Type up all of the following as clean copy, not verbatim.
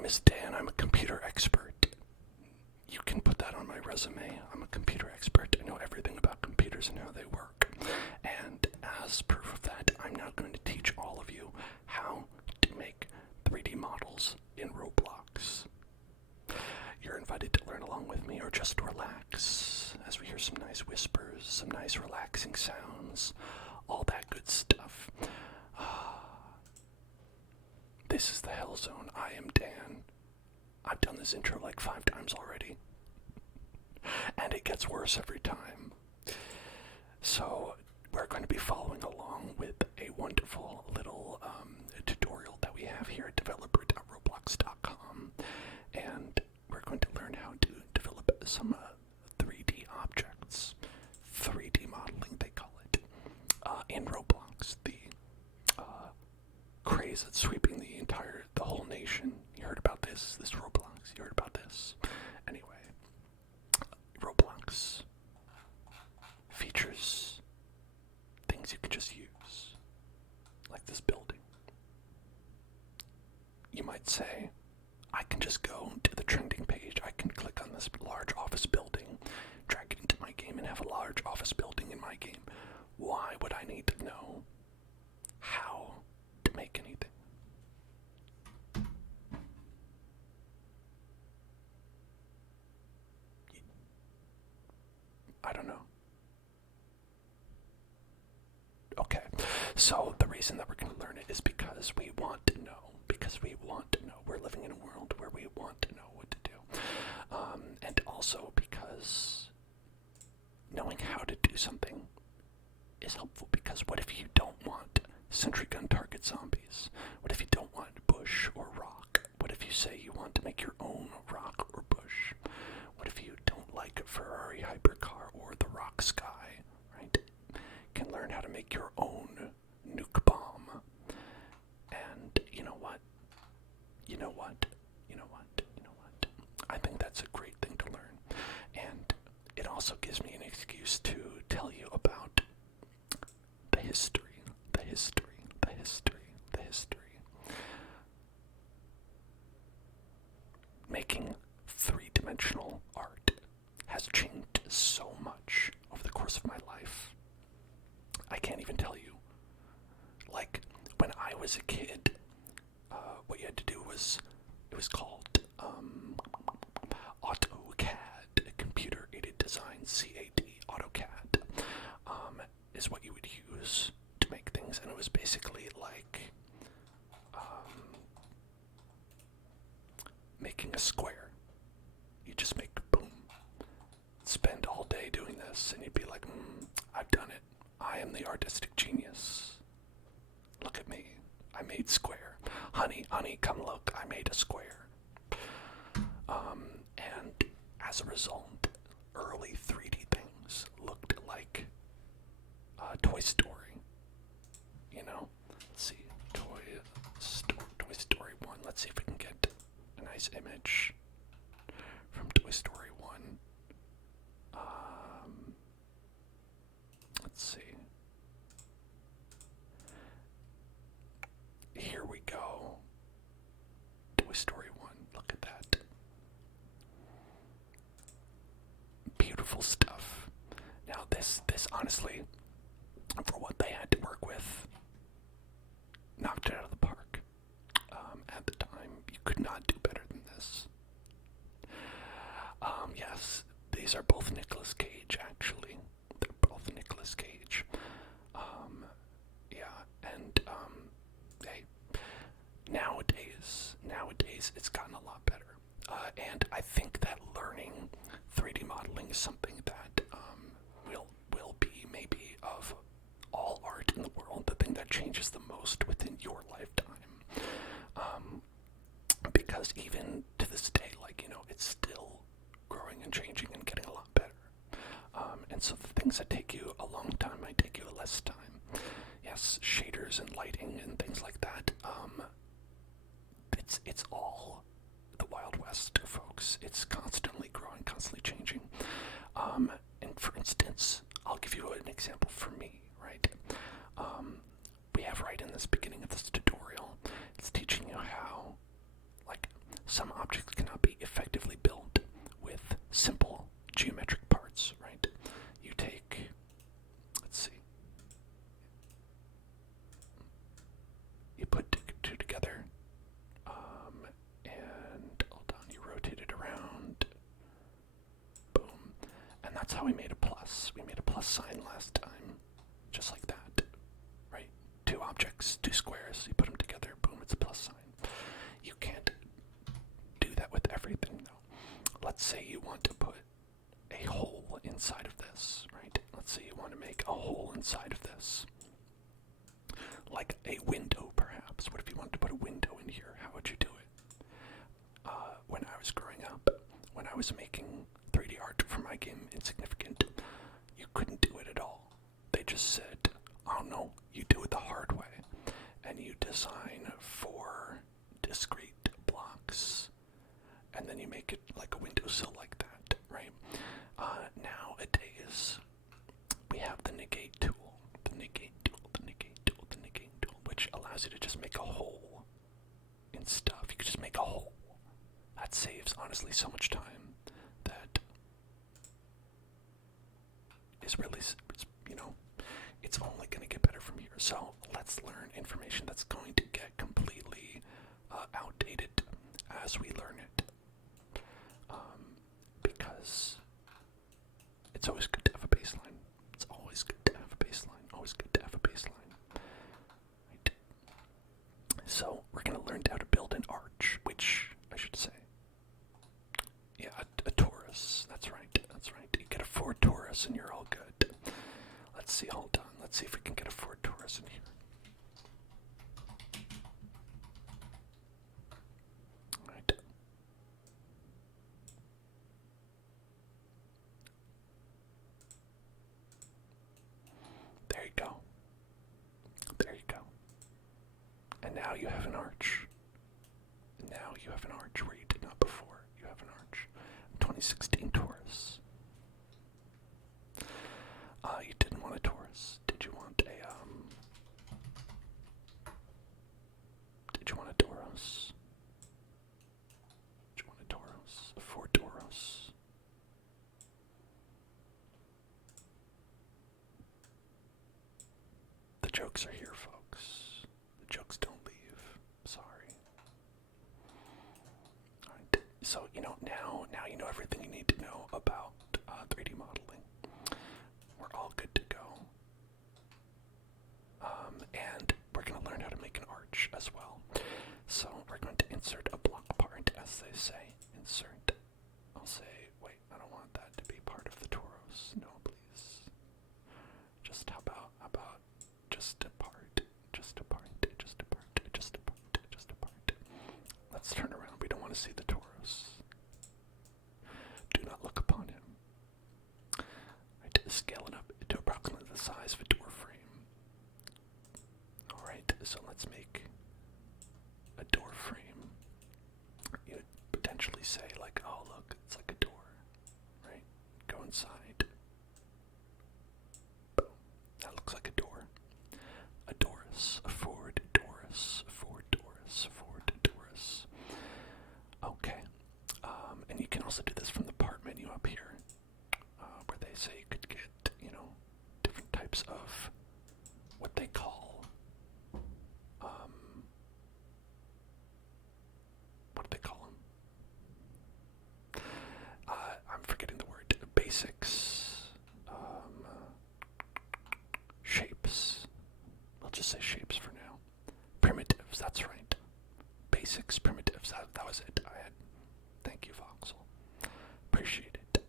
name is Dan. I'm a computer expert. You can put that on my resume. I'm a computer expert. I know everything about computers and how they work. And as proof of that, I'm now going to teach all of you how to make 3D models in Roblox. You're invited to learn along with me or just relax as we hear some nice whispers, some nice relaxing sounds, all that good stuff. This is the Hell Zone. I am Dan. I've done this intro like 5 times already. And it gets worse every time. So we're going to be following along with a wonderful little tutorial that we have here at developer.roblox.com. And we're going to learn how to develop some 3D objects. 3D modeling, they call it. In Roblox, the craze that's sweeping the whole nation. You heard about this Roblox, you heard about this. Anyway, Roblox features things you can just use, like this building. You might say, I can just go to the trending page, I can click on this large office building, drag it into my game, and have a large office building in my game. Why would I need to know how to make anything? I don't know. Okay, so the reason that we're going to learn it is because we want to know. We're living in a world where we want to know what to do. And also because knowing how to do something is helpful, because what if you don't want sentry gun target zombies? What if you don't want bush or rock? What if you say you want to make your own rock or bush? What if you don't like a Ferrari hypercar or the rock sky, right? You can learn how to make your own nuke bomb. And you know what? I think that's a great thing to learn. And it also gives me an excuse to tell you about the history. Making three-dimensional art has changed so much over the course of my life. I can't even tell you. Like, when I was a kid, what you had to do was, it was called AutoCAD, Computer Aided Design, CAD, AutoCAD, is what you would use to make things, and it was basically like making a square. You just make boom, spend all day doing this, and you'd be like, I've done it. I am the artistic genius. Look at me. I made square. Honey, come look. I made a square. And as a result, early 3D things looked like Toy Story. You know? Let's see. Toy Story 1. Let's see if we can get a nice image from Toy Story 1. Let's see. Here we go. Toy Story 1. Look at that. Beautiful stuff. Now this honestly, for what they had to work with, knocked it out of the park. At the time, you could not do better than this. Yes, these are both Nicolas Cage, actually. They're both Nicolas Cage. Hey, nowadays it's gotten a lot better. And I think that learning 3D modeling is something that will be maybe of all art in the world, the thing that changes the most within your lifetime. Because even to this day, it's still growing and changing and getting a lot better. And so the things that take you a long time might take you less time. Yes, shaders and lighting and things like that. It's all the Wild West, folks. It's constantly growing, constantly changing. And for instance, I'll give you an example for me, right? We have right in this beginning of this tutorial, it's teaching you how, how we made a plus. We made a plus sign last time, just like that, right? Two objects, two squares, you put them together, boom, it's a plus sign. You can't do that with everything, though. Let's say you want to put a hole inside of this, right? Let's say you want to make a hole inside of this. Like a window, perhaps. What if you wanted to put a window in here? How would you do it? When I was growing up, when I was making 3D art for my game Insignificant, you couldn't do it at all. They just said, oh no, you do it the hard way. And you design 4 discrete blocks, and then you make it like a windowsill like that, right? Nowadays, we have the negate tool, which allows you to just make a hole in stuff. You can just make a hole. That saves, honestly, so much time that is really, it's only going to get better from here. So let's learn information that's going to get completely outdated as we learn it. Because it's always good to have a baseline. It's always good to have a baseline. Always good to have a baseline. Right? So we're going to learn how to build an arch, which I should say. Yeah, a torus. That's right. That's right. You get a 4 torus and you're all good. Let's see. Hold on. Let's see if we can get a 4 torus in here. Right. There you go. There you go. And now you have an arch. Now you have an arch where you did not before. You have an arch. 2016 Taurus. You didn't want a Taurus. Did you want a Did you want a Taurus? Did you want a Taurus? A 4 Taurus. The jokes are here, folks. The jokes don't leave. Sorry. Alright, so now you know everything you need to know about 3D modeling. We're all good to go. And we're going to learn how to make an arch as well. So we're going to insert a block part, as they say. Insert. I'll say, wait, I don't want that to be part of the torus. No, please. Just how about just a part, just a part, just a part, just a part, just a part. Let's turn around. We don't want to see the torus. Do not look upon him. Right, scale it up to approximately the size of a door frame. Alright, so let's make a door frame. You would potentially say, like, oh look, it's like a door. Right? Go inside. Boom. That looks like a door. A Doris, a Ford Doris, a Ford Doris, a Ford Doris. Okay. And you can also do this from the part menu up here, where they say you could get, different types of what they call, what do they call them? I'm forgetting the word. Basics, shapes. I'll just say shapes for now. Primitives, that's right. Basics, primitives, that was it. Thank you, Voxel. Appreciate it.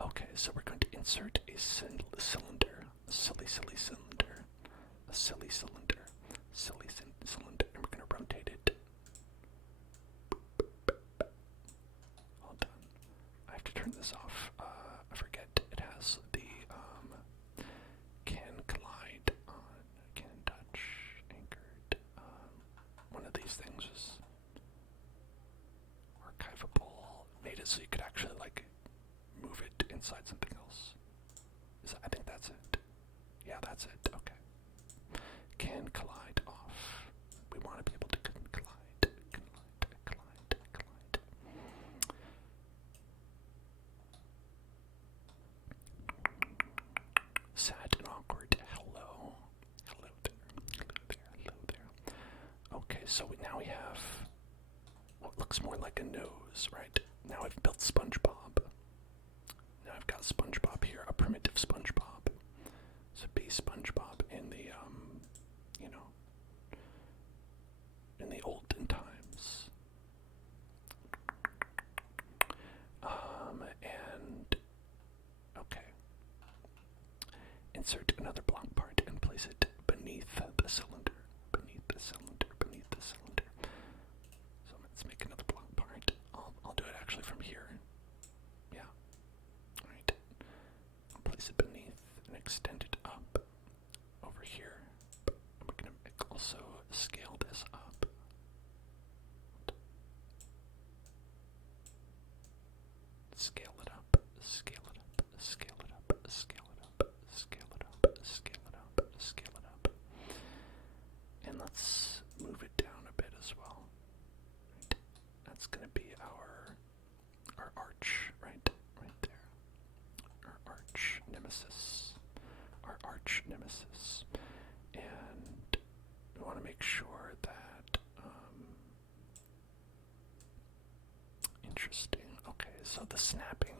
Okay, so we're going to insert a cylinder. A silly cylinder. A silly cylinder. Cylinder. And we're going to rotate it. All done. I have to turn this off. I forget it has the can collide on, can touch, anchored. One of these things was archivable. Made it so you could actually move it inside something else. I think that's it. Yeah, that's it. Okay. Can collide off. We want to be able to collide. Sad and awkward. Hello. Hello there. Okay, so now we have what looks more like a nose, right? Now I've built SpongeBob. Now I've got SpongeBob here, a primitive SpongeBob. So be SpongeBob in the, you know, in the olden times. And, okay. Insert another block part and place it beneath the cylinder. Beneath the cylinder, beneath the cylinder. So let's make another block part. I'll do it actually from here. Yeah. Alright. I'll place it beneath and extend it up over here. And we're going to also scale this up. Scale it up, scale it up, scale it up, scale it up, scale it up, scale it up, scale it up. And let's move it down a bit as well. Right. That's gonna be our arch, right there. Our arch nemesis. Our arch nemesis. And we want to make sure that interesting. Okay, so the snapping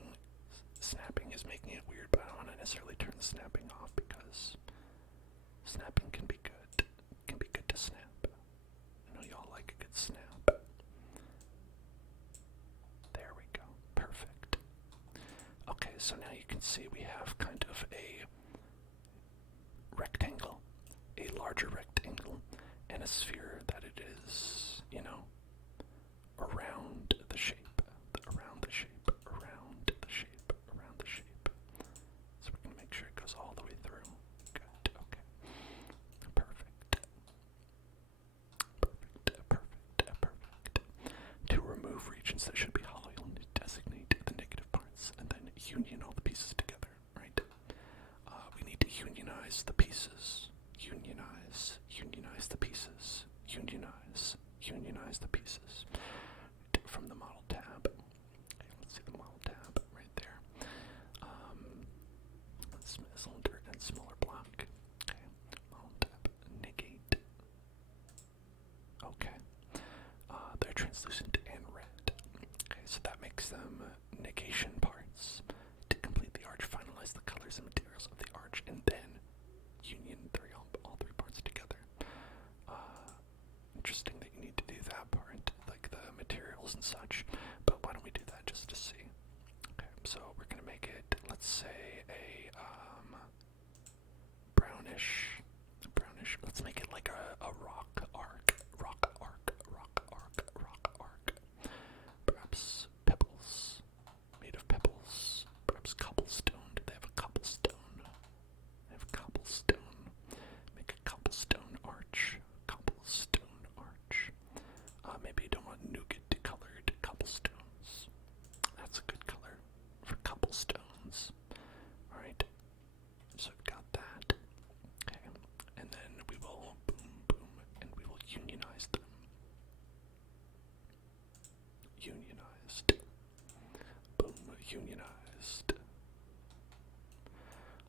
is making it weird, but I don't want to necessarily turn the snapping off because snapping can be good. Can be good to snap. I know y'all like a good snap. There we go. Perfect. Okay, so now you can see we have kind of a rectangle, a larger rectangle, and a sphere that it is, you know, around the shape. Around the shape, around the shape, around the shape. So we're going to make sure it goes all the way through. Good, okay. Perfect. Perfect, perfect, perfect. To remove regions that should be hollow, you'll need to designate the negative parts and then union all the pieces together, right? We need to unionize the pieces. Unionize, unionize the pieces. Unionize, unionize the pieces. From the model tab. Okay, let's see the model tab right there. Cylinder and smaller block. Okay, model tab, negate. Okay, they're translucent and red. Okay, so that makes them negation parts. To complete the arch, finalize the colors and materials of the arch, and then union all three parts together. Interesting that you need to do that part, like the materials and such, but why don't we do that just to see? Okay, so we're gonna make it, let's say, a brownish, let's make it like a rock arc, perhaps pebbles, made of pebbles, perhaps cobblestone. Do they have a cobblestone? They have cobblestone. Make a cobblestone arch. Cobblestone arch. Maybe you don't want nougat colored cobblestones. That's a good color for cobblestones. Alright. So we've got that. Okay. And then we will boom, boom, and we will unionize them. Unionized. Boom, unionized.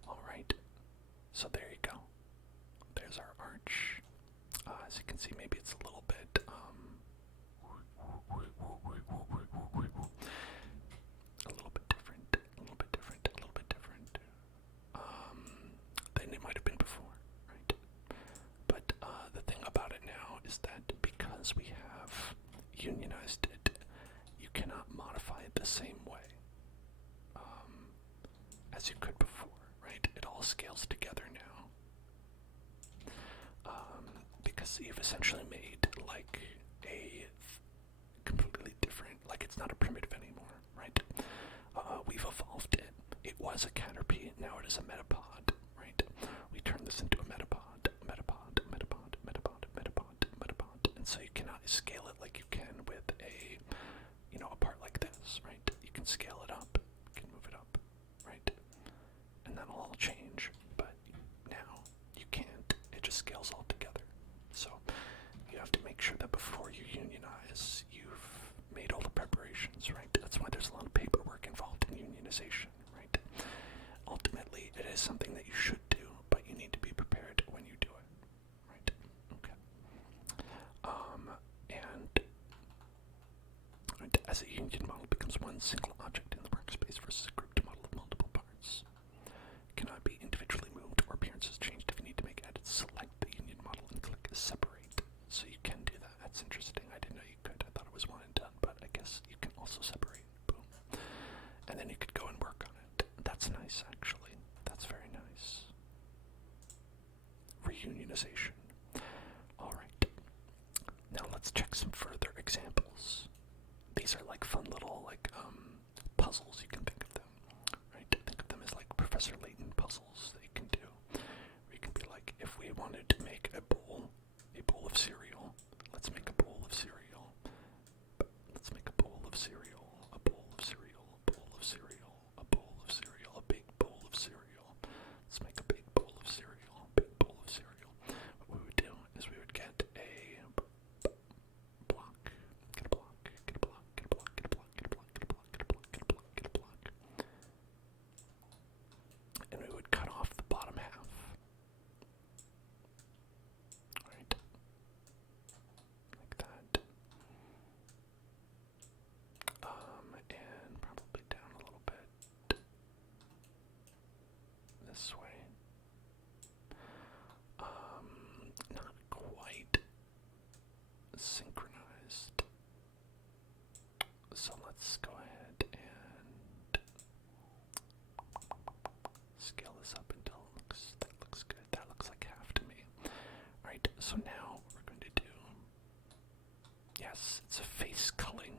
Alright. So there you go. There's our arch. As you can see, maybe it's a little bit, different, than it might have been before, right? But the thing about it now is that because we have unionized it, you cannot modify it the same way as you could before, right? It all scales together now. Because you've essentially made like a completely different, like it's not a primitive anymore, right? We've evolved it. It was a Caterpie, now it is a metapod, right? We turn this into a metapod, and so you cannot scale it like you can with a, you know, a part like this, right? You can scale it up, you can move it up, right? And that'll all change, but now you can't. It just scales all together. So you have to make sure that before you unionize, you've made all the preparations, right? That's why there's a lot of paperwork involved in unionization, right? Ultimately, it is something that you should do, but you need to be prepared when you do it, right? Okay. And as a union model becomes one single object in the workspace versus a grouped model of multiple let's go ahead and scale this up until that looks good. That looks like half to me. Alright, so now what we're going to do, yes, it's a face culling.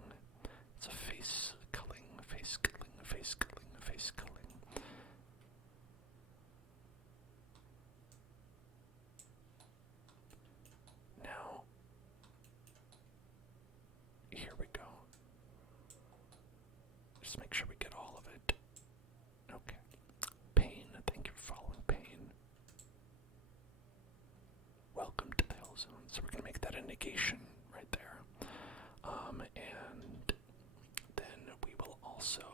It's a face culling, face culling, face culling, face culling. Now, here we go. Just make sure we get all of it. Okay. Pain, thank you for following Pain. Welcome to the Hill Zone. So we're going to make that a negation right there. And then we will also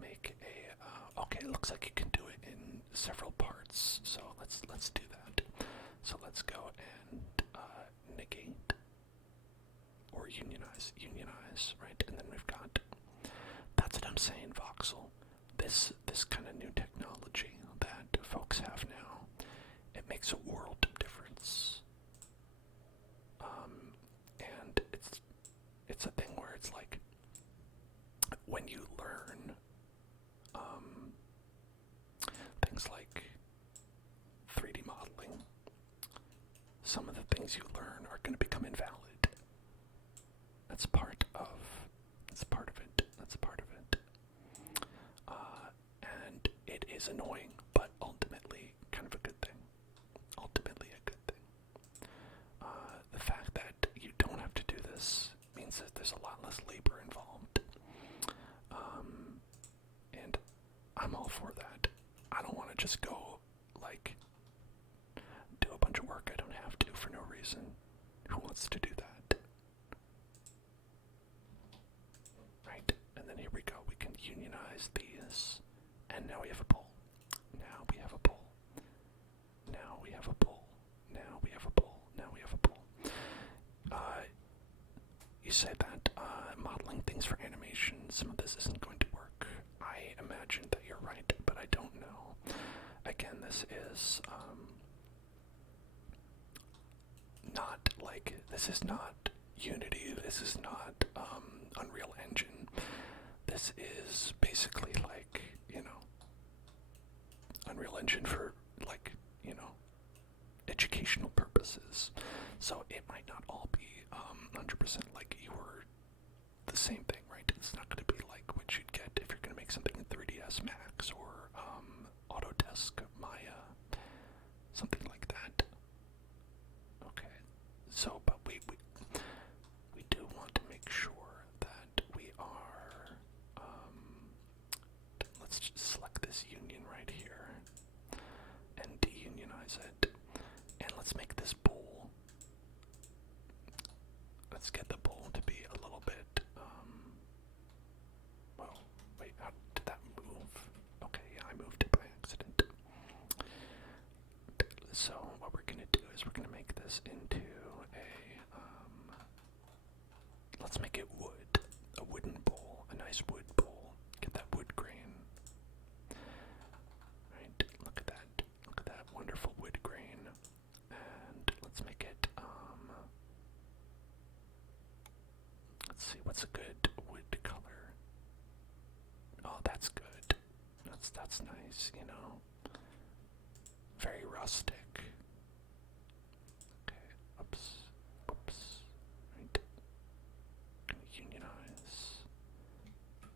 make a, okay, it looks like you can do it in several parts. So let's do that. So let's go and negate or unionize, right? And then we've got, that's what I'm saying, Voxel. This kind of new technology that folks have now, it makes a world of difference. And it's a thing where it's like, when you learn things like 3D modeling, some of the things you learn are going to become invalid. That's part of it. And it is annoying, but ultimately kind of a good thing. The fact that you don't have to do this means that there's a lot less labor involved. And I'm all for that. I don't want to just go, like, do a bunch of work I don't have to for no reason. Who wants to do that? Right, and then here we go. We can unionize these. And now we have a pole. Now we have a pole. Now we have a pole. Now we have a pole. Now we have a pole. You say that modeling things for animation, some of this isn't going to work. I imagine that you're right, but I don't know. Again, this is not like, this is not Unity, this is not Unreal Engine. This is basically like, you know, Unreal Engine for, like, you know, educational purposes. So it might not all be 100% like your, the same thing, right? It's not going to be like what you'd get if you're going to make something in 3ds Max or Autodesk Maya, something like that. Okay, so but we do want to make sure that we are, let's just select this union right here and deunionize it, and let's make this bowl. Let's get the bowl to be a little bit, well, wait, how did that move? Okay, yeah, I moved it by accident. So what we're going to do is we're going to make this into a, let's make it wood, a wooden bowl, a nice wood bowl. Get that wood grain. Right, look at that wonderful wood grain. And let's make it, let's see, what's a good wood color? Oh, that's good. That's nice, you know. Very rustic. Okay, oops, right. Gonna unionize.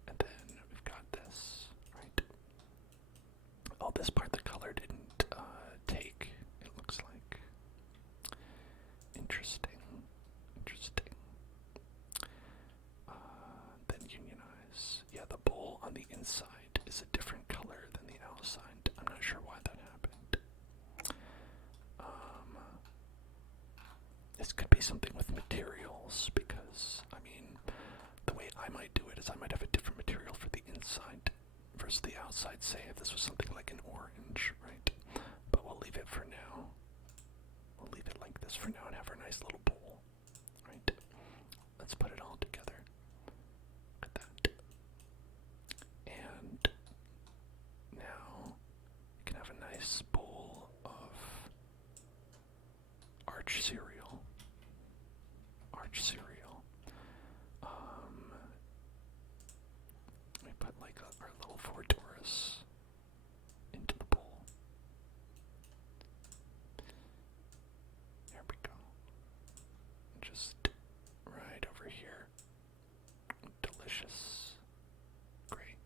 And then we've got this, right. Oh, this part the color didn't take, it looks like. Interesting. Then unionize. Yeah, the bowl on the inside is a different color than the outside. I'm not sure why that happened. This could be something with materials, because, I mean, the way I might do it is I might have a different material for the inside versus the outside, say if this was something like an orange, right? But we'll leave it for now. We'll leave it like this for now and have our nice little bowl, right? Let's put it all together. Look at that. And now you can have a nice bowl of arch cereal. delicious. Great.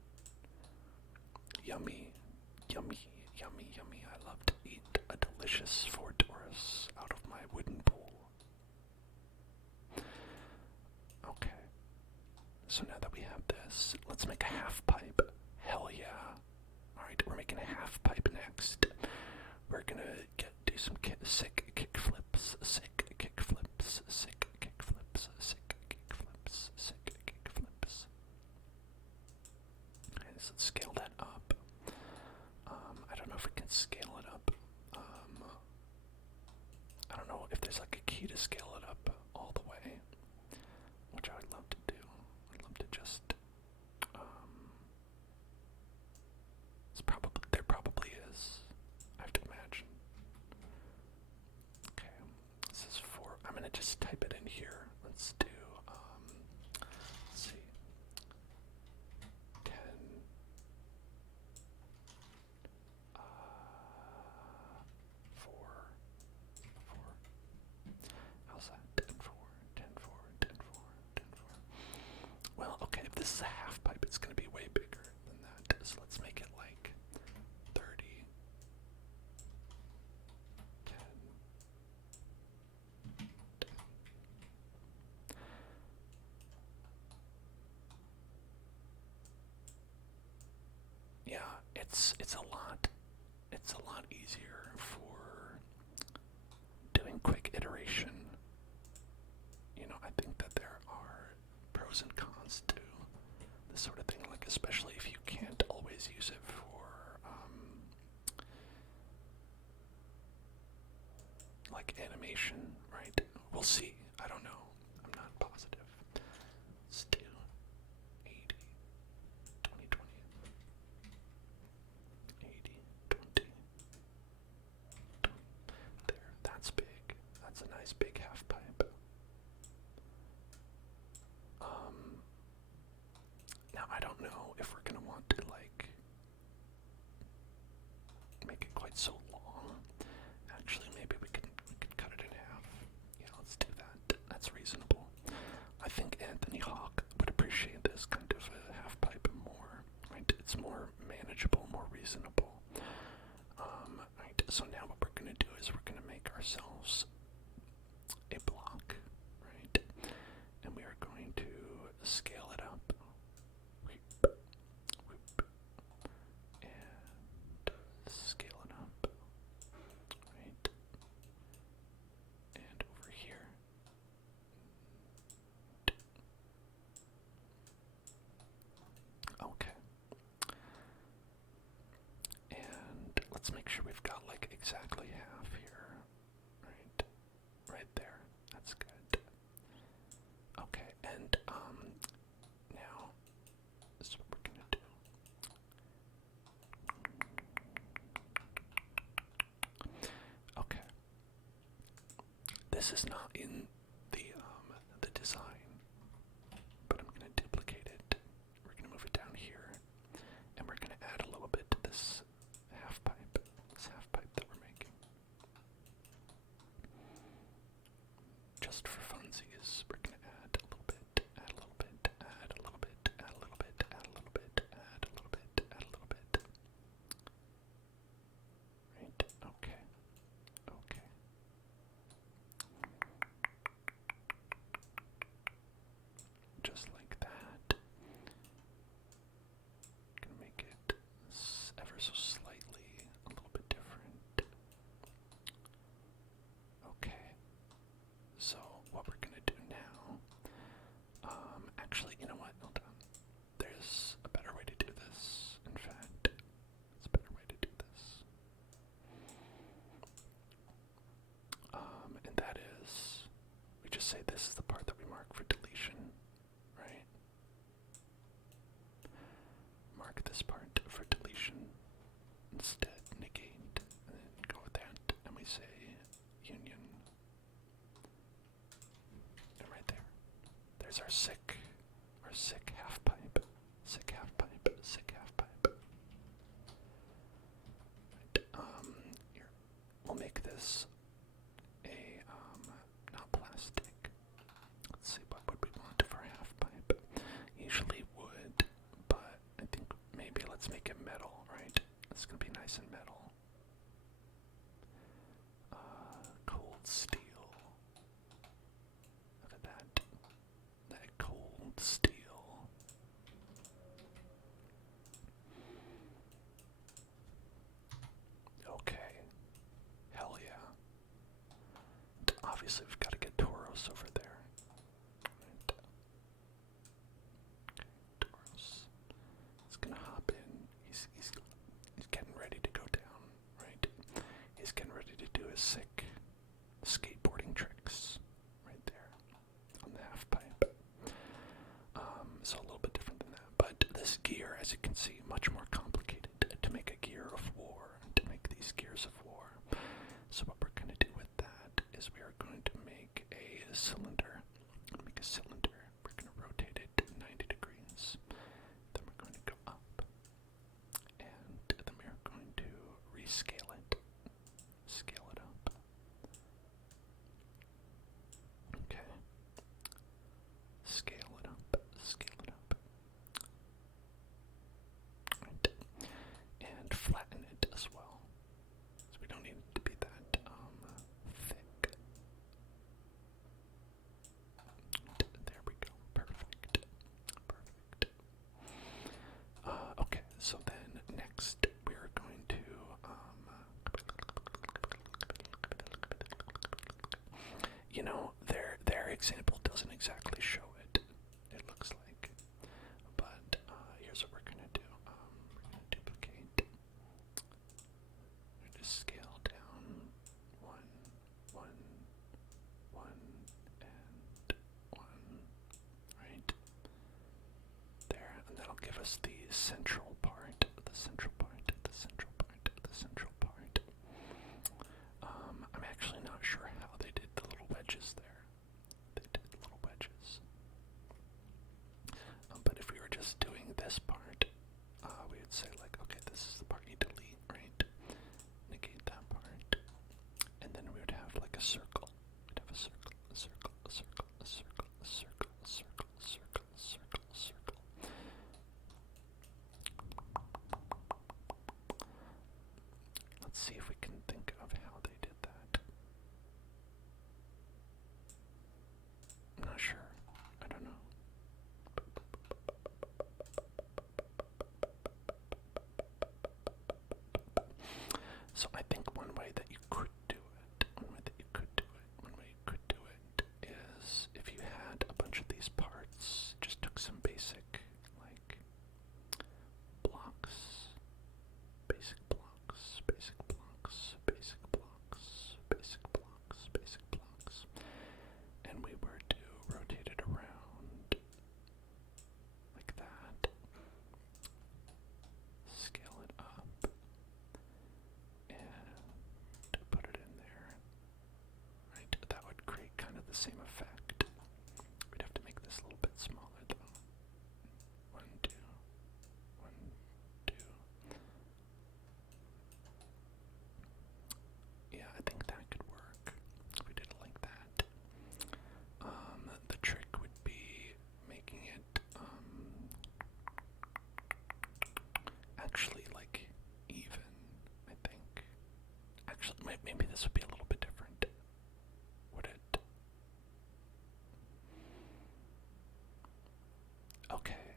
Yummy, yummy, yummy, yummy. I love to eat a delicious four Taurus out of my wooden bowl. Okay. So now that we have this, let's make a half pipe. Hell yeah. Alright, we're making a half pipe next. We're gonna do some sick kick flips, sick kick flips, sick kick flips, sick kick flips, sick kick flips. Okay, so let's scale that up. I don't know if we can scale it up. I don't know if there's like a key to scale it up all the way, which I would love to do. I'd love to just, there probably is, I have to imagine. Okay, this is 4, I'm gonna just type it in here. Let's do, let's see, 10, 4, 4, how's that, 10, 4, 10, 4, 10, 4, 10, 4. Well, okay, if this is a half pipe, it's gonna be way bigger than that, so let's make it like 30, 10, 10. Yeah, it's a lot easier for doing quick iteration. You know, I think that there are pros and cons to this sort of thing, like especially if you can't always use it for like animation, right? We'll see. I don't know. I'm not positive. Let's do 80, 20, 20. 80, 20. There, that's big. That's a nice big half pipe. Now I don't know if we're gonna want to like make it quite so long. Actually, maybe we could cut it in half. Yeah, let's do that. That's reasonable. I think Anthony Hawk would appreciate this kind of a half pipe more. Right? It's more manageable, more reasonable. Right. So now what we're gonna do is we're gonna make ourselves a block, right? And we are going to scale it up. Whoop, whoop, and scale it up, right? And over here. Okay. And let's make sure we've got like exactly half here, right? Right there. That's good. Okay, and now this is what we're gonna do. Okay. This is not in the design, but I'm gonna duplicate it. We're gonna move it down here, and we're gonna add a little bit to this half pipe. This half pipe that we're making. Just for funsies, we're gonna add a little bit, add a little bit, add a little bit, add a little bit, add a little bit, add a little bit, add a little bit. Right, okay. Okay. Just like that. Gonna make it ever so slightly a little bit different. Okay. So what we're gonna do now, actually, you know what? Hold on. There's a better way to do this. In fact, there's a better way to do this. And that is, we just say this is the part that we mark for deletion, right? Mark this part for deletion. Instead, negate, and then go with that, and we say union. And right there. There's our sick half pipe. Sick half pipe, sick half pipe. Right, here. We'll make this a, not plastic. Let's see, what would we want for a half pipe? Usually Let's make it metal, right? It's gonna be nice and metal. Cold steel. Look at that. That cold steel. Okay. Hell yeah. Obviously, we've got to get Tauros over there. Right. Okay, Tauros. He's gonna hop in. He's getting ready to go down, right? He's getting ready to do his sick skateboarding tricks right there on the half pipe. So a little bit different than that. But this gear, as you can see, much more complicated to make a gear of war, to make these gears of war. So what we're going to do with that is we are going to make a cylinder. Make a cylinder. We're going to rotate it 90 degrees. Then we're going to go up. And then we are going to rescale it. Scale it up. Okay. Scale it up. Scale it up. Right. And flatten it as well. So we don't need it to be that thick. There we go. Perfect. Perfect. Okay, so then next we're going to you know, their example doesn't exactly show it. It looks like, but here's what we're gonna do. We're gonna duplicate. We're gonna scale down 1, 1, 1, and 1. Right there, and that'll give us the central part. The central part. The central part. The central part. I'm actually not sure how they did the little wedges there. They did little wedges. But if we were just doing this part, we would say like, okay, this is the part you delete, right? Negate that part. And then we would have like a circle. We'd have a circle, a circle, a circle, a circle, a circle, a circle, a circle, a circle, a circle. Let's see if we can think of how they did that. I'm not sure. I don't know. So I think one way that you could do it, is if you had a bunch of these parts, just took some basic, like, blocks, basic blocks, basic blocks, basic blocks, basic blocks, basic blocks, and we were to rotate it around like that, scale it up, and put it in there, right? That would create kind of the same effect. We'd have to make this a little bit smaller though. 1, 2, 1, 2. Yeah, I think that could work if we did it like that. The trick would be making it actually like even, I think. Actually, maybe this would be a little bit different. Would it? Okay.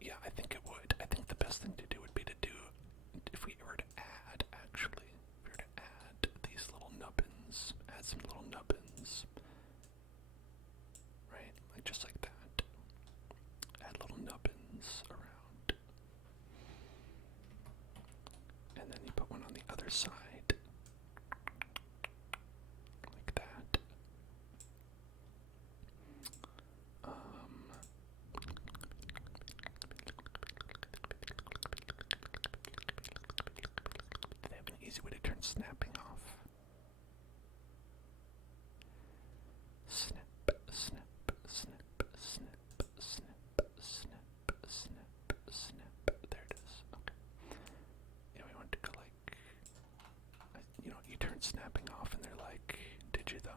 Yeah, I think it would. I think the best thing to do would be to do, if we were to add, actually, if we were to add these little nubbins, add some little nubbins, right? Like just like that. Add little nubbins around. And then you put one on the other side. Like that. Do they have an easy way to turn snapping off? Snap, snap, snap, snap, snap, snap, snap, snap. There it is. Okay. Yeah, we want to go like, you know, you turn snapping off and they're like, did you though?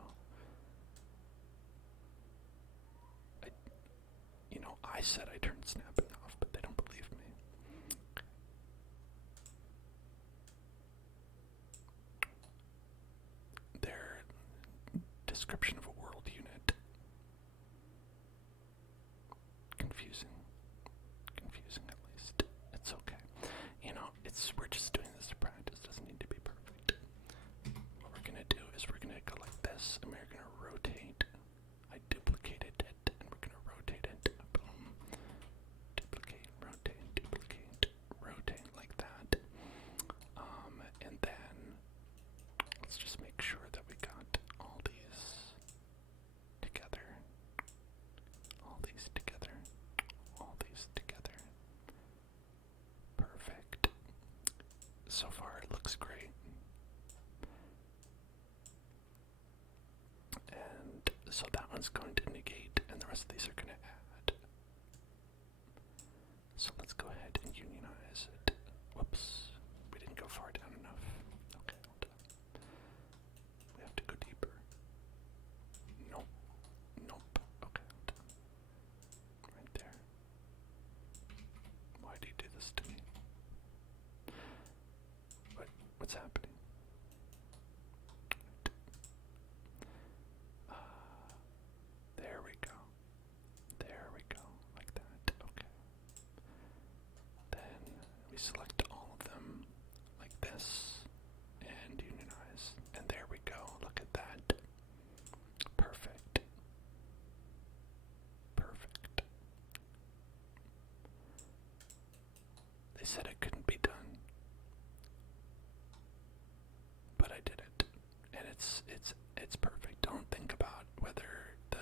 I said I turned snapping off, but they don't believe me. said it couldn't be done, but I did it, and it's perfect. Don't think about whether the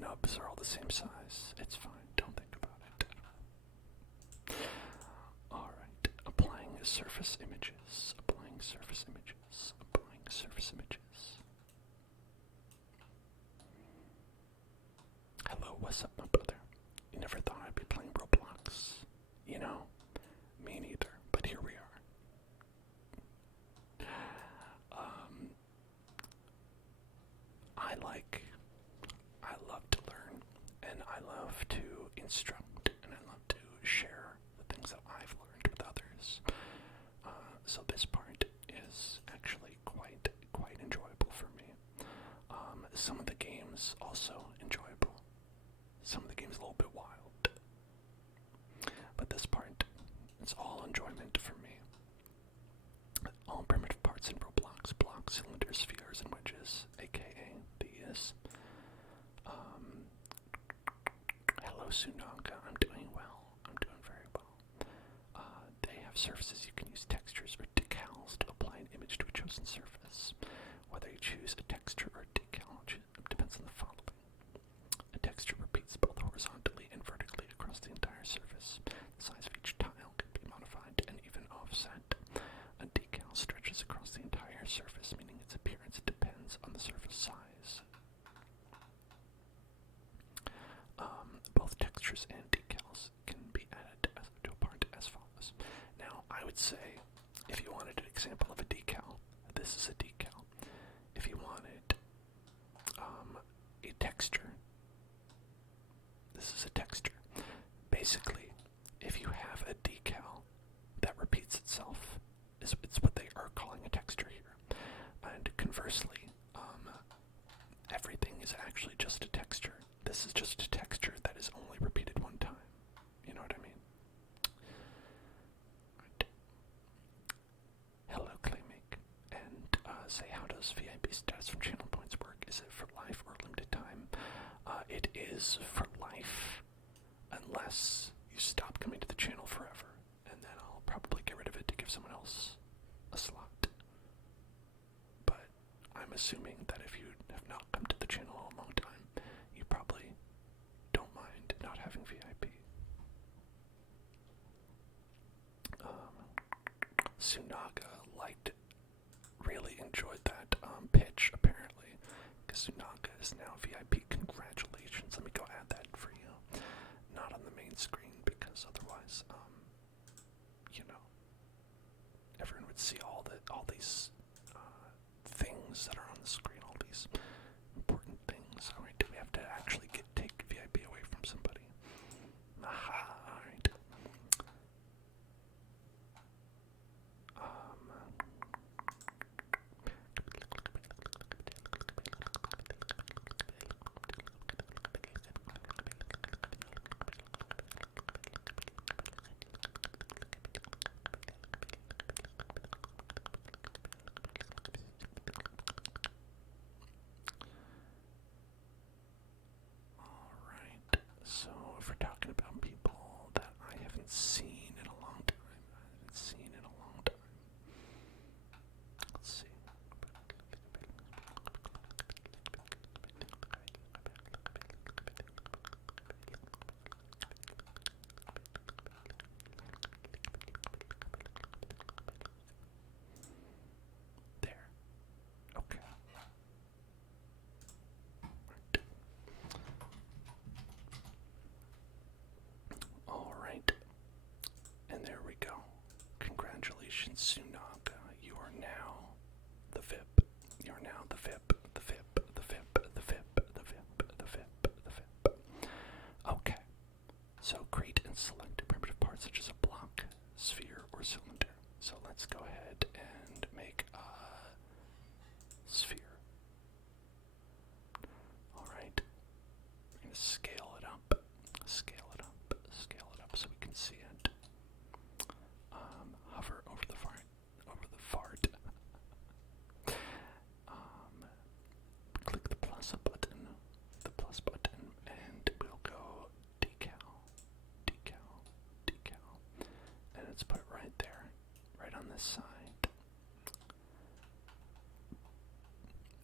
nubs are all the same size. It's fine. Don't think about it. All right, applying surface images. Applying surface images. Applying surface images. Hello, what's up, my brother? You never thought I'd be playing Roblox. You know, me neither, but here we are. I love to learn, and I love to instruct, and I love to share the things that I've learned with others. So this part is actually quite enjoyable for me. Some of the games also enjoyable. Some of the games a little bit wild. But this part, it's all enjoyment for me. All primitive parts in Roblox: blocks, cylinders, spheres, and wedges, aka these. Hello, Sunaga. I'm doing well. I'm doing very well. They have surfaces you can use textures or decals to apply an image to a chosen surface. Whether you choose a texture or a decal depends on the following. A texture repeats both horizontally and vertically across the entire surface. The size of each tile can be modified and even offset. A decal stretches across the entire surface, meaning its appearance depends on the surface size. Both textures and decals can be added to a part as follows. Now, I would say, if you wanted an example of a decal, this is a decal. If you wanted a texture, this is a texture. Basically, if you have a decal that repeats itself, it's what they are calling a texture here. And conversely, everything is actually just a texture. This is just a texture that is only repeated one time. You know what I mean? Right. Hello, Claymake. And say, how does VIP stats from channel points work? Is it for life or limited time? It is for life, unless you stop coming to the channel forever, and then I'll probably get rid of it to give someone else a slot. But I'm assuming that if you have not come to the channel in a long time, you probably don't mind not having VIP. Sunaga really enjoyed that pitch, apparently, because Sunaga is now VIP. Congratulations. Let me go add that for you. Not on the main screen, because otherwise, everyone would see all these things that are on the screen, all these important things. Alright, do we have to actually take VIP away from somebody? Aha, alright. So, if we're talking about people that I haven't seen in a long time, let's see. There. Okay. Alright. And there we go. Congratulations, Sunaga. You are now the VIP. You are now the VIP. The VIP. The VIP. The VIP. The VIP. The VIP. The VIP. Okay. So create and select primitive parts such as a block, sphere, or cylinder. So let's go ahead and make a sphere. Alright. We're going to scale it up. So we can see it. Hover over the fart. Click the plus button, and we'll go decal, and it's put this side.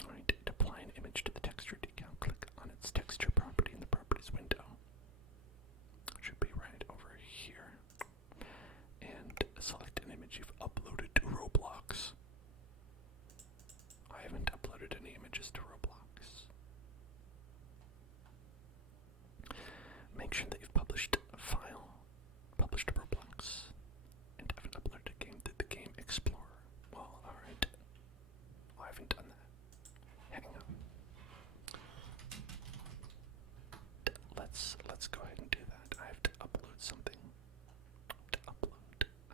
Alright, to apply an image to the texture decal, click on its texture property in the properties window. It should be right over here. And select an image you've uploaded to Roblox. I haven't uploaded any images to Roblox. Make sure that you've published a file, published to Roblox, and haven't uploaded a game to the Game Explorer. Well, alright. I haven't done that. Hang on. Let's go ahead and do that. I have to upload something. I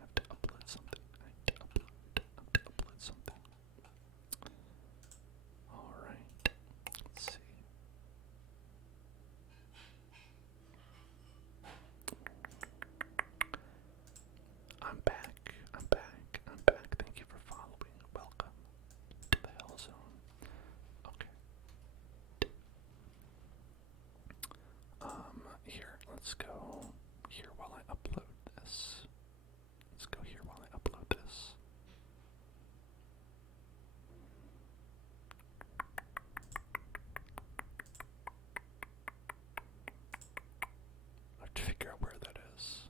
have to upload something. Alright. Let's see. I'm back. Thank you for following. Welcome to the Hell Zone. Okay. Here, let's go here while I upload this. Let's go here while I upload this. I have to figure out where that is.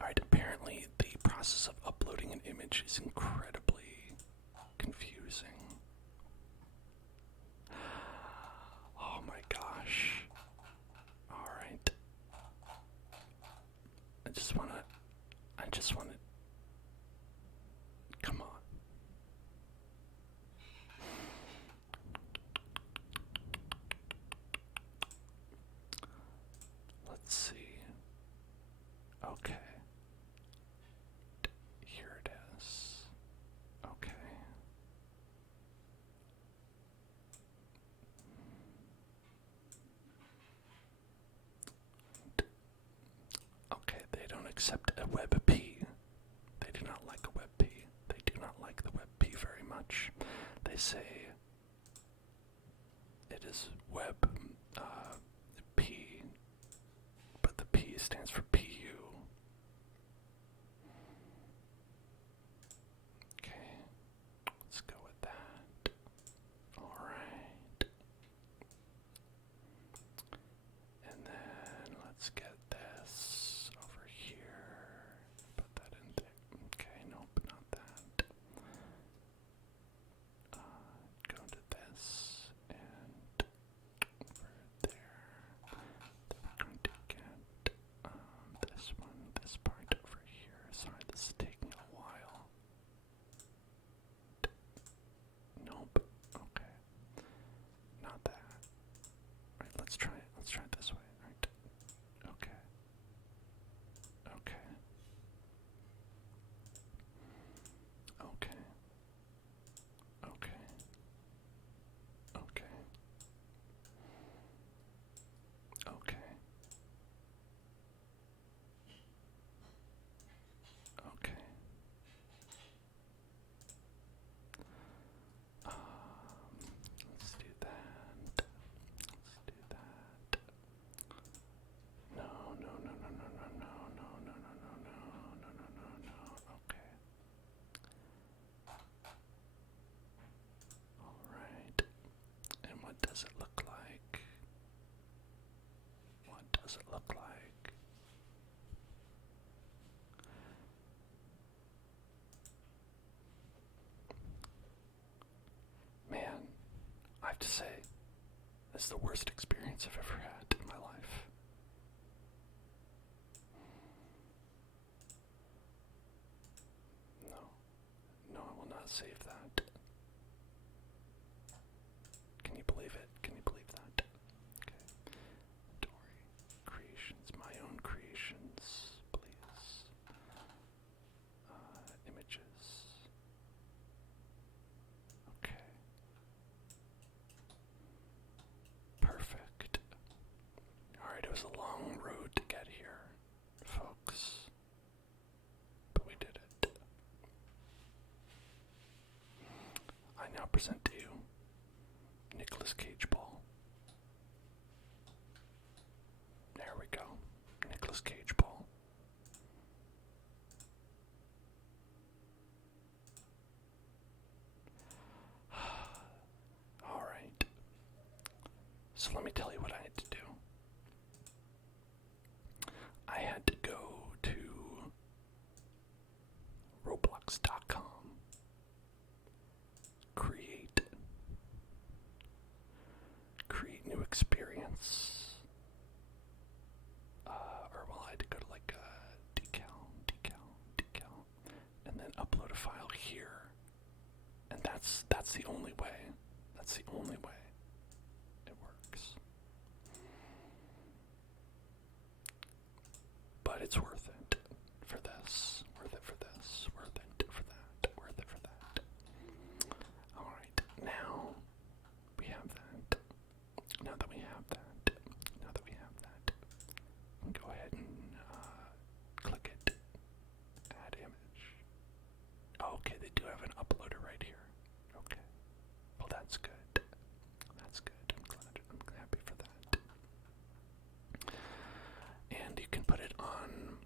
Alright, apparently the process of uploading an image is incredibly confusing. Oh my gosh. Alright. I just wanna... Come on. Let's see. Okay. Here it is. Okay. Okay, they don't accept a WebP. They do not like a WebP. They do not like the WebP very much. They say it is web P, but the P stands for PU. Okay, let's go with that. Alright. does it look like? What does it look like? Man, I have to say, this is the worst experience I've ever had in my life. No, I will not save that. Can you believe it? Can you believe that? Okay. Dory. Creations. My own creations, please. Images. Okay. Perfect. Alright, it was a long road to get here, folks. But we did it. I now present to you Nicolas Cage ball. There we go. Nicolas Cage ball. Alright. So let me tell you what I had to do. I had to go to Roblox.com, create new experience, I had to go to like decal, and then upload a file here, and that's the only way. That's the only way it works. But it's worth it for this. Worth it for this. Worth it for that. Worth it for that. Alright, now we have that. Now that we have that, we can go ahead and click it. Add image. Okay, they do have an uploader right here. Okay. Well, that's good. That's good. I'm happy for that. And you can put it on,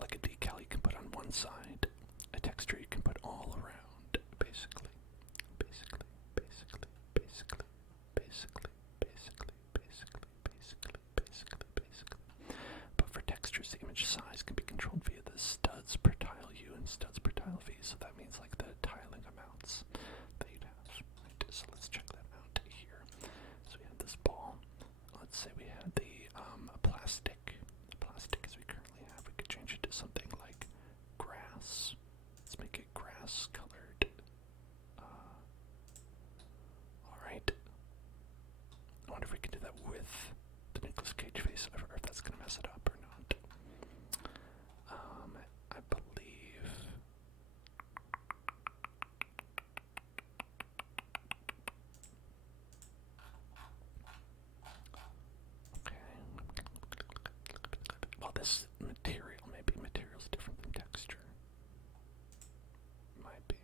like a decal, you can put on one side. A texture you can put all around, basically. But for textures, the image size can be controlled via the studs per tile U and studs per tile V. So that means like the tiling amounts that you'd have. Right? So let's check that out here. So we had this ball. Let's say we had the plastic. The plastic as we currently have. We could change it to something like grass. Let's make it grass colored. Alright. I wonder if we can do that with the Nicolas Cage face, or if that's going to mess it up or not. I believe... Okay. Well, this material, maybe material's different than texture. Might be.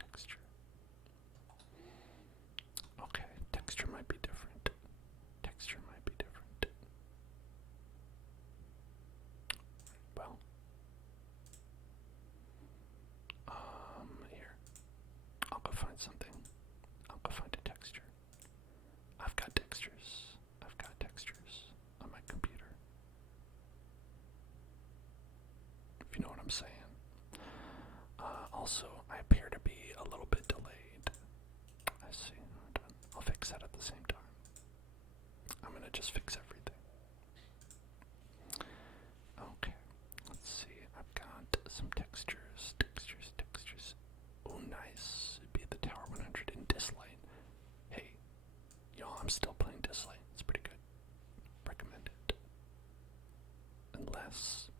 Texture. Okay, texture might be different. Texture might be different. Well, here. I'll go find something. I'll go find a texture. I've got textures. I've got textures on my computer. If you know what I'm saying. Also, I appear to be a little bit delayed. I see. I'll fix that at the same time. I'm gonna just fix everything. Okay. Let's see. I've got some textures. Oh, nice. It'd be the Tower 100 in Dislight. Hey, y'all, I'm still playing Dislight. It's pretty good. Recommend it. Unless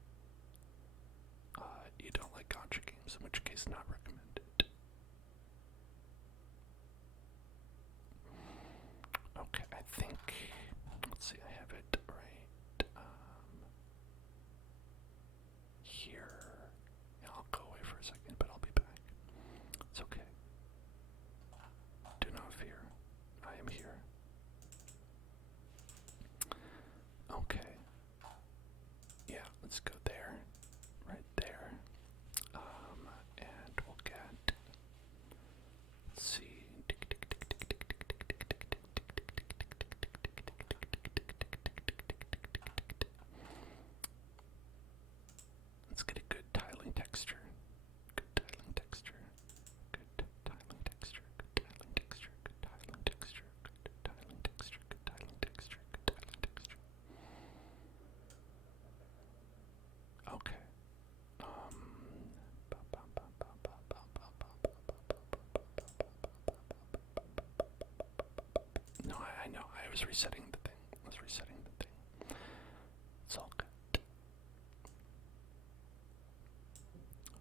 you don't like gacha games, in which case not recommended. Okay, I think, let's see, I have was resetting the thing. It's all good.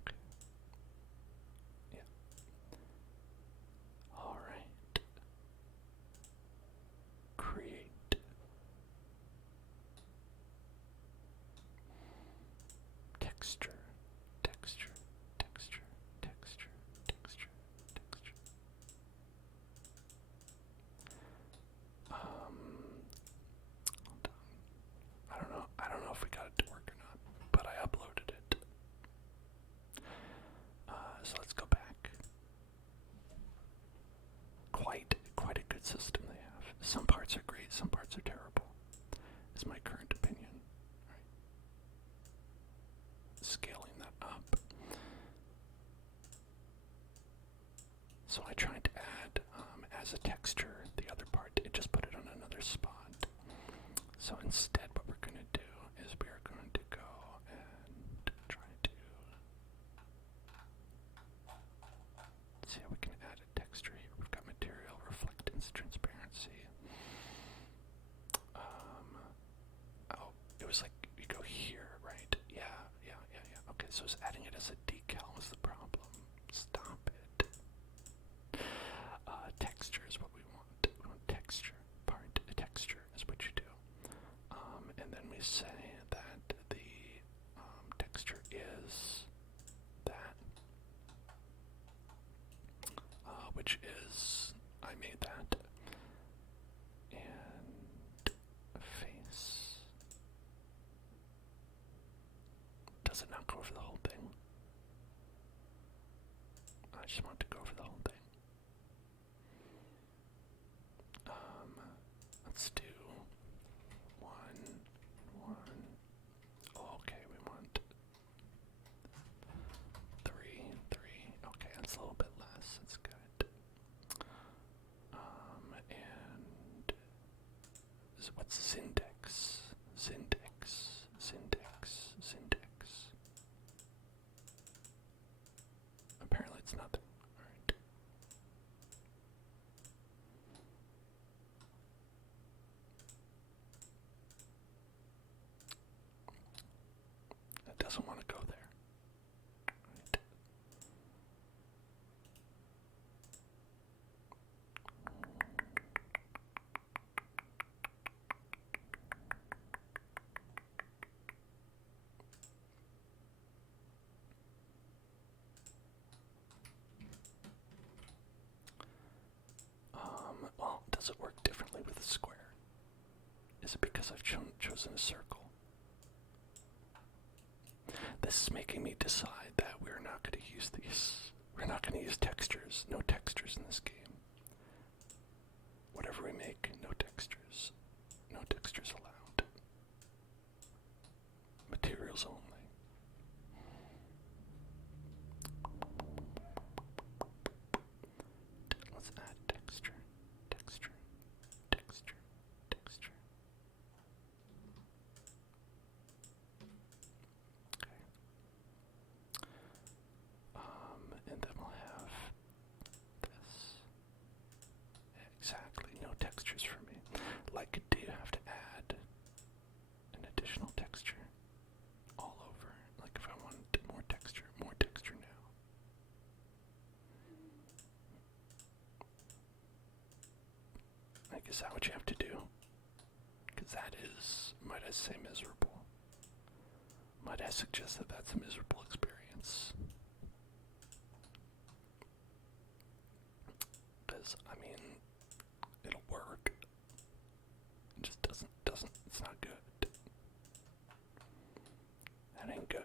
Okay. Yeah. All right. Create. Texture. Hold on. I don't know if we got it to work or not, but I uploaded it. So let's go back. Quite a good system they have. Some parts are great, some parts are terrible. Is my current opinion. Right. Scaling that up. So I tried to add as a texture the other part. It just put it on another spot. So instead, what we're going to do is we are going to go and try to see how we can add a texture here. We've got material, reflectance, transparency. Oh, it was like we go here, right? Yeah. Okay, so it's adding it as a decal was the problem. Stop it. Texture is what we want. We want texture. Texture is what you do. And then we say that the texture is that, which is, I made that, and face. Does it not go for the whole thing? I just want to go for the whole thing. Let's do one. Oh, okay, we want three. Okay, that's a little bit less. That's good. And so what's syntax? Apparently it's nothing. All right. It doesn't want to go there. Right. Well, does it work differently with a square? Is it because I've chosen a circle? This is making me decide that we're not going to use these. We're not going to use textures. No textures in this game. Whatever we make, no textures. No textures allowed. Materials only. Let's add texture. Okay. And then we'll have this. Exactly, no textures for me. Like, do you have to add an additional texture all over? Like, if I wanted more texture now. Like, is that what you have to do? Because that is, might I say, miserable. Might I suggest that that's a miserable experience? Because, I mean, it'll work. It just doesn't, it's not good. It ain't good.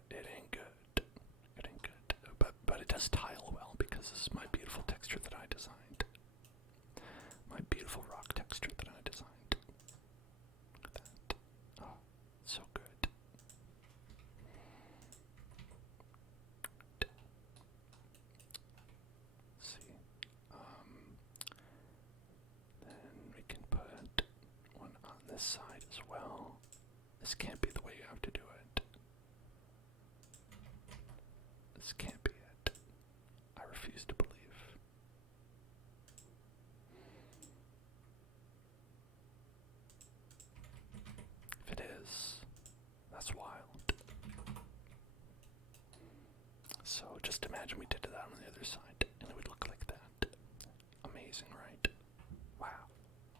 But it does tile well because this is my beautiful texture that I designed. My beautiful rock texture that I designed. Look at that. Oh, so good. Let's see. Then we can put one on this side as well. This can't be the way you have to do it. This can't be it. I refuse to believe. just imagine we did that on the other side, and it would look like that. Amazing, right? Wow.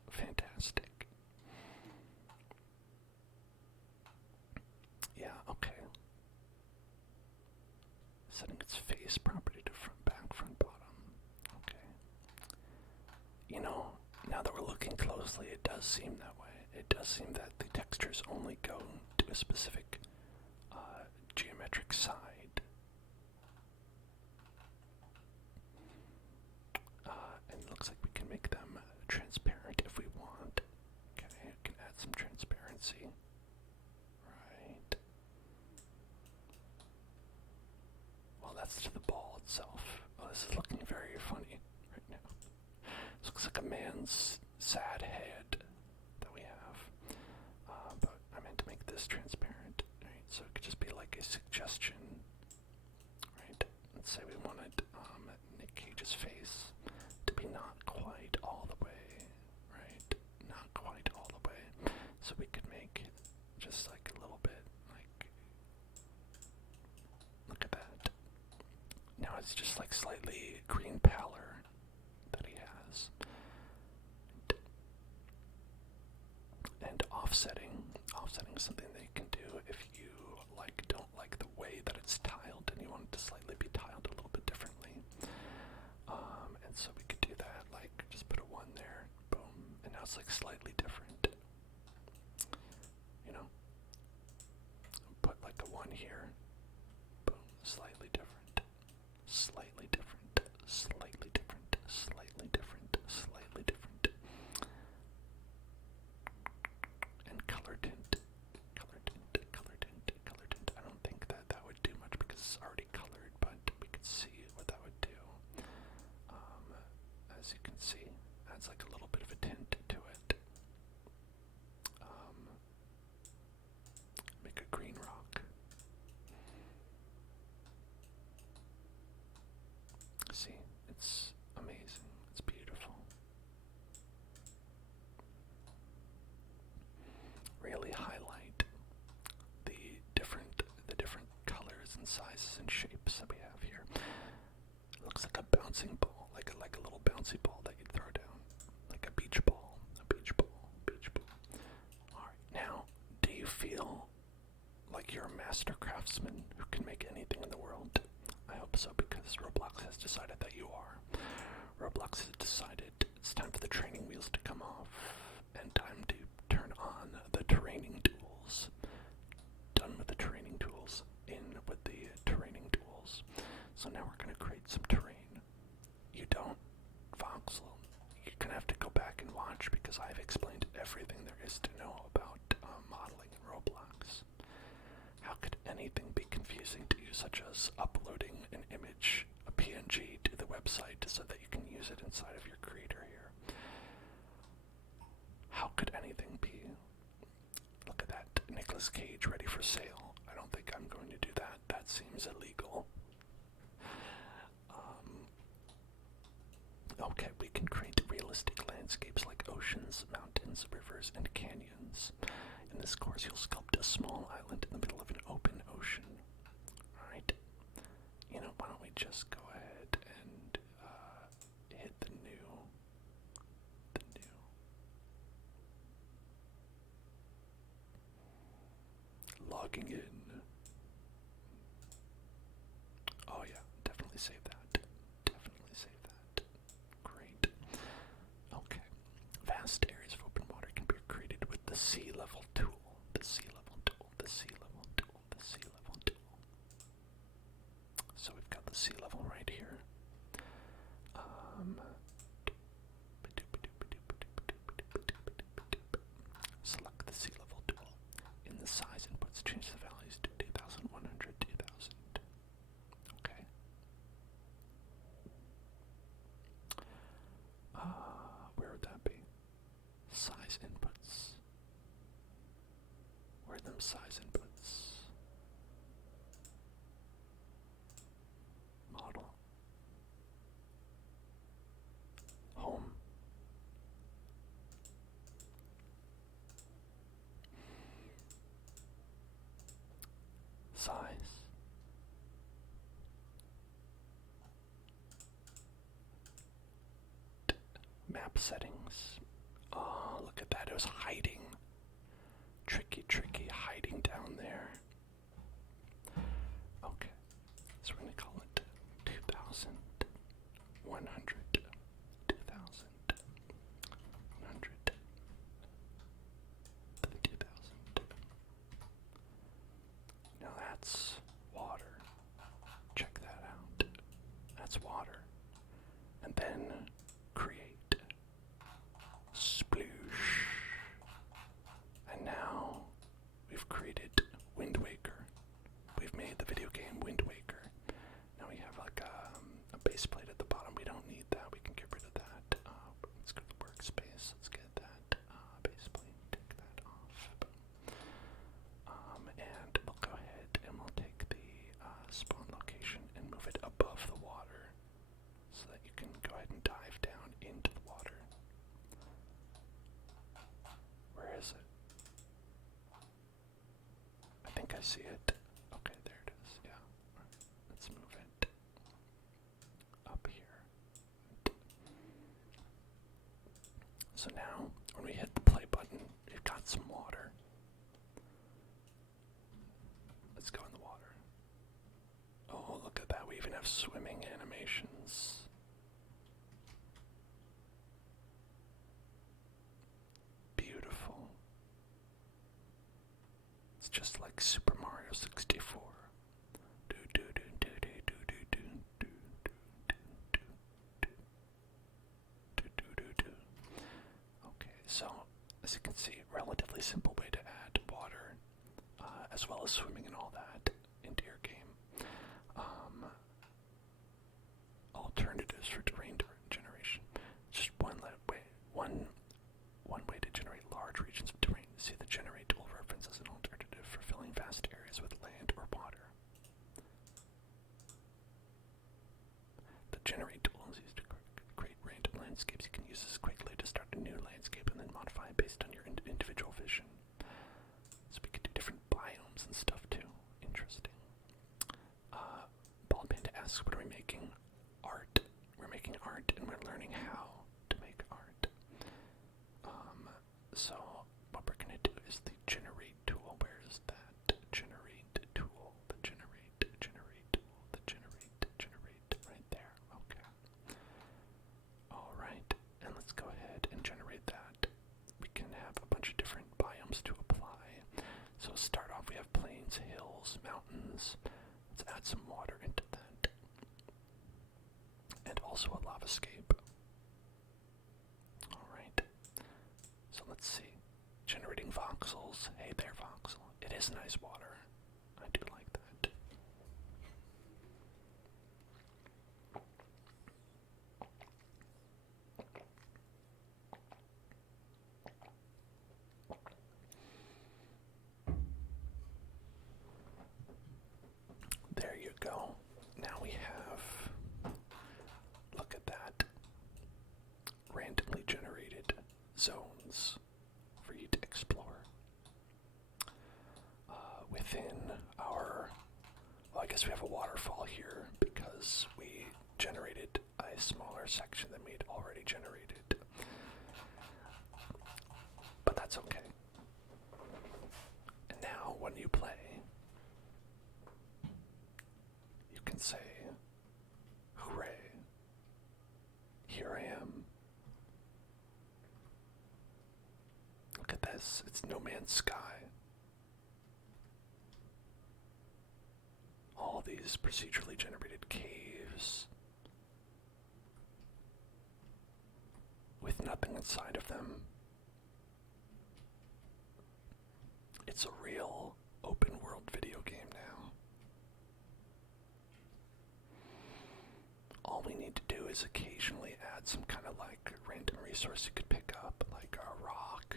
Fantastic. Yeah, okay. Setting its face property to front, back, front, bottom. Okay. You know, now that we're looking closely, it does seem that way. It does seem that the textures only go to a specific geometric side. And it looks like we can make them transparent if we want. Okay, I can add some transparency. Right. Well, that's to the ball itself. Oh, this is looking very funny right now. This looks like a man's sad head that we have. But I meant to make this transparent. Right, so it could just be like a suggestion. Right. Let's say we wanted Nick Cage's face to be not quite all the way. Right. Not quite all the way. So we could make just like a little bit like, look at that. Now it's just like slightly green pallor that he has. And offsetting is something that you can do if you don't like the way that it's tiled and you want it to slightly be tiled a little bit differently. And so we could do that, like just put a 1 there, boom, and now it's like slightly different. You know? Put like a 1 here, boom, slightly different. Slightly different, slightly different, slightly different, slightly different. And color tint, color tint, color tint, color tint. I don't think that would do much because it's already colored, but we could see what that would do. As you can see, adds like a little bit of a tint to it. Make a green rock. See, it's amazing. It's beautiful. Really highlight the different colors and sizes and shapes that we have here. It looks like a bouncing ball, like a little bouncy ball that you throw down, like a beach ball, a beach ball, beach ball. All right, now, do you feel like you're a master craftsman who can make anything in the world? I hope so, because Roblox has decided that you are. Roblox has decided it's time for the training wheels to come off and time to turn on the terraining tools. Done with the terraining tools, in with the terraining tools. So now we're going to create some terrain. You don't, Voxel, you're going to have to go back and watch because I've explained everything there is to know about modeling in Roblox. How could anything be confusing to you, such as uploading an image, a PNG, to the website so that you can use it inside of your creator here? How could anything be? Look at that, Nicolas Cage ready for sale. I don't think I'm going to do that. That seems illegal. Okay, we can create realistic landscapes like oceans, mountains, rivers, and canyons. In this course, you'll sculpt a small island in the middle of an open ocean. Alright? You know, why don't we just go ahead and hit the new. Logging in. Oh yeah, definitely save that. Definitely save that. Great. Okay. Vast areas of open water can be created with the sea level tool. The sea level tool. The sea level tool. The sea level tool. So we've got the sea level right here. Select the sea level tool. In the size inputs, change the values to 2100, 2000. Okay. Where would that be? Size inputs. Where are them size inputs? Model. Home. Size. Map settings. Oh, look at that. It was hiding. Tricky hiding down there. Okay. So we're going to call it 2,100. 2,100. 2,000. Now that's water. Check that out. That's water. And then create. Sploosh. And now we've created Wind Waker. We've made the video game Wind Waker. Now we have like a base plate at the bottom. We don't need that. We can get rid of that. Let's go to the workspace. Let's get that base plate. Take that off. And we'll go ahead and we'll take the spawn location and move it above the water so that you can go ahead and dive down into the water. Where is it? I think I see it. Okay, there it is. Yeah. Right. Let's move it up here. So now, when we hit the play button, we've got some water. Let's go in the water. Oh, look at that. We even have swimming animations. Beautiful. It's just like Super Mario 64. Okay, so as you can see, relatively simple way to add water, as well as swimming and all that into your game. Alternatives for terrain generation. Just one way to generate large regions of terrain. See the generate tool reference as an alternative for filling vast areas with land or water. The generate tool is used to create random landscapes. You can use this quickly to start a new landscape and then modify it based on your individual vision. So we can do different biomes and stuff too. Interesting. Bald Panda asks, what are we making? Art. We're making art and we're learning how to make art. So what we're going to do is the generate tool. Where is that? Generate tool. The generate tool. The generate right there. Okay. Alright, and let's go ahead and generate that. We can have a bunch of different biomes to apply. So start off, we have plains, hills, mountains. Let's add some water into that. And also a lavascape. Alright. So let's see. Generating voxels. Hey there, voxel. It is nice water. I do like that. There you go. Now we have, look at that, randomly generated zones for you to explore within our, well, I guess we have a waterfall here because we generated a smaller section than we'd already generated, but that's okay. And now when you play, you can say, hooray, here I am. Look at this, it's No Man's Sky. All these procedurally generated caves with nothing inside of them. It's a real open world video game now. All we need to do is occasionally add some kind of like random resource you could pick up, like a rock,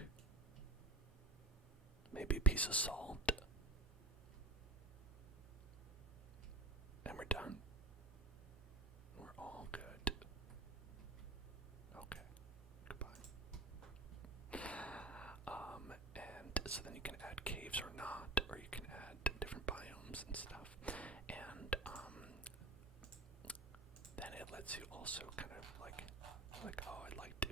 maybe a piece of salt, and we're done. We're all good. Okay, goodbye. And so then you can add caves or not, or you can add different biomes and stuff. And then it lets lets you also kind of like, oh, I'd like to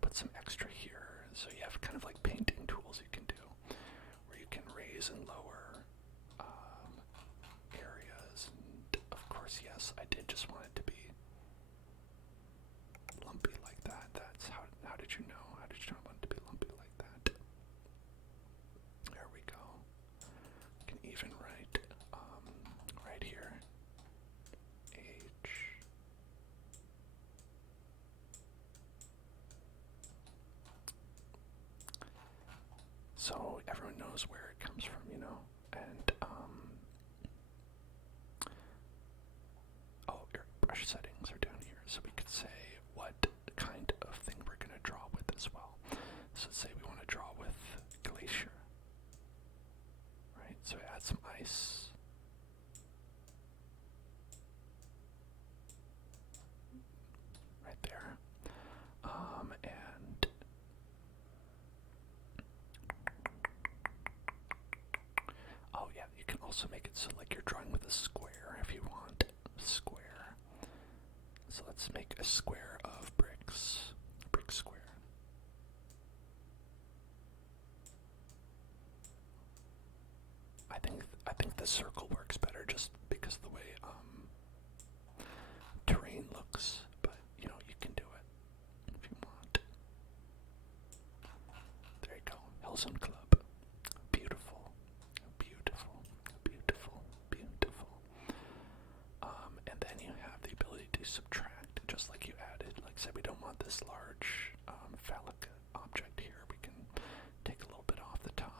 put some extra here. So you have kind of like painting tools you can do, where you can raise and lower areas. And of course, yes, I did just want it to be lumpy like that. That's how did you know? How did you know I wanted to be lumpy like that? There we go. You can even write right here H. So everyone knows where it comes from, you know. And oh, your brush settings are down here, so we could say what kind of thing we're going to draw with as well. So let's say we want to draw with glacier, right? So add some ice. Right there. And oh yeah, you can also make it so like you're drawing with a square if you want. Square. So let's make a square of bricks. A brick square. I think the circle works better just because of the way terrain looks, but you know, you can do it if you want. There you go. Hillzone Club. Beautiful. Beautiful. Beautiful. Beautiful. And then you have the ability to subtract, just like you added. Like, say we don't want this large phallic object here. We can take a little bit off the top.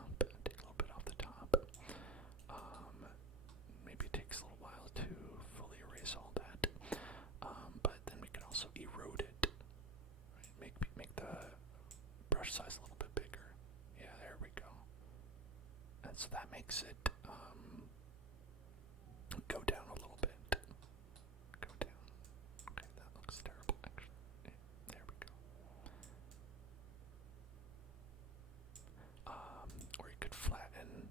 Maybe it takes a little while to fully erase all that. But then we can also erode it. Right? Make the brush size a little bit bigger. Yeah, there we go. And so that makes it go down a little bit. Go down. Okay, that looks terrible, actually. Yeah, there we go. Or you could flatten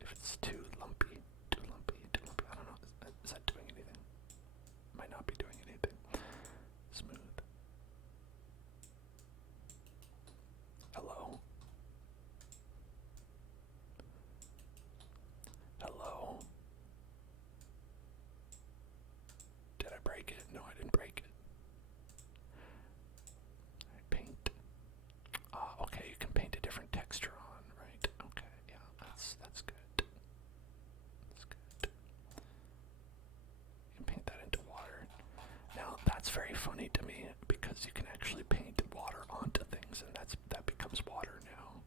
if it's too lumpy. I don't know. Is that doing anything? Might not be doing anything. Smooth. Hello? Hello? Did I break it? No, I didn't break it. Alright, paint. Okay, you can paint a different texture on, right? Okay, yeah, that's good. That's good. You can paint that into water. Now, that's very funny to me because you can actually paint water onto things, and that becomes water now.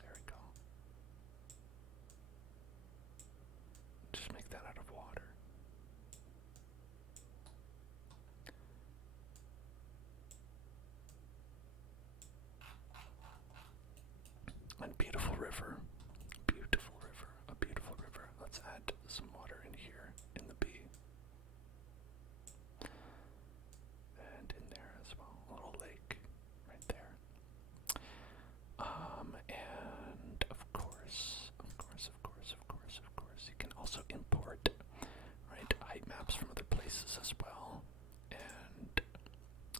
There we go. Just make that out of water. And beautiful river. Beautiful river. A beautiful river. Let's add some water in here, in the B. And in there as well. A little lake right there. And of course, you can also import, right, height maps from other places as well. And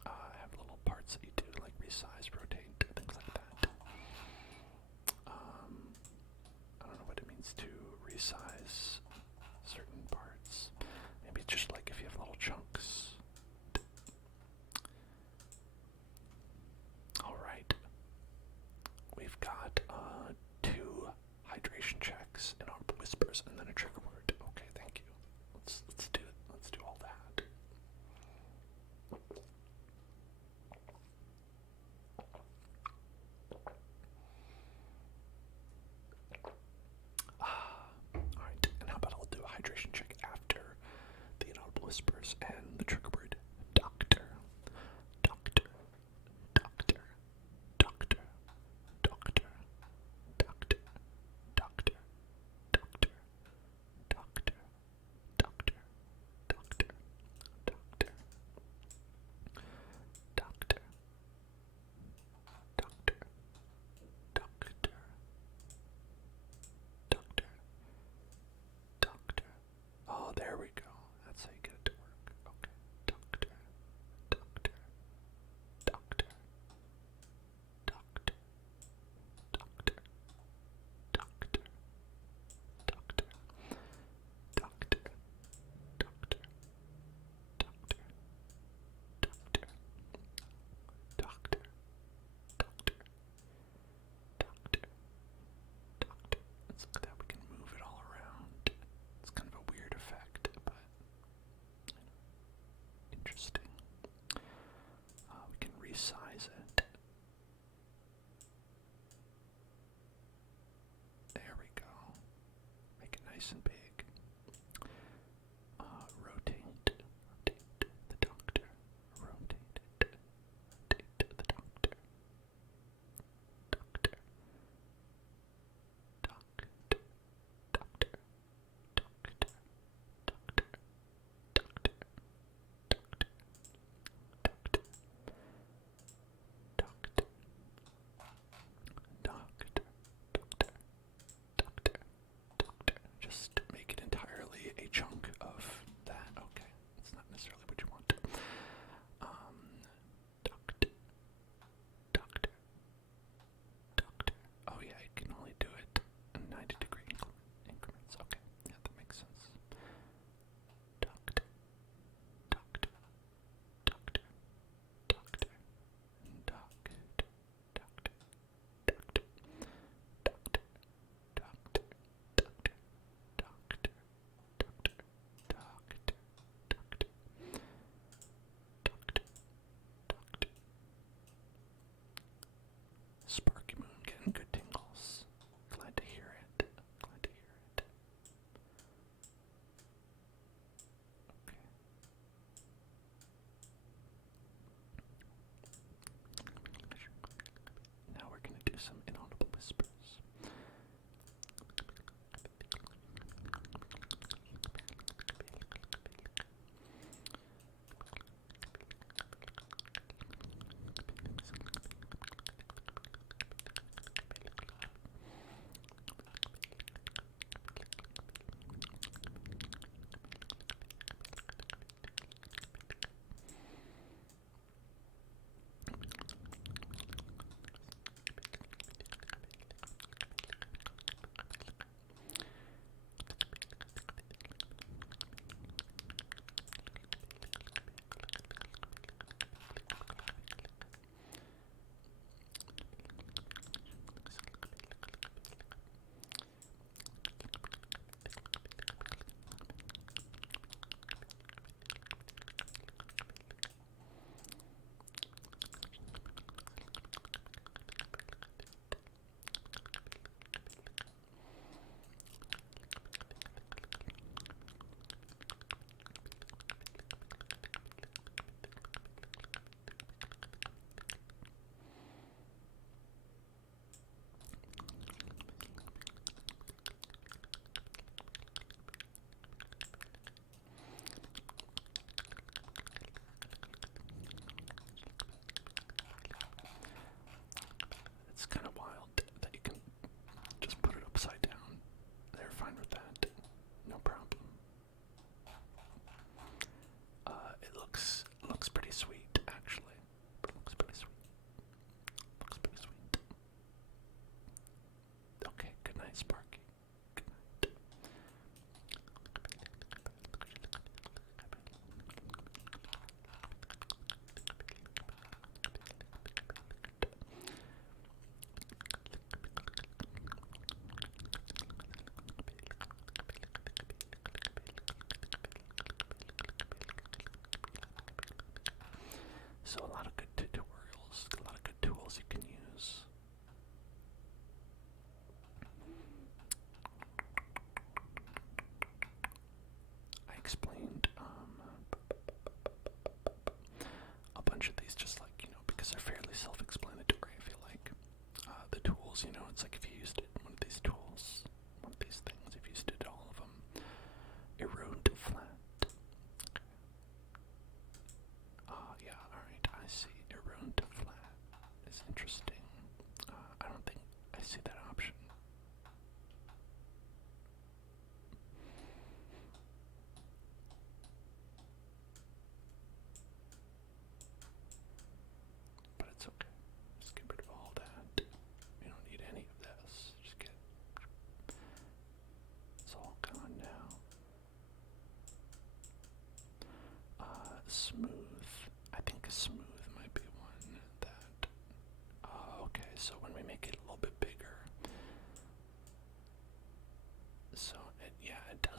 have little parts that you do, like resize, rotate, things like that. I don't know what it means to resize certain parts. Maybe just like if you have little chunks. Alright. We've got 2 hydration checks and our whispers and then a trigger word. Okay, thank you. Let's do it. Let's do all that.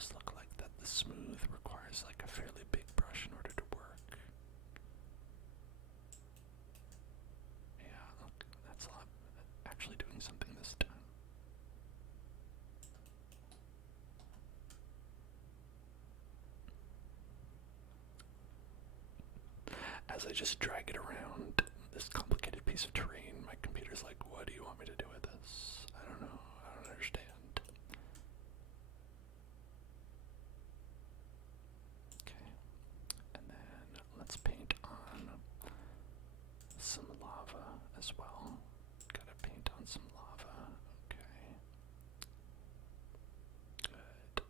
does look like that the smooth requires like a fairly big brush in order to work. Yeah, look, that's a lot. Actually doing something this time. As I just drag it around this complicated piece of terrain, my computer's like, what do you want me to do with this? I don't know. I don't understand. Okay. And then let's paint on some lava as well. Gotta paint on some lava. Okay. Good.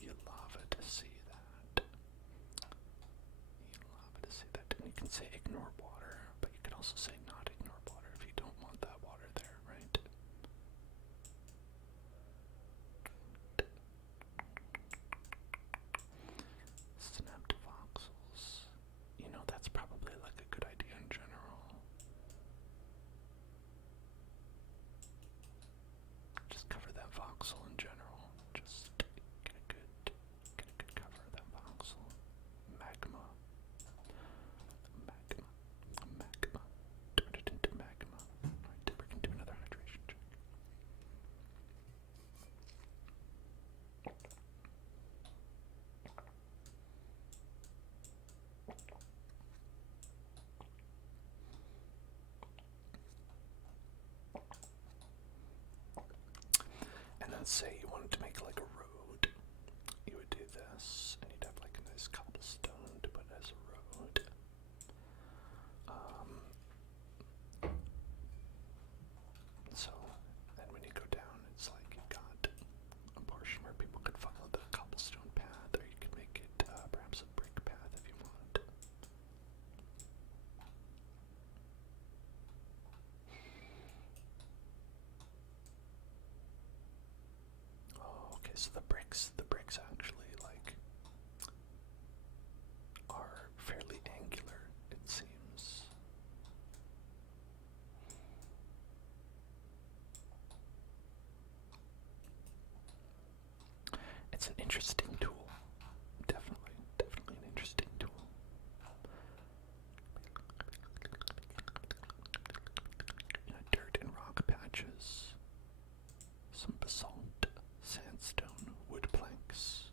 You love it to see that. You love it to see that. And you can say ignore water, but you can also say not ignore water if you don't want that water there, right? Snapped voxels. You know, that's probably like a good idea in general. Just cover that voxel in general. Just get a good cover of that voxel. Magma. Turn it into magma. Alright, we can do another hydration check. And then say you wanted to make like a road. You would do this, and you'd have like a nice cobblestone to put as a road. So, and when you go down, it's like you got a portion where people could follow the cobblestone path, or you could make it perhaps a brick path if you want. Oh, okay, so the bricks actually like are fairly angular, it seems. It's an interesting tool. Definitely an interesting tool. Dirt and rock patches. Some basalt, sandstone, wood planks.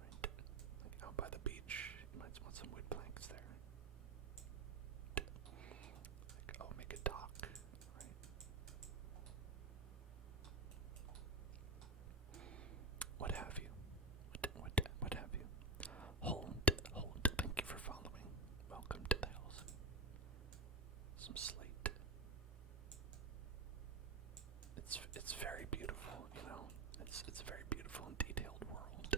Right. Like out by the beach, you might want some wood planks there. Like, oh, make a dock, right? What have you? What have you? Hold, thank you for following. Welcome to the hills. Some slate. It's very beautiful, you know. It's a very beautiful and detailed world.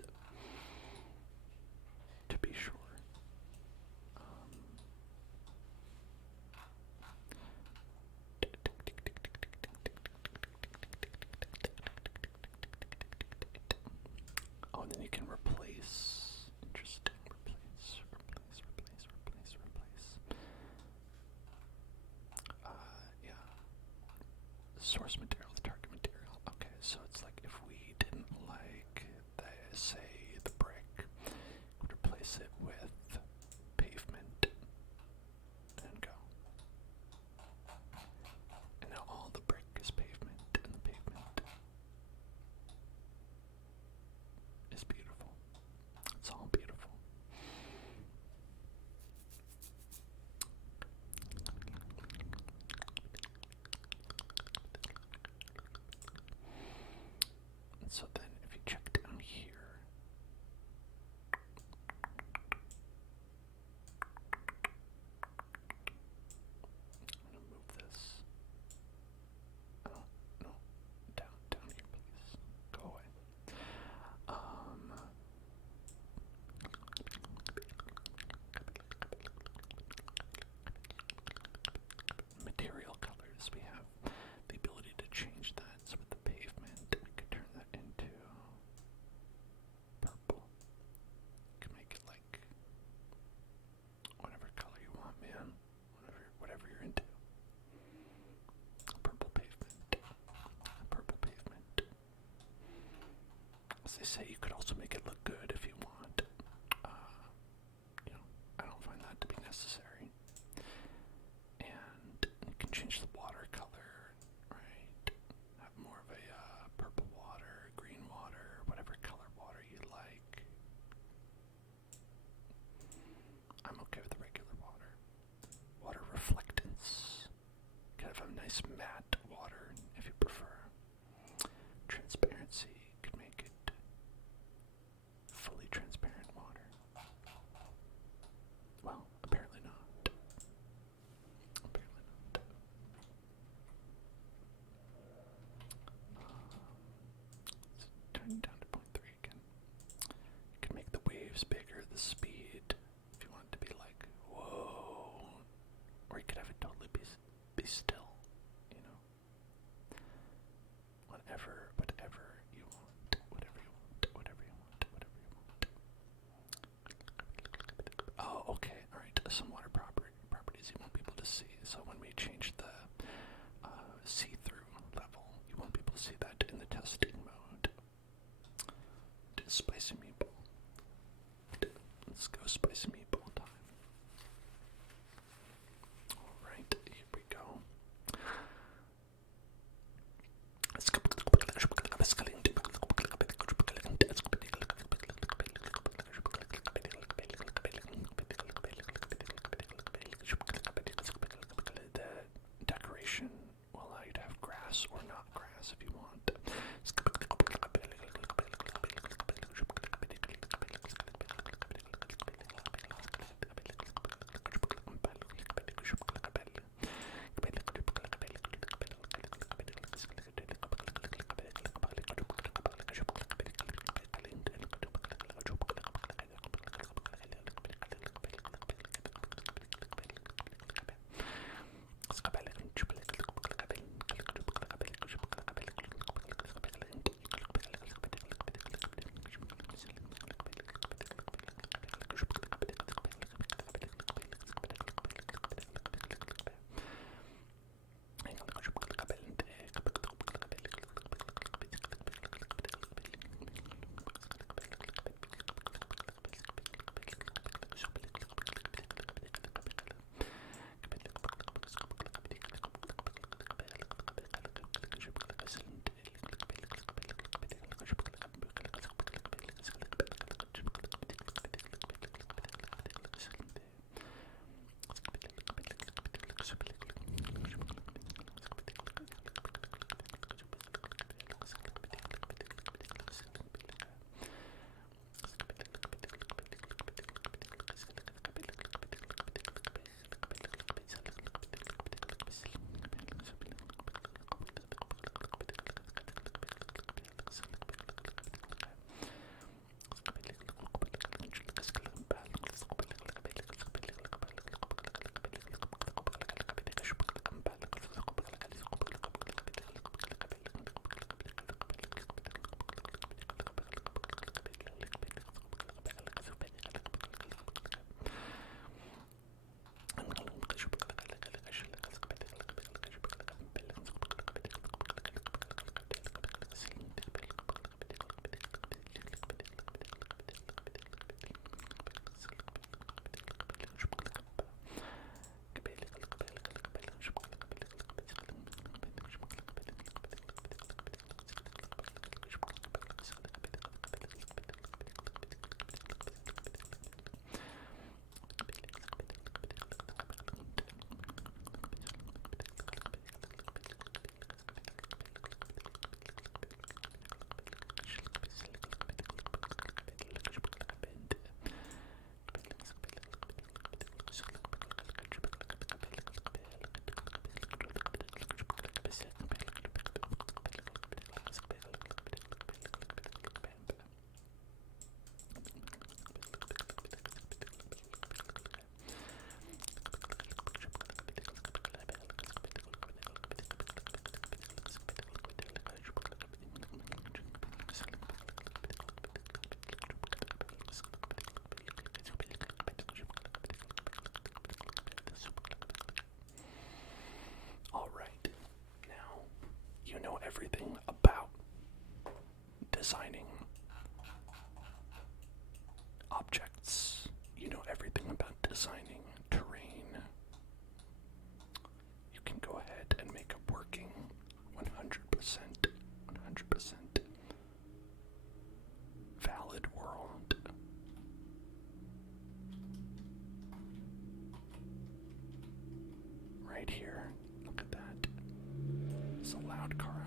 To be sure. Oh, and then you can replace. Interesting. Replace. Yeah. Source material with target material. Okay, so it's like if we didn't like, say, the brick, we'd replace it with pavement and go. And now all the brick is pavement, and the pavement is beautiful. It's all beautiful. And so then if you check down here, I'm gonna move this. No, down here, please. Go away. Material colors. We have the ability to change that. So with the pavement, we could turn that into they say, you could also make it look good if you want. I don't find that to be necessary. And you can change the water color, right? Have more of a purple water, green water, whatever color water you like. I'm okay with the regular water. Water reflectance. Kind of a nice matte water if you prefer. Transparency, could make it fully transparent water. Well, apparently not. Apparently not. Let's turn it down to 0.3 again. You can make the waves bigger, the speed, if you want it to be like, whoa. Or you could have it totally be still, you know. Whatever you want. Whatever you want. Whatever you want. Whatever you want. Oh, okay. Alright. Some water properties you won't be able to see. So when we change the see-through level, you won't be able to see that in the testing mode. Spicy meatball. Let's go spicy meatball time. Alright, here we go. The decoration will allow you to have grass or not grass if you want.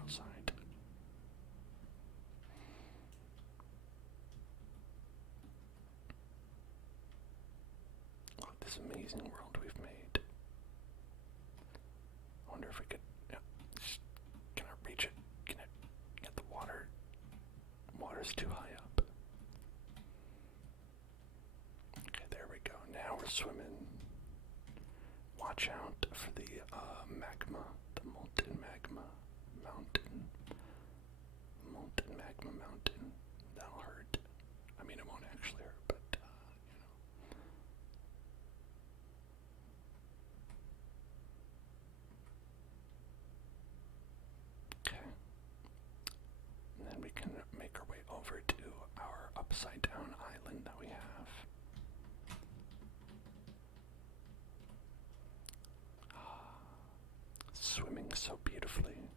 outside. Look at this amazing world we've made. I wonder if we could, can I reach it? Can it get the water? Water's too high up. Okay, there we go. Now we're swimming. Watch out for the magma, the molten magma mountain. Molten magma mountain. That'll hurt. I mean, it won't actually hurt, but, Okay. And then we can make our way over to our upside down island that we have. Swimming so beautifully.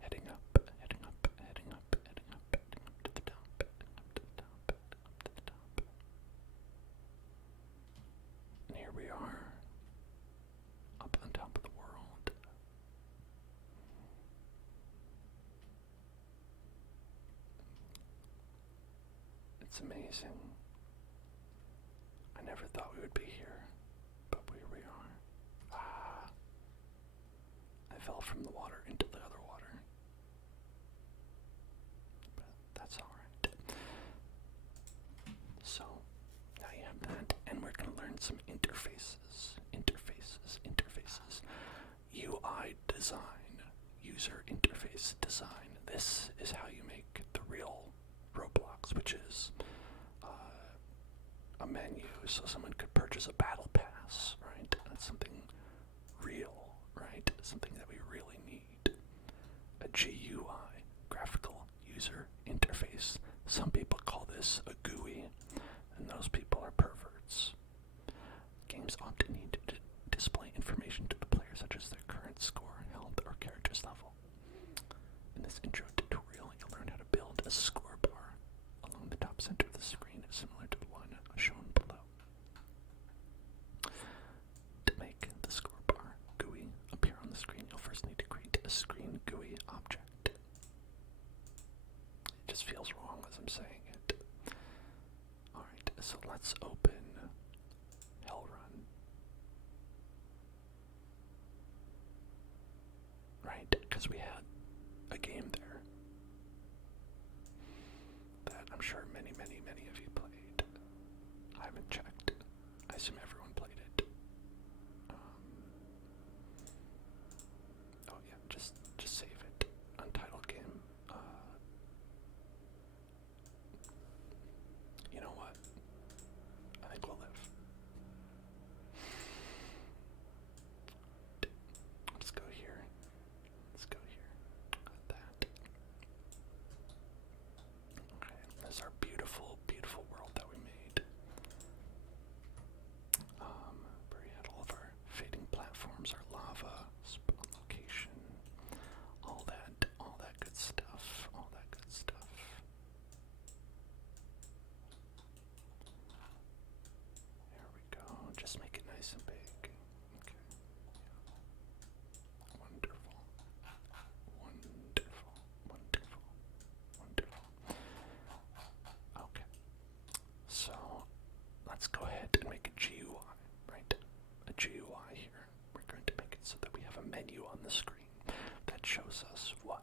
Heading up, heading up, heading up, heading up, heading up to the top, heading up to the top, heading up to the top. And here we are, up on top of the world. It's amazing. I never thought we would be here, but here we are. Ah! I fell from the water into the other water. But that's alright. So, now you have that, and we're going to learn some interfaces. Interfaces. UI design. User interface design. This is how you make the real Roblox, which is a menu, so someone could purchase a battle pass, right? That's something real, right? Something that we really need. A GUI, graphical user interface. Some people call this a GUI, and those people are perverts. Games often need to display information to the player, such as their current score, health, or character's level. In this intro tutorial, you'll learn how to build a score bar along the top center of the screen, similar to the one shown below. To make the score bar GUI appear on the screen, you'll first need to create a screen GUI object. It just feels wrong as I'm saying it. Alright, so let's open Hellrun. Right, because we had a game there that I'm sure many of you played. I haven't checked. I assume everyone played it. Oh yeah, just save it. Untitled game. You know what? I think we'll live. Let's go here. Let's go here. Got that. Okay, this is our beautiful world that we made. Where we had all of our fading platforms, our lava, spawn location, all that good stuff, There we go. Just make it nice and big. Okay. Yeah. Wonderful. Okay. So, let's go ahead and make a GUI, right? A GUI here. We're going to make it so that we have a menu on the screen that shows us what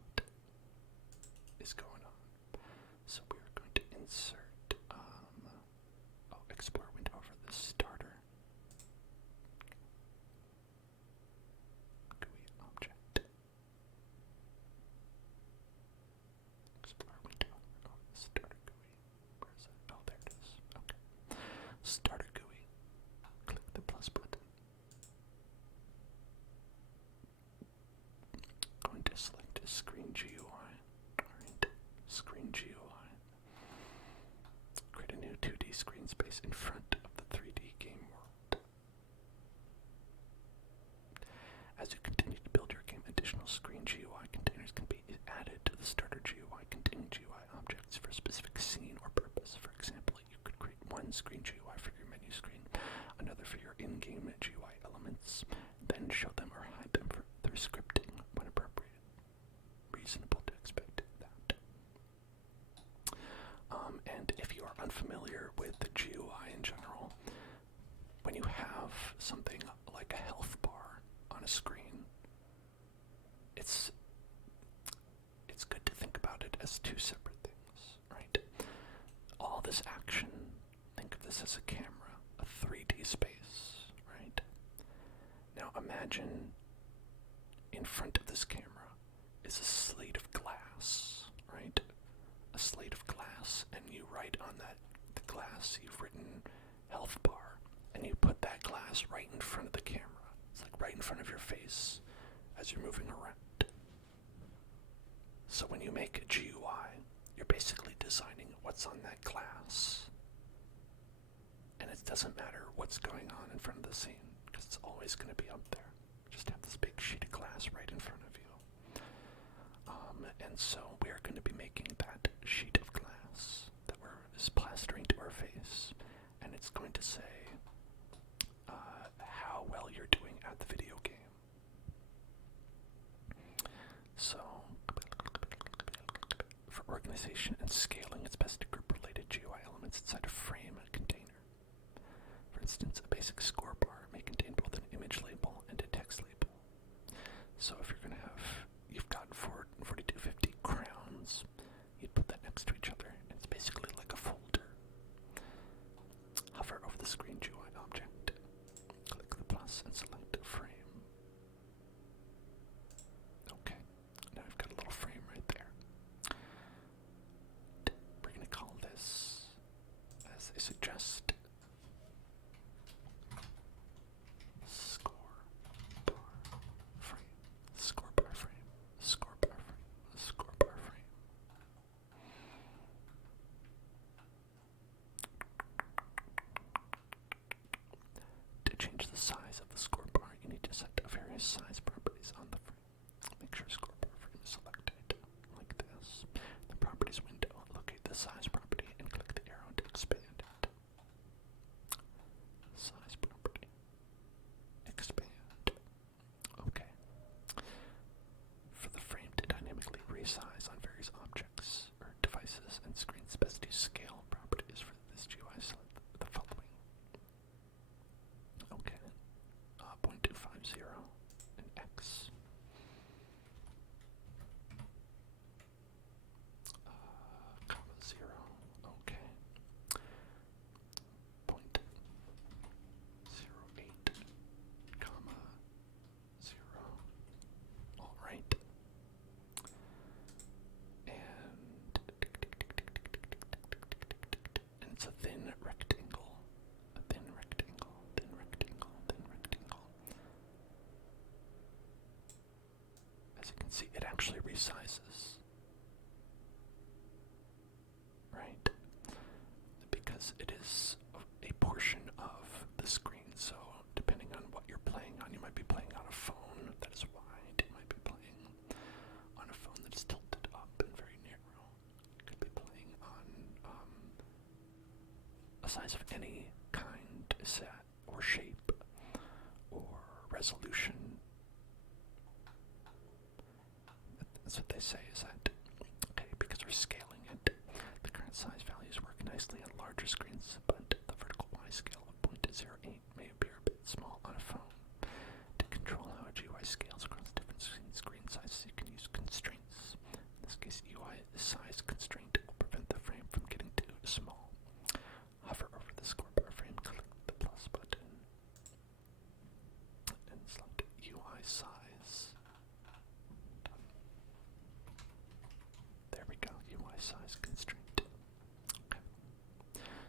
is going on. So we're going to insert, explore window for the starter. GUI object. Explore window. Oh, starter GUI. Where is it? Oh, there it is. Okay. Starter GUI. Click the plus button. Going to select a screen GUI. Alright. Screen GUI. Create a new 2D screen space in front of the 3D game world. As you continue to build your game, additional screen GUI containers can be added to the starter GUI containing GUI objects for a specific scene or purpose. For example, you could create one screen GUI for your menu screen, another a screen, it's good to think about it as two separate things, right? All this action, think of this as a camera, a 3D space, right? Now imagine in front of this camera is a slate of glass, right? A slate of glass, and you write on the glass, you've written health bar, and you put that glass right in front of the camera. It's like right in front of your face as you're moving around. So when you make a GUI, you're basically designing what's on that glass. And it doesn't matter what's going on in front of the scene, because it's always going to be up there. Just have this big sheet of glass right in front of you. And so we're going to be making that sheet of glass that is plastering to our face, and it's going to say how well you're doing at the video game. So, for organization and scaling, it's best to group related GUI elements inside a frame and container. For instance, a basic score bar may contain both an image label and a text label. So if you're going to have, you've got 4250 crowns, you'd put that next to each other, and it's basically like a folder. Hover over the screen GUI object, click the plus and select frame. Okay, now I've got a little frame right there. We're going to call this, as they suggest, score bar frame, score bar frame, score bar frame, score bar frame. To change the size of the score bar, you need to set various size properties on the frame. Make sure score bar frame is selected, like this. The properties window, locate the size property and click the arrow to expand it. Size property. Expand. Okay. For the frame to dynamically resize on various objects or devices and screens, best use scale properties for this GUI. Select the following. Okay. 0.250 and X. Comma 0. Okay. 0.08, comma 0. All right. And it's a thin rectangle. A thin rectangle, thin rectangle, thin rectangle. As you can see, it actually resizes. Right? Because it is a portion of the screen, so depending on what you're playing on, you might be playing on a phone that is wide, you might be playing on a phone that is tilted up and very narrow. You could be playing on a size of any kind, set, or shape, or resolution. That's what they say, is that, okay, because we're scaling it, the current size values work nicely on larger screens, but the vertical Y scale of 0.08 may appear a bit small on a phone. To control how a GUI scales across different screen sizes, you can use constraints. In this case, UI size constraint will prevent the frame from getting too small. Hover over the score bar frame, click the plus button, and select UI size. There we go, UI size constraint. Okay.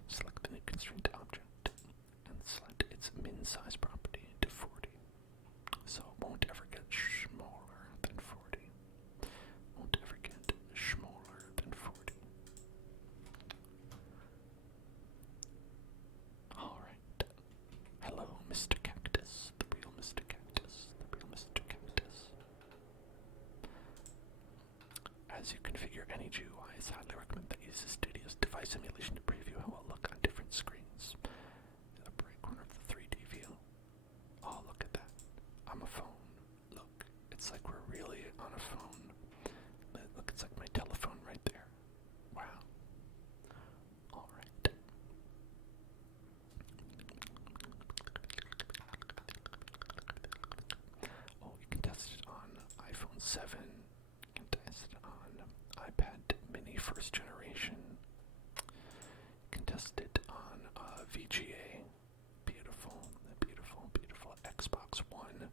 Select the new constraint object and select its min size property to 40. So it won't ever get smaller than 40. Won't ever get smaller than 40. Alright. Hello, Mr. Cactus. The real Mr. Cactus. The real Mr. Cactus. As you configure any GUI, it's highly recommended that you use the Studio's device simulation to preview how it will look on different screens. In the upper right corner of the 3D view. Oh, look at that. I'm a phone. Look, it's like we're really on a phone. Look, it's like my telephone right there. Wow. Alright. 7. You can test it on iPad Mini first generation. You can test it on VGA. Beautiful, beautiful, beautiful. Xbox One.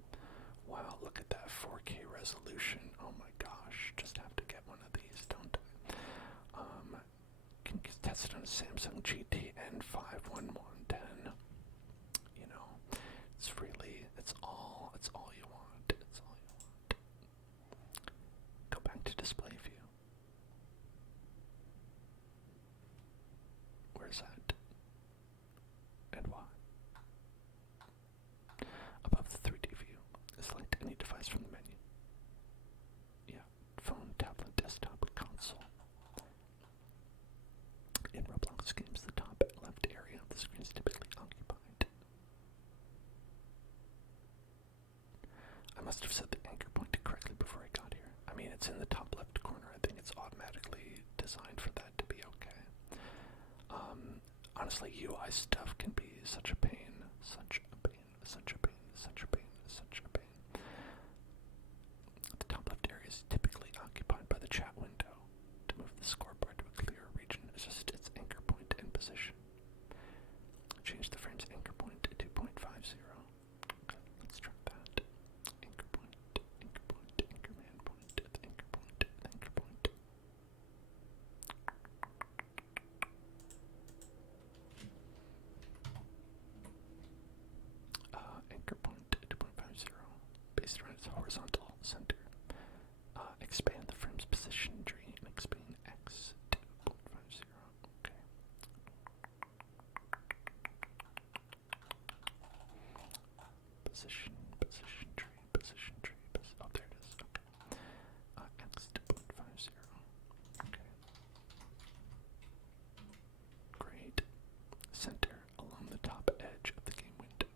Wow, look at that 4K resolution. Oh my gosh, just have to get one of these, don't I? Can test it on a Samsung GTN 51110. You know, it's all you want. It's all you want. Go back to display view. Where's that? And why? Above the 3D view, select any device from the menu. Yeah, phone, tablet, desktop, console. In Roblox games, the top left area of the screen is typically occupied. I must have said the anchor point correctly before I got here. I mean, it's in the top left corner. I think it's automatically designed for that to be okay. Honestly, UI stuff can be such a pain. Such a pain, such a pain, such a pain, such a pain. The top left area is typically occupied by the chat window. To move the scoreboard to a clearer region, adjust its anchor point and position. Change the frame's anchor point to 2.50. Okay, let's try that. Anchor point, anchor man point, anchor point, anchor point. Anchor point 2.50, based around its horizontal center. Expand the frame's position tree and expand X 2.50. Okay. Position tree. Oh, there it is. Okay. X 2.50. Okay. Great. Center along the top edge of the game window.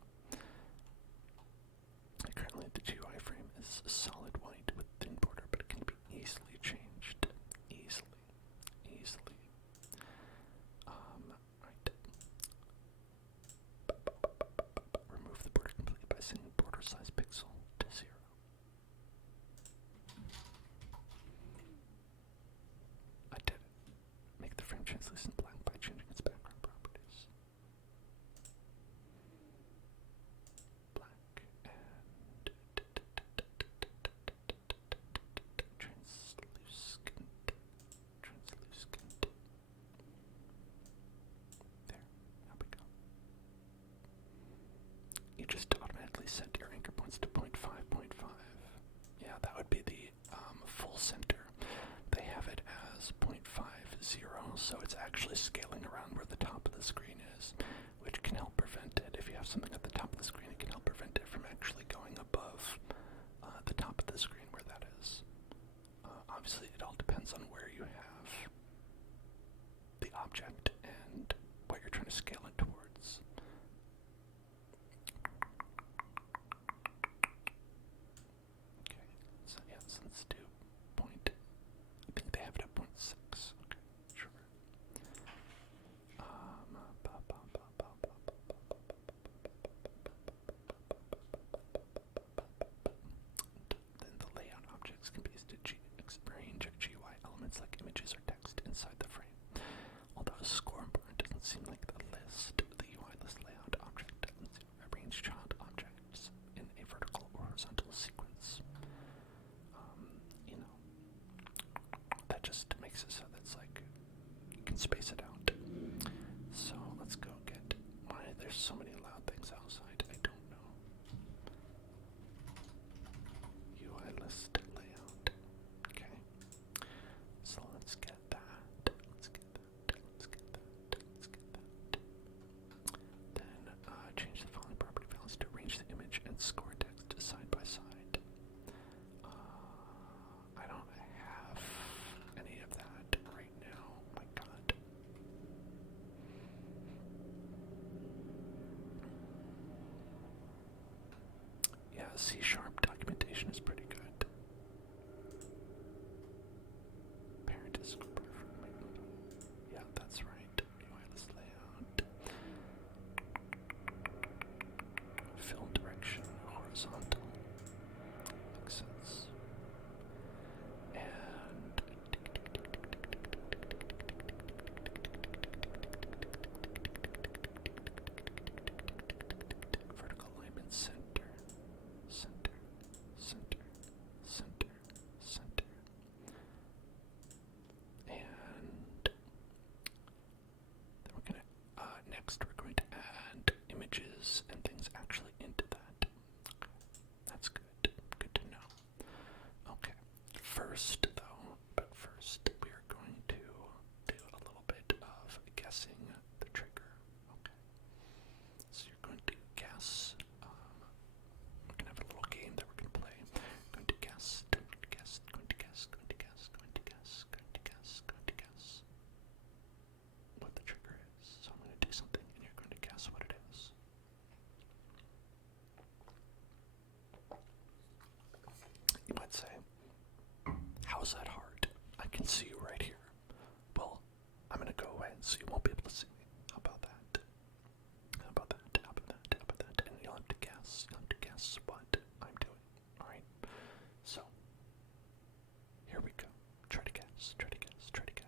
Currently, the GUI frame is solid white with thin border, but it can be easily changed. Easily. Right. Remove the border completely by setting border size pixel to 0. I did it. Make the frame translucent black by changing its background properties. Black and translucent. There, we go. You just automatically set your anchor points to 0.5. Yeah, that would be the full center. They have it as 0.50, so it's actually scaling around where the top of the screen is, which can help prevent it. If you have something at the top of the screen, it can help prevent it from actually going above the top of the screen where that is. Obviously, it all depends on where you have the object and what you're trying to scale it towards. Okay, so yeah, so let's do point. I think they have it at 0.6. Okay, sure. Then the layout objects can be used to arrange GUI elements like images or text inside the frame. Although scoreboard doesn't seem like the UI list layout object lets you arrange child objects in a vertical or horizontal sequence. That just makes it so that's like you can space it out. So let's go get why there's so many loud things outside. I don't know. UI list layout. Okay. So let's get that. Then change the following property values to arrange the image and score text side by side. I don't have any of that right now. Oh my god. Yeah, C# documentation is pretty good. Parent is yeah, that's right. UI list layout. Film direction, horizontal. Makes sense. first, we are going to do a little bit of guessing the trigger. Okay. So you're going to guess. We're going to have a little game that we're going to play. Going to guess, going to guess, going to guess, going to guess, going to guess, going to guess, going to guess what the trigger is. So I'm going to do something and you're going to guess what it is. You might say, how is that hard? I can see you right here. Well, I'm going to go away so you won't be able to see me. How about that? How about that? How about that? How about that? And you'll have to guess. You'll have to guess what I'm doing. Alright? So, here we go. Try to guess. Try to guess. Try to guess.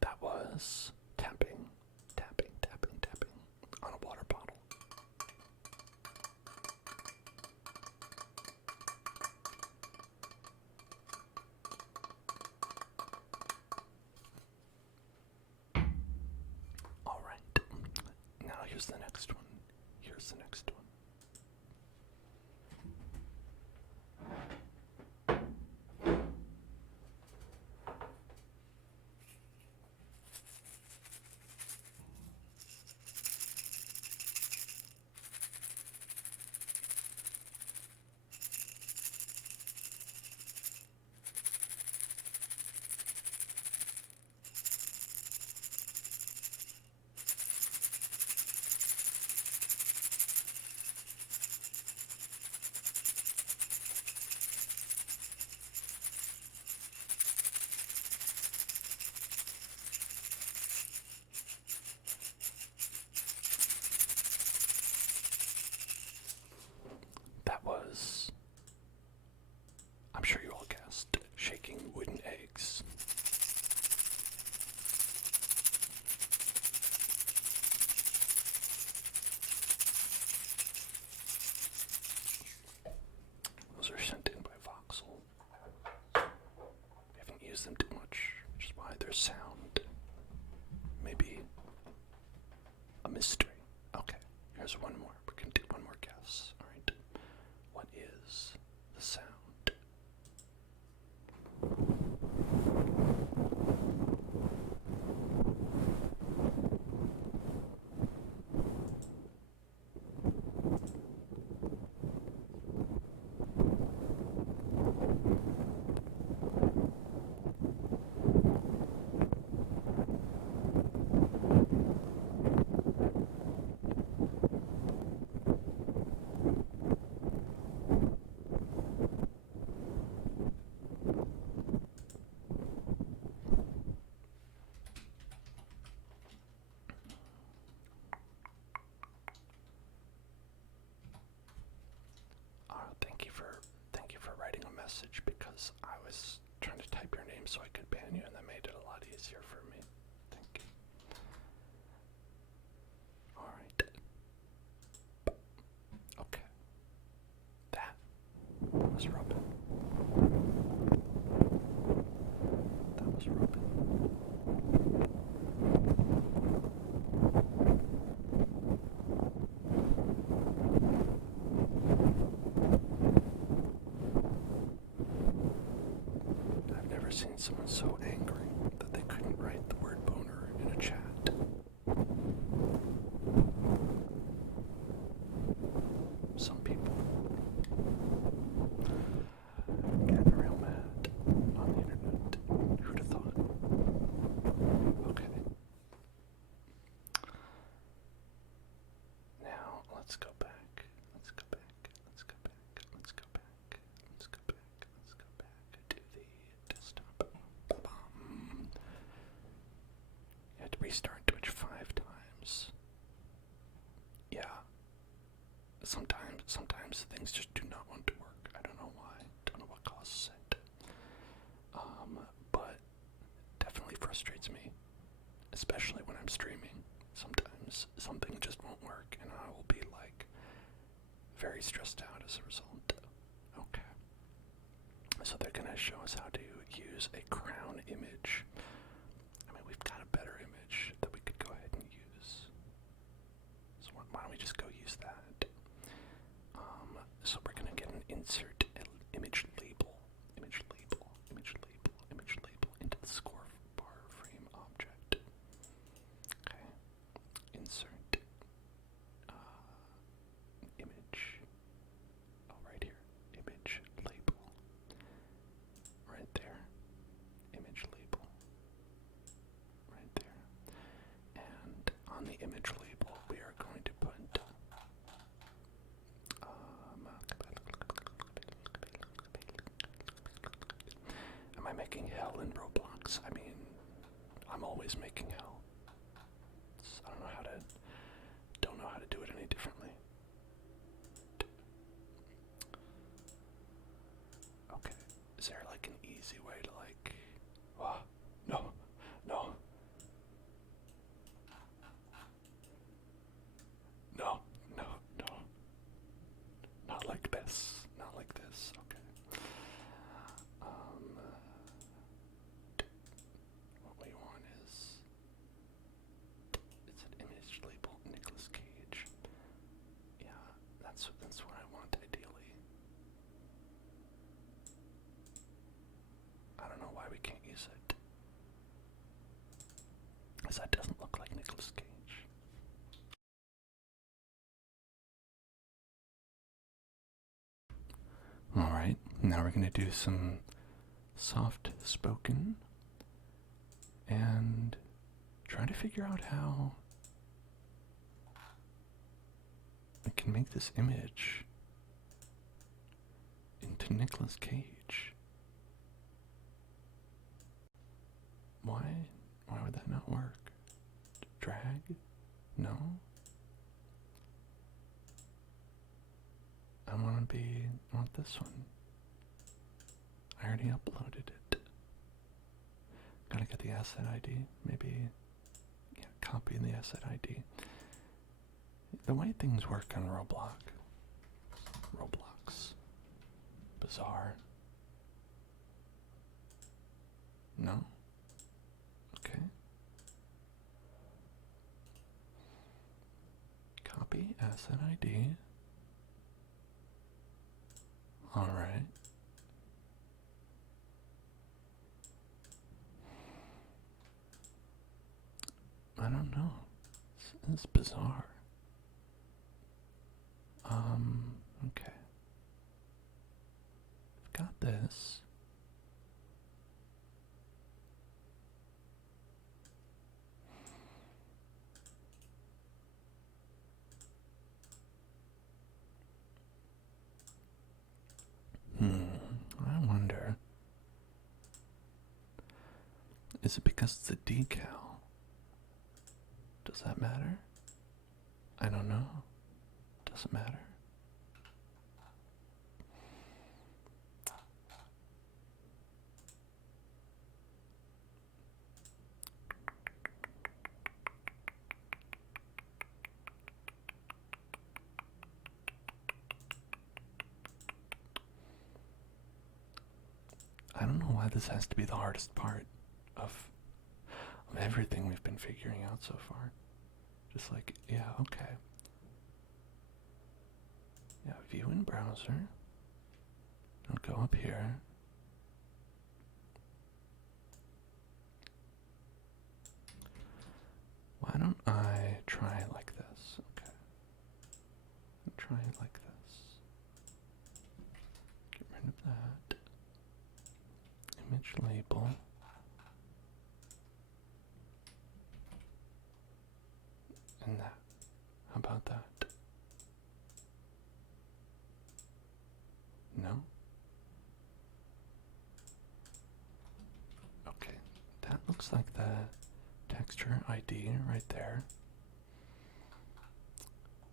That was tapping, tapping, tapping, tapping on a water bottle. All right. Now here's the next one. Here's the next one. That was, I'm sure you all guessed, shaking wooden eggs. Those are sent in by Voxel. We haven't used them too much, which is why their sound may be a mystery. Okay, here's one more. We're going to do one more guess. All right. What is the sound? Thank you for writing a message, because I was trying to type your name so I could ban you, and that made it a lot easier for me. Thank you. Alright. Okay. That was Robin. That was Robin. I've never seen someone so angry that they couldn't write the word boner in a chat. Some people get real mad on the internet. Who'd have thought? Okay. Now, let's go back. Let's go back. Let's go back. Let's go back. Let's go back. Let's go back to the desktop. frustrates me, especially when I'm streaming. Sometimes something just won't work, and I will be like very stressed out as a result. Okay. So they're gonna show us how to use a crown image. I mean, we've got a better image that we could go ahead and use. So why don't we just go use that? So we're gonna get an insert image label into the score bar frame object. Okay. Insert image. Oh, right here. Image label. Right there. Image label. Right there. And on the image label, we are going to put am I making hell in Roblox? I mean, I'm always making hell. I don't know how to do it any differently. Okay, is there like an easy way to like, no, no, no, no, no, not like this, not like this, okay. What we want is, it's an image label, Nicolas Cage. Yeah, that's what I want ideally. I don't know why we can't use it, because that doesn't look like Nicolas Cage. Alright, now we're going to do some soft spoken and try to figure out how I can make this image into Nicolas Cage. Why would that not work? Drag? No? I want this one. I already uploaded it. Gotta get the asset ID. Maybe, yeah, copy the asset ID. The way things work on Roblox. Bizarre. No? Okay. Copy asset ID. Alright. I don't know. It's bizarre. Okay. I've got this. I wonder. Is it because it's a decal? Does that matter? I don't know. Doesn't matter. I don't know why this has to be the hardest part of everything we've been figuring out so far. Just like, yeah, okay. Yeah, view in browser. I'll go up here. Why don't I try it like this? Okay. Try it like this. Get rid of that. Image label. And that. How about that? No? Okay. That looks like the texture ID right there.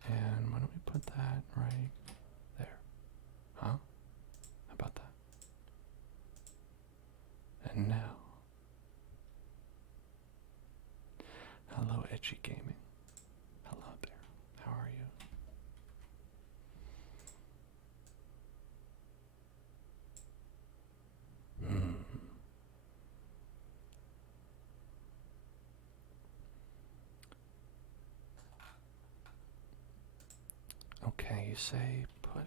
And why don't we put that right there? Huh? How about that? And now, Edgy Gaming. Hello there. How are you? Okay, you say put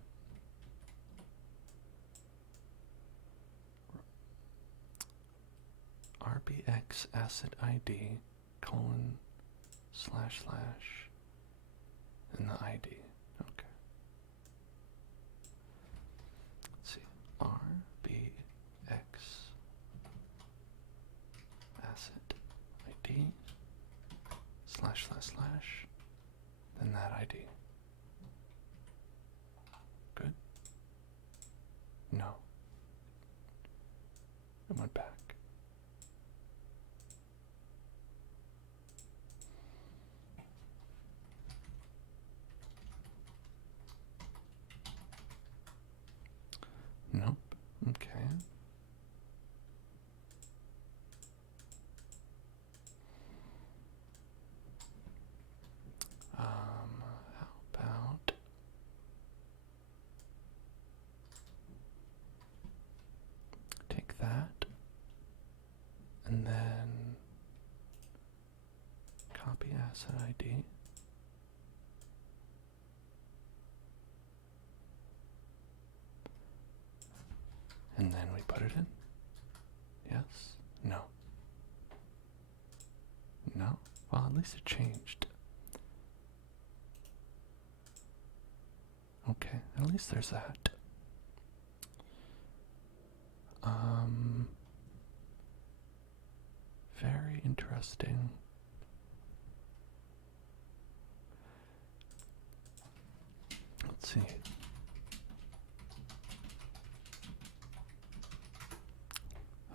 RBX asset ID colon slash slash and the ID. Okay. Let's see. RBX asset ID slash slash slash then that ID. Good? No. It went back. Nope. Okay. How about take that and then copy asset ID. And then we put it in. Yes? No. No? Well, at least it changed. Okay, at least there's that. Very interesting. Let's see.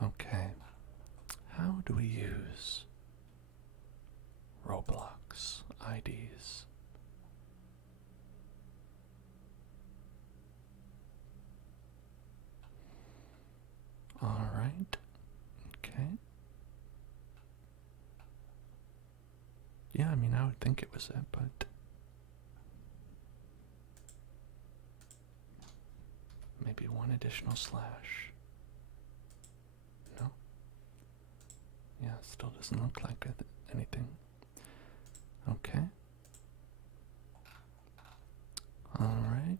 Okay. How do we use Roblox IDs? All right. Okay. Yeah, I mean, I would think it was it, but maybe one additional slash. No? Yeah, it still doesn't look like anything. Okay. All right.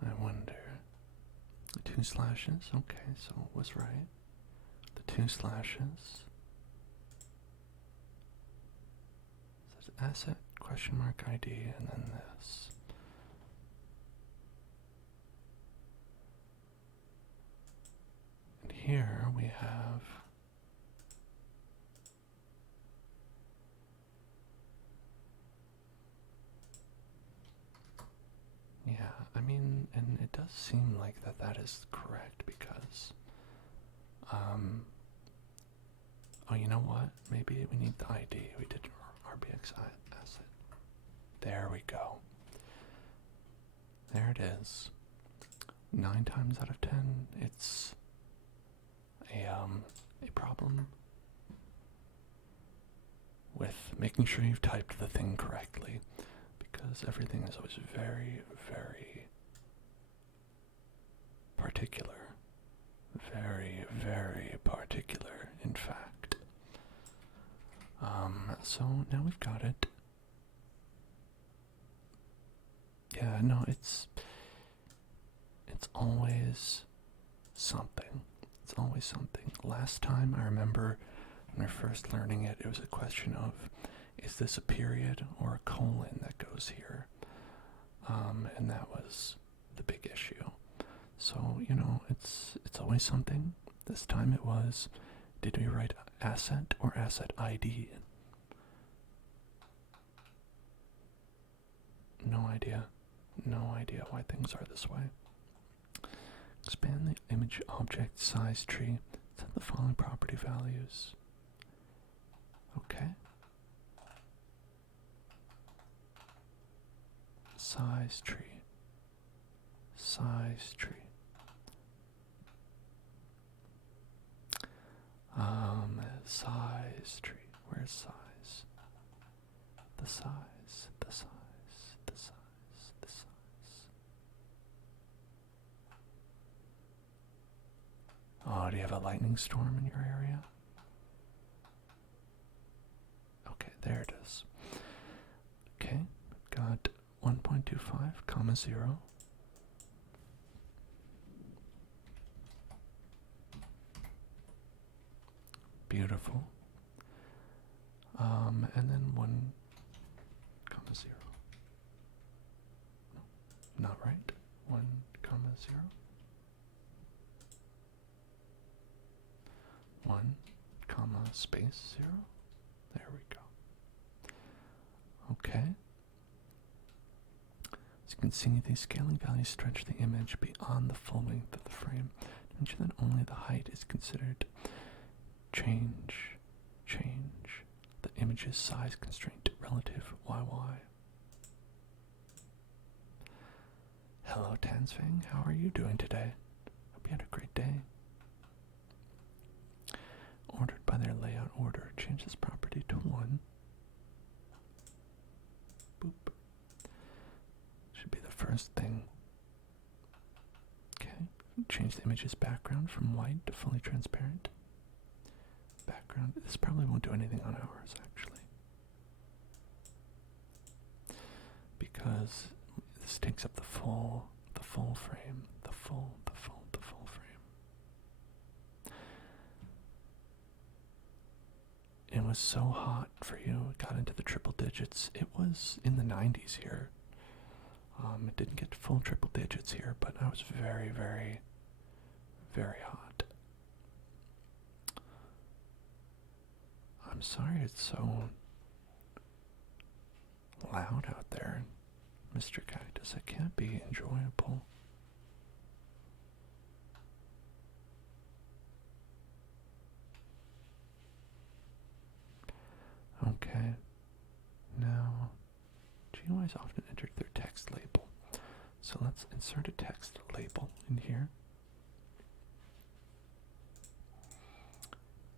I wonder. The 2 slashes. Okay, so it was right. The 2 slashes. It says asset question mark ID and then this. And here we have I mean, and it does seem like that is correct because, oh, you know what? Maybe we need the ID. We did RBX asset. There we go. There it is. 9 times out of 10, it's a problem with making sure you've typed the thing correctly, because everything is always very, very particular. Very, very particular, in fact. So now we've got it. Yeah, no, it's always something. It's always something. Last time, I remember when we were first learning it, it was a question of, is this a period or a colon that goes here? And that was the big issue. So, you know, it's always something. This time it was, did we write asset or asset ID? No idea. No idea why things are this way. Expand the image object size tree. Set the following property values. Okay. size tree, size tree. Size tree. Where's size? The size, the size, the size, the size. Oh, do you have a lightning storm in your area? Okay, there it is. Okay, got 1.25, comma 0. Beautiful. And then 1, comma 0. No, not right. 1, comma 0. 1, comma space 0. There we go. Okay. As you can see, these scaling values stretch the image beyond the full length of the frame to ensure that only the height is considered. Change the image's size constraint relative YY. Hello Tansfang, how are you doing today? Hope you had a great day. Ordered by their layout order, change this property to 1. Boop. Should be the first thing. Okay, change the image's background from white to fully transparent. Background. This probably won't do anything on ours, actually, because this takes up the full frame, the full frame. It was so hot for you. It got into the triple digits. It was in the 90s here. It didn't get full triple digits here, but I was very, very, very hot. I'm sorry it's so loud out there, Mr. Cactus. It can't be enjoyable. Okay. Now, GUIs often enter their text label. So let's insert a text label in here.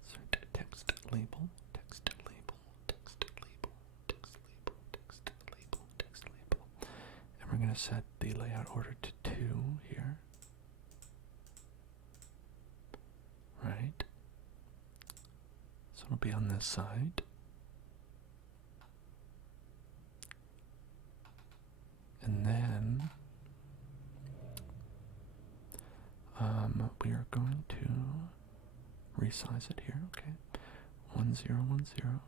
Insert a text label. We're going to set the layout order to 2 here. Right. So it'll be on this side. And then we are going to resize it here. Okay. 1, 0, 1, 0.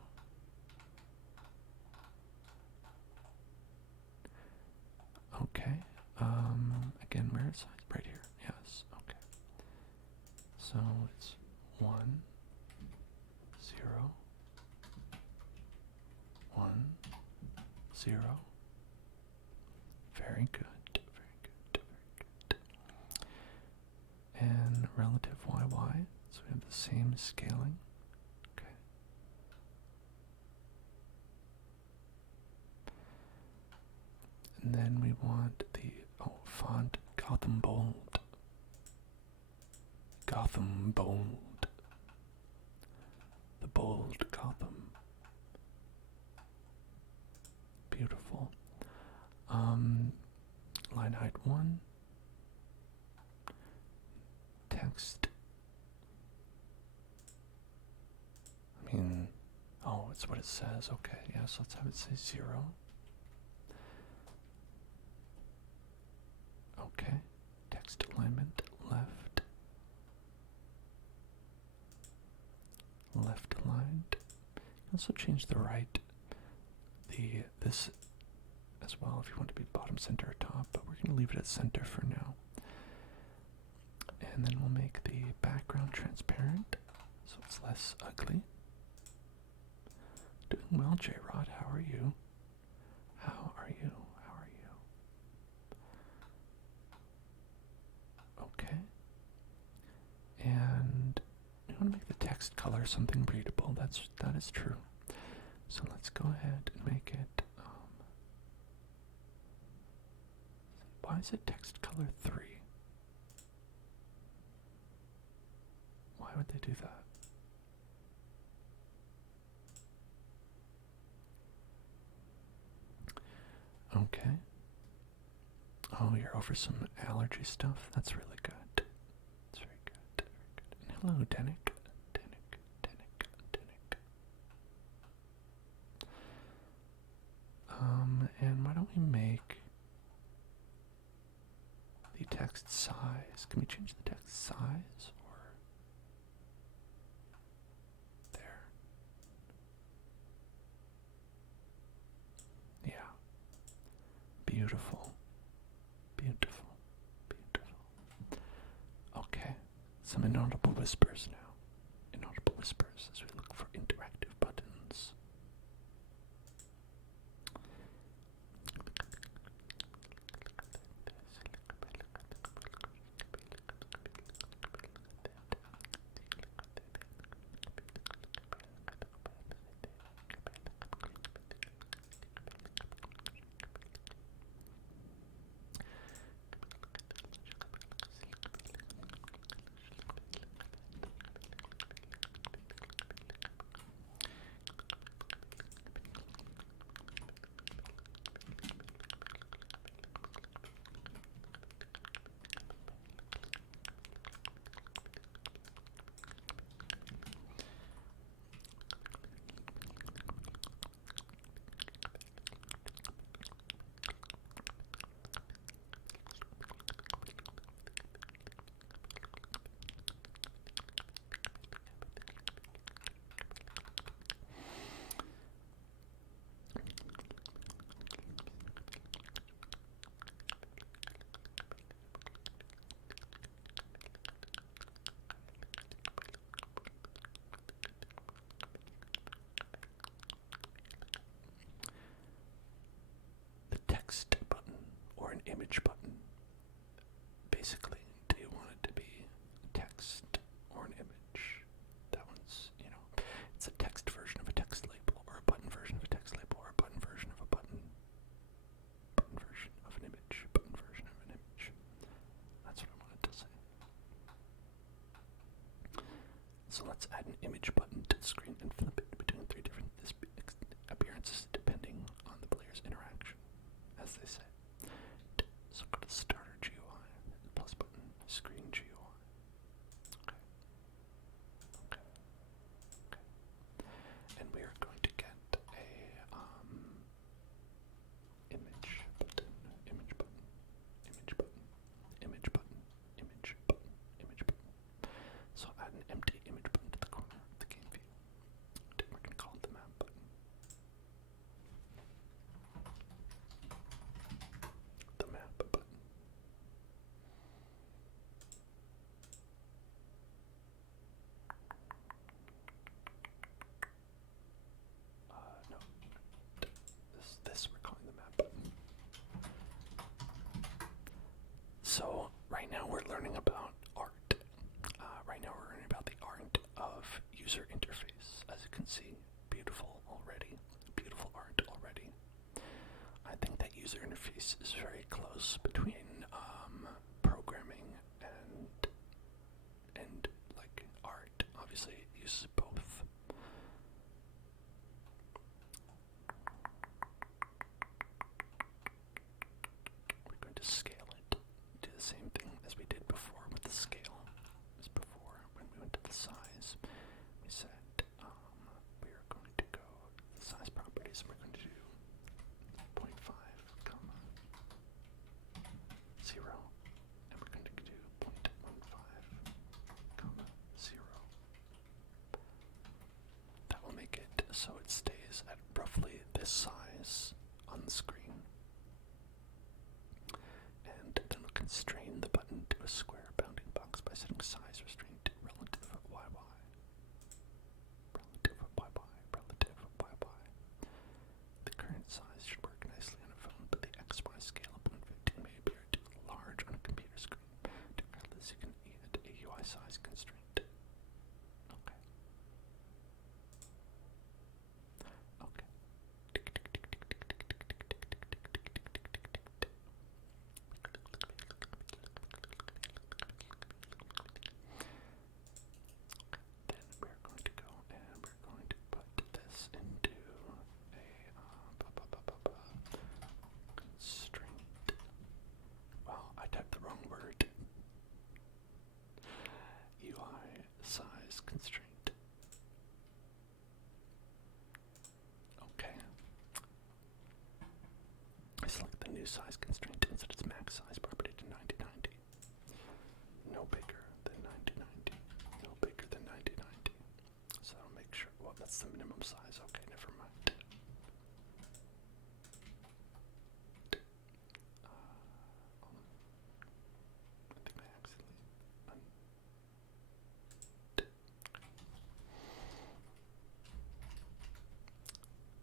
Okay, again, where is size? Right here, yes, okay. So it's 1, 0, 1, 0. Very good, very good, very good. And relative YY, so we have the same scaling. Okay. And then we want the font Gotham Bold. Gotham Bold. The bold Gotham. Beautiful. Line height 1. Text. I mean, oh, it's what it says. Okay, yeah, so let's have it say 0. Okay, text alignment left. Left aligned. Also change the right. This as well if you want to be bottom, center, or top, but we're going to leave it at center for now. And then we'll make the background transparent so it's less ugly. Doing well, J-Rod. How are you? How are you? How are you? Okay. And you want to make the text color something readable. That is true. So let's go ahead and make it is it text color 3? Why would they do that? Okay. Oh, you're over some allergy stuff? That's really good. That's very good. Very good. And hello, Denick. And why don't we make the text size? Can we change the text size? Or there. Yeah. Beautiful. Beautiful. Beautiful. Okay. Some inaudible whispers now. Inaudible whispers as we look for interactive buttons. Text button or an image button. Basically, do you want it to be text or an image? That one's, it's a text version of a text label, or a button version of a text label, or a button version of a button. Button version of an image. Button version of an image. That's what I wanted to say. So let's add an image button to the screen and flip it between 3 different appearances depending on the player's interaction, as they say. So go to starter GUI, plus button, screen GUI. Okay. Okay. Okay. And we are going to get a image button, image button, image button, image button, image button, image button. So add an empty image button to the corner of the game view. We're going to call it the map button. The map button. No. This we're calling the map button. So right now we're learning about art. Right now we're learning about the art of user interface. As you can see, beautiful already. Beautiful art already. I think that user interface is very close between programming and like art. Obviously, it uses both. We're going to scale it. Do the same thing as we did before with the scale. As before, when we went to the size, we said we are going to go to the size properties. We're going to do 0.5, comma 0, and we're going to do 0.15, comma 0. That will make it so it stays at roughly this size on the screen. And then we'll constrain the button to a square bounding box by setting size restraint to relative of YY. Relative of YY, relative of YY. The current size should work nicely on a phone, but the XY scale of 115 may appear too large on a computer screen. Regardless, you can add a UI size constraint. Okay. Okay. new size constraint and set its max size property to 9090. No bigger than 9090. No bigger than 9090. So I'll make sure. Well, that's the minimum size. Okay, never mind. I think I accidentally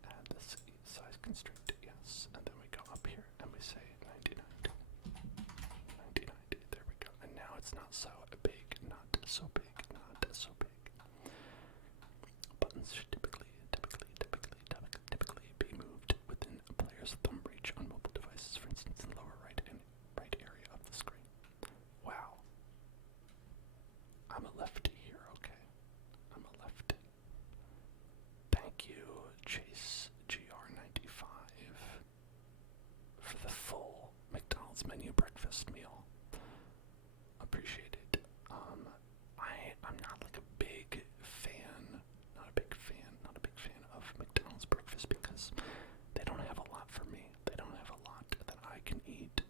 add this size constraint, yes, and then we go up here and we say 9090. 9090. There we go. And now it's not so big, not so big, not so big. Buttons should typically be moved within a player's thumb reach on mobile devices, for instance, in the lower right area of the screen. Wow. I'm a lefty here, okay. I'm a lefty. Thank you, Chase GR95, for the full McDonald's menu breakfast meal. Appreciate it. I'm not like a big fan, not a big fan of McDonald's breakfast because they don't have a lot for me. They don't have a lot that I can eat.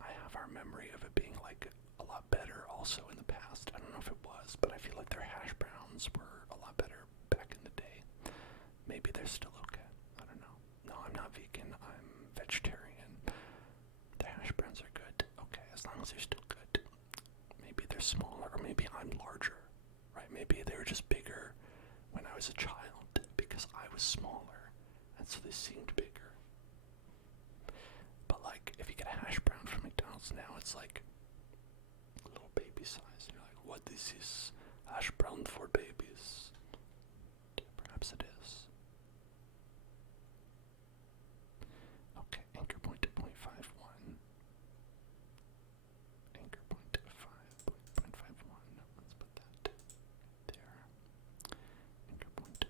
I have our memory of it being like a lot better also in the past. I don't know if it was, but I feel like their hash browns were a lot better back in the day. Maybe they're still okay. I don't know. No, I'm not vegan. I'm vegetarian. The hash browns are good. Okay, as long as they're still good. Maybe they're smaller, or maybe I'm larger, right? Maybe they were just bigger when I was a child because I was smaller, and so they seemed bigger. But like, if you get a hash brown from McDonald's now, it's like a little baby size. You're like, what is this hash brown for babies? Perhaps it is. Okay, anchor point at 0.51. Anchor point at 5.51. Let's put that there. Anchor point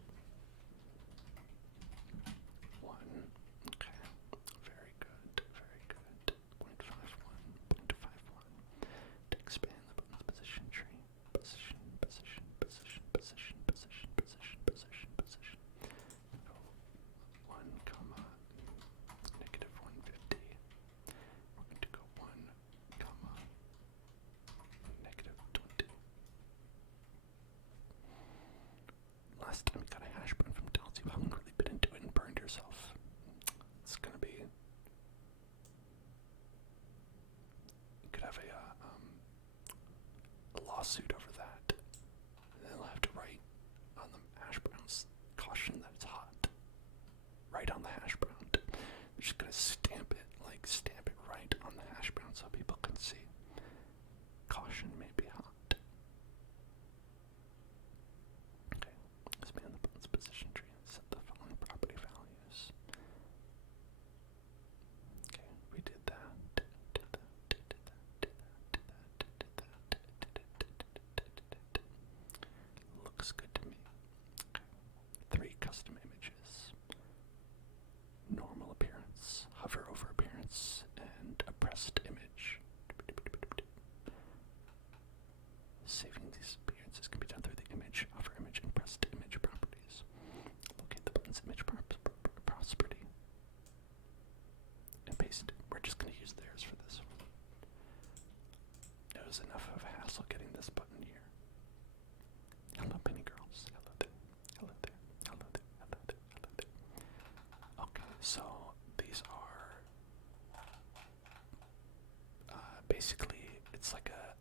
1. Okay. Very good. Very good. 0.51. 0.51. To expand the button's position tree. Position. Go 1, comma, negative 150. We're going to go 1, comma, negative 20. Last time you got a hash brown from McDonald's, you hungrily bit into it and burned yourself. It's gonna be. You could have a lawsuit over that. And they'll have to write on the hash browns, caution that it's hot. Right on the hash brown. They're just gonna stamp it right on the hash brown so people can see. Caution may be hot. Okay, expand the button's position tree and set the following property values. Okay, we did that. Looks good to me. Okay. 3 custom images. Normal appearance, hover over appearance, and a pressed image. Saving these appearances can be done through the image, hover image, and pressed image properties. Locate the button's image property and paste it. We're just going to use theirs for this one. It was enough of a hassle getting this button here. Hello, penny girls. Hello there. Hello there. Hello there. Hello there. Hello there. Okay, so these are basically, it's like a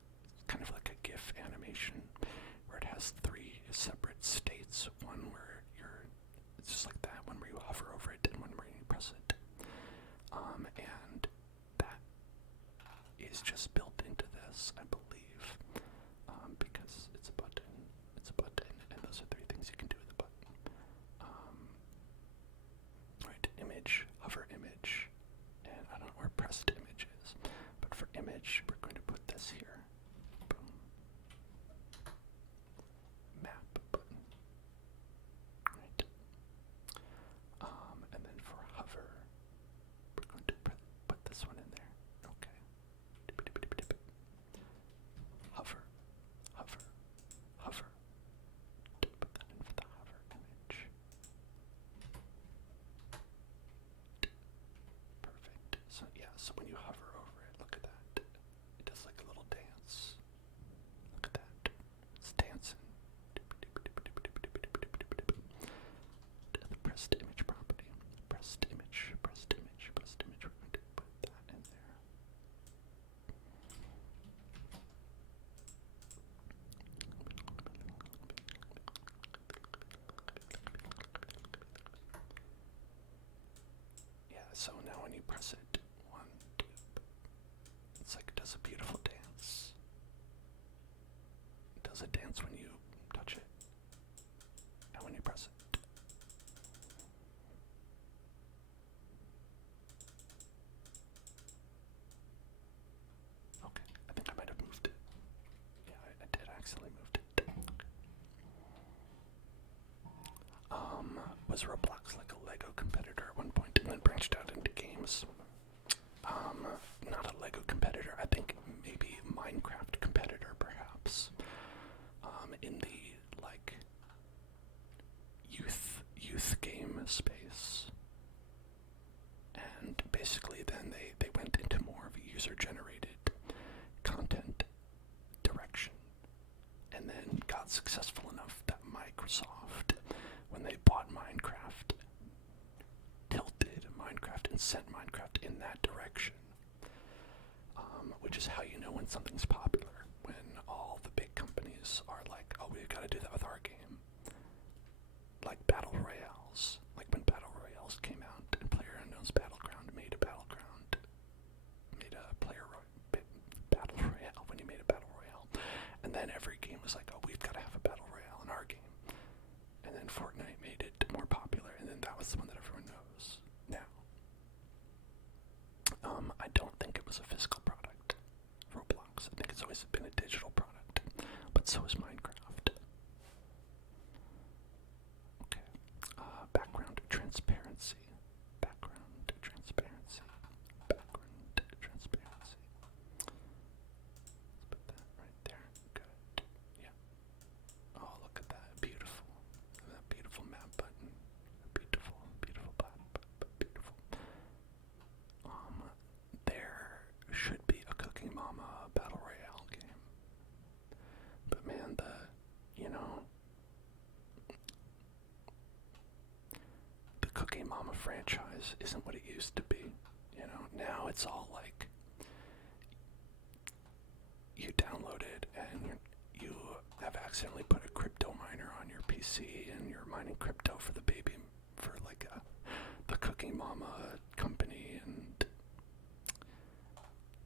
kind of like a GIF animation where it has 3 separate states. One where it's just like that, one where you hover over it, and one where you press it. And that is just built into this, I believe, because it's a button, and those are 3 things you can do with a button. Right, image, hover image, and I don't know where pressed image is, but for image, we're going to put this here. Boom. Map button. Right. And then for hover, we're going to put this one in there. Okay. So when you hover over it, look at that. It does like a little dance. Look at that. It's dancing. The pressed image property. Pressed image, pressed image, pressed image. We're going to put that in there. Yeah, so now when you press it, 1, 2, it's like it does a beautiful dance. It does a dance when you touch it, and when you press it. Okay, I think I might have moved it. Yeah, I did accidentally moved it. Was Roblox like a Lego competitor at one point and then branched out into games? Not a Lego competitor. I think maybe Minecraft competitor, perhaps. In the like youth game space, and basically then they went into more of a user-generated content direction, and then got successful enough that Microsoft, when they bought Minecraft, tilted Minecraft and sent Minecraft in that direction. Which is how you know when something's popular, when all the big companies are like, oh, we've got to do that with our game. Like Battle Royales. Like when Battle Royales came out and PlayerUnknown's Battleground made a Battleground. Made a Battle Royale when you made a Battle Royale. And then every game was like, oh, we've got to have a Battle Royale in our game. And then Fortnite made it more popular, and then that was the one that everyone knows now. I don't think it was a physical product, Roblox. I think it's always been a digital product, but so is Minecraft. Okay. Background transparency. Background transparency. Background transparency. Let's put that right there. Good. Yeah. Oh, look at that. Beautiful. That beautiful map button. Beautiful, beautiful button. Beautiful. There should be a Cooking Mama Battle Royale game. But man, the Cooking Mama franchise isn't what it used to be. Now it's all like, you download it and you have accidentally put a crypto miner on your PC and you're mining crypto for the baby, for like the Cooking Mama company, and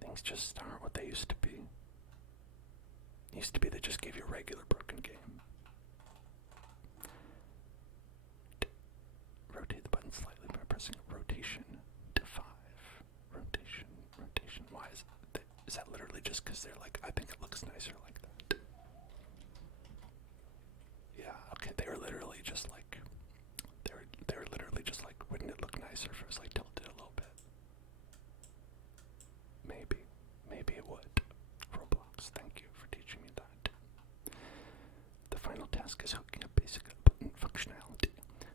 things just aren't what they used to be. It used to be they just gave you a regular broken game. Rotate the button slightly by pressing rotation to 5. Rotation, rotation. Why is that literally just because they're like, I think it looks nicer like that? Yeah, okay, they were literally just like, wouldn't it look nicer if it was like tilted a little bit? Maybe it would. Roblox, thank you for teaching me that. The final task is hooking up basic button functionality.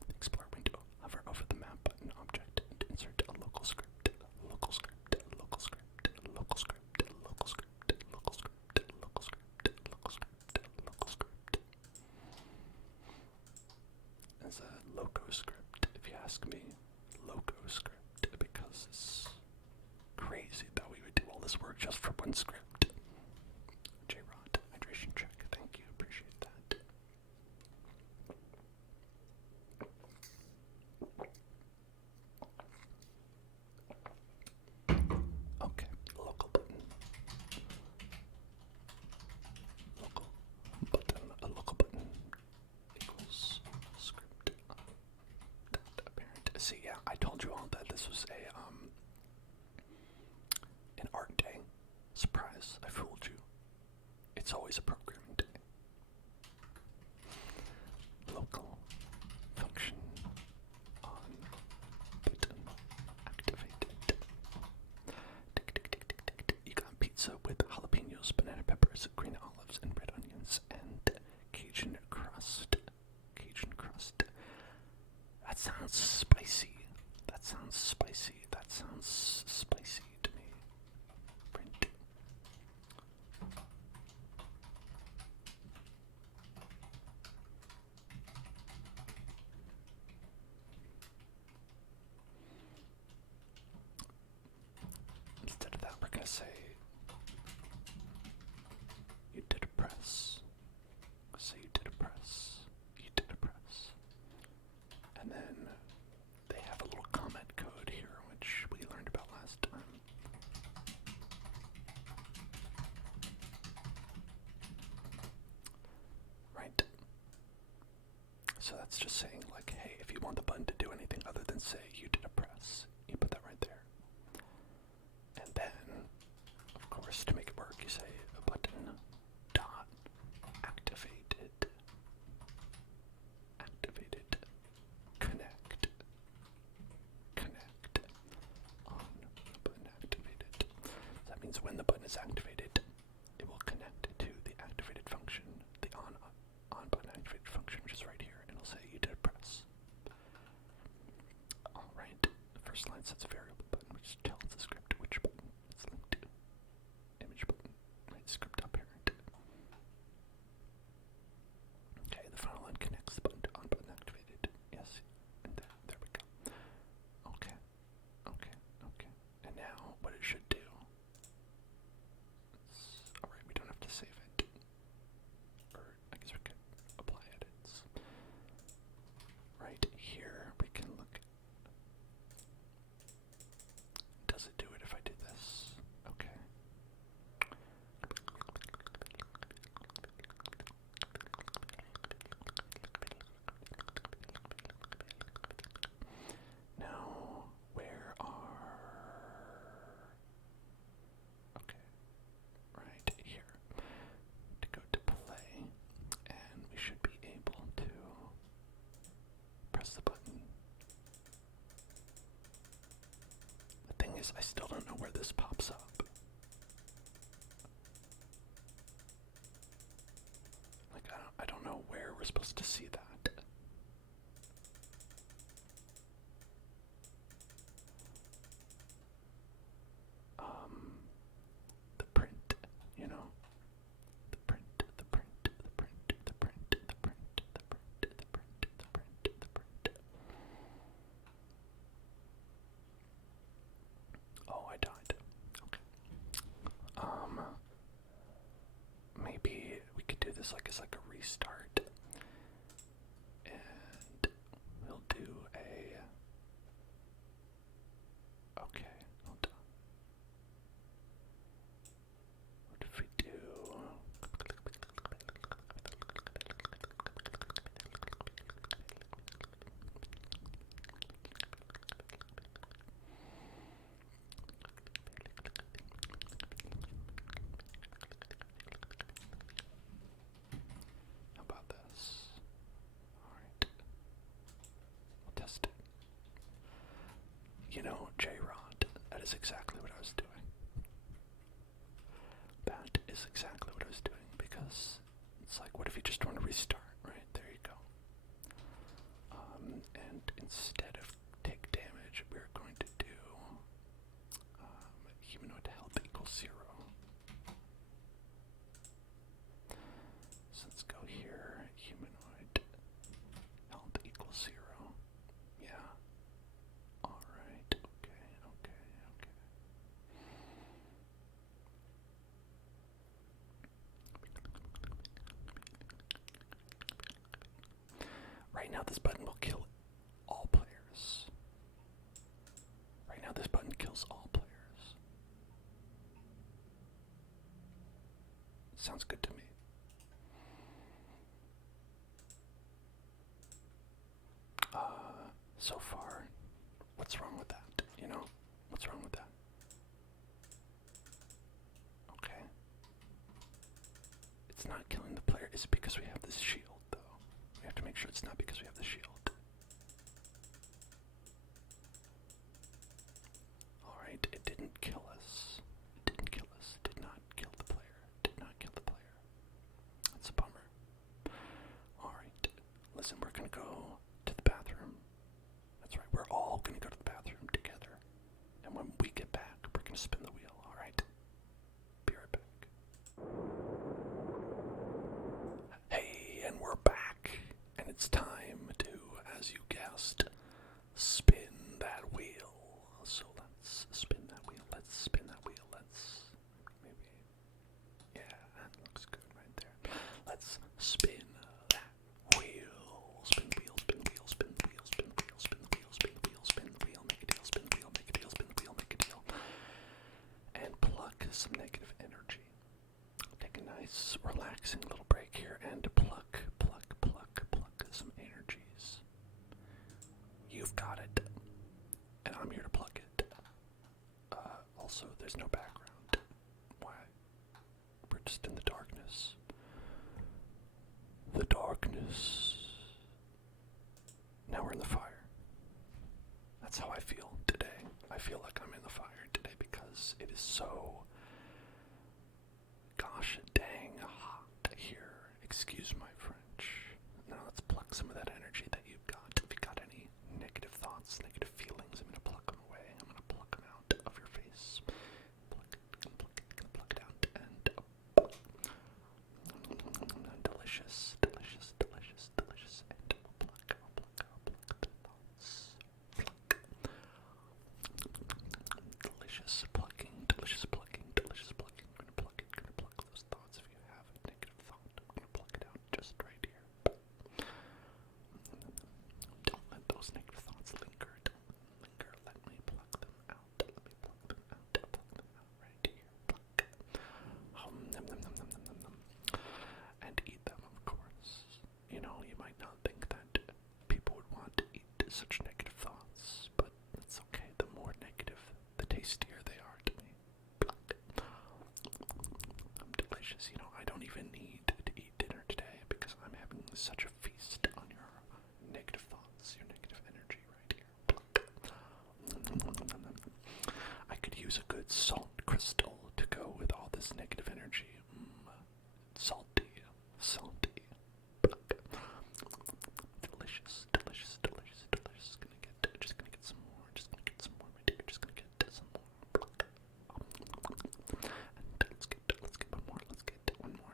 The Explorer window, hover over the map button object and insert a local script. Local script, local script, local script, local script, local script, local script, local script, local script. As a loco script, if you ask me, loco script, because it's crazy that we would do all this work just for one script. J-Rod, hydration check, thank you, appreciate that. Okay, local button. A local button equals script. Apparent. See, yeah, I told you all that this was an art day. Surprise, I fooled you. It's always a programming day. Local function on button activated. Tick, tick, tick, tick, tick, tick. You got pizza with jalapenos, banana peppers, green olives, and red onions, and Cajun crust. Cajun crust. That sounds spicy. That sounds spicy to me. And then they have a little comment code here, which we learned about last time. Right. So that's just saying, like, hey, if you want the button to do anything other than say you did a press, you put that right there. And then, of course, to make it work, you say a button dot activated connect on button activated. So that means when the button is activated, it will connect to the activated function, the on button activated function, which is right here, and it'll say you did a press. Alright, the first line sets a variable button, which tells the script which button it's linked to. Image button, right, script parent. Okay, the final line connects the button to on button activated. Yes, and there we go. Okay. And now what it should do. Alright, we don't have to save it. Or I guess we could apply edits. Right here we can look. Does it do it if I do this? Okay. Now, where are... Okay, right here. To go to play, and we should be able to press the button. The thing is, I still don't know where this pops up. Like, I don't know where we're supposed to see that. The print, you know? The print. Oh, I died. Okay. Maybe we could do this like as like a restart. And we'll do a... Okay, hold on. What if we do... How about this? Alright. We'll test it. You know, J-Rod, that is exactly what I was doing. That is exactly what I was doing, because it's like, what if you just want to restart, right? There you go. And instead of take damage, we're going to do humanoid health equals 0. So let's go here, humanoid health equals 0. Yeah. Alright, okay. Right now this button will kill all players. Right now this button kills all players. Sounds good to me. So far, what's wrong with that? You know? What's wrong with that? Okay. It's not killing the player. Is it because we have this shield, though? We have to make sure it's not because we have the shield. Alright, it didn't kill us. It didn't kill us. Did not kill the player. Did not kill the player. That's a bummer. Alright, listen, we're gonna go to the bathroom. That's right, we're all gonna go to the bathroom together. And when we get back, we're gonna spin the wheel, alright? Be right back. Hey, and we're back. And it's time to, as you guessed, spin that wheel. So let's spin that wheel. Let's spin that wheel. Let's maybe, yeah, that looks good right there. Let's spin that wheel. Spin the wheel, spin the wheel, spin the wheel, spin the wheel. got it. And I'm here to plug it. Also, there's no background. Why? We're just in the darkness. The darkness. Now we're in the fire. That's how I feel today. I feel like I'm in the fire today because it is so gosh dang hot here. Excuse my French. Now let's pluck some of that energy that you've got. If you've got any negative thoughts, negative feelings, I'm going to pluck them away. I'm going to pluck them out of your face. Pluck it out. And delicious. And we'll pluck the thoughts. Pluck. Delicious plucking. Gonna pluck those thoughts. If you have a negative thought, I'm gonna pluck it out just right here. Don't let those negative thoughts linger. Let me pluck them out. Right here. Pluck. And eat them, of course. You know, you might not think that people would want to eat such negative thoughts, but it's okay. The more negative, the tastier they are to me. I'm delicious. You know, I don't even need to eat dinner today because I'm having such a feast on your negative thoughts, your negative energy right here. I could use a good salt crystal to go with all this negative energy. Salty. Delicious. Just gonna get some more right here. Just gonna get some more. And let's get one more. Let's get one more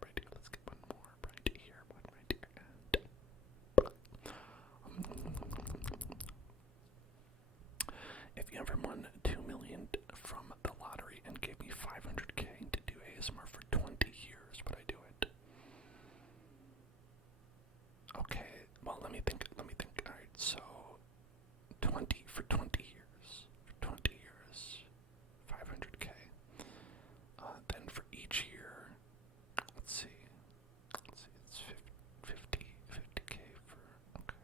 right here. Let's get one more right here. If you ever won $2 million from the lottery and gave me $500K to do ASMR for 20 years, would I do it? Okay, well, let me think. Alright, so 20 years. 500K. Then for each year, let's see, it's 50K for, okay.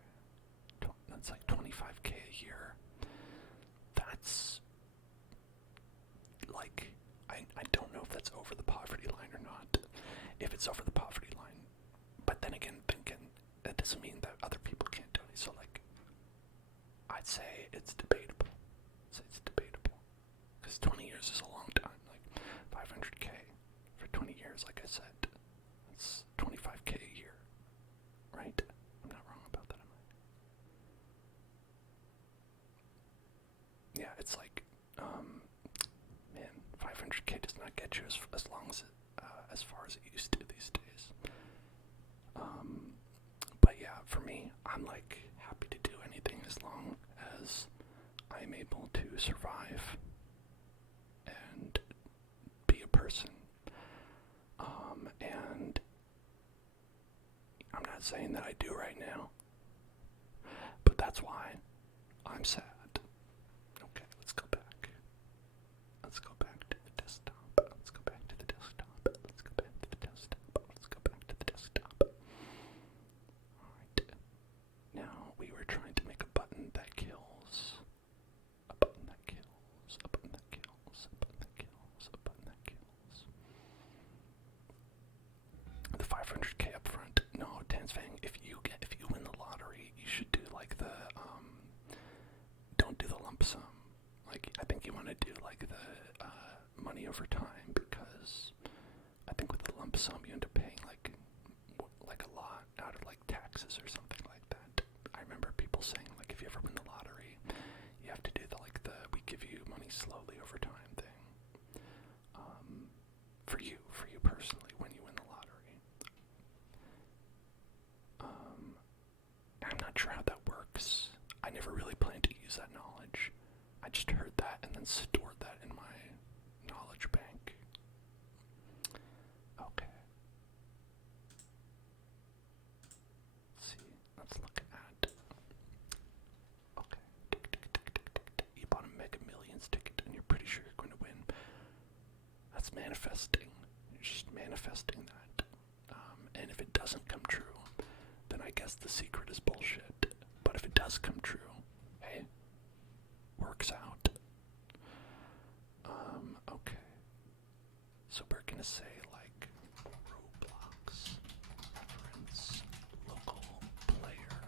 That's like 25K a year. That's like, I don't know if that's over the poverty line or not. If it's over the poverty line, but then again, thinking that doesn't mean that other people can't donate. So like, I'd say it's debatable. Because 20 years is a long time. Like 500K for 20 years, like I said, that's 25K a year, right? I'm not wrong about that, am I? Yeah, it's like, man, 500K does not get you as long as as far as it used to these days. But yeah, for me, I'm like happy to do anything as long as I'm able to survive and be a person. And I'm not saying that I do right now, but that's why I'm sad. Okay, let's go back. Let's go back to the desktop. Alright. Now we were trying to make a button that kills. A button that kills. The 500K up front. No, Tansfang, if you win the lottery, you should do like the don't do the lump sum. Like, I think you want to do like the money over time, because I think with the lump sum you end up paying like a lot out of like taxes or something like that. I remember people saying like if you ever win the lottery, you have to do the we give you money slowly over time thing. For you personally, when you win the lottery. I'm not sure how that works. I never really planned to use that knowledge. I just heard that and then stored that in my knowledge bank. Okay. Let's see. Let's look at. Okay. You bought a Mega Millions ticket and you're pretty sure you're going to win. That's manifesting. You're just manifesting that. And if it doesn't come true, then I guess the secret is bullshit. But if it does come true, hey, works out. Okay. So we're gonna say like Roblox reference local player.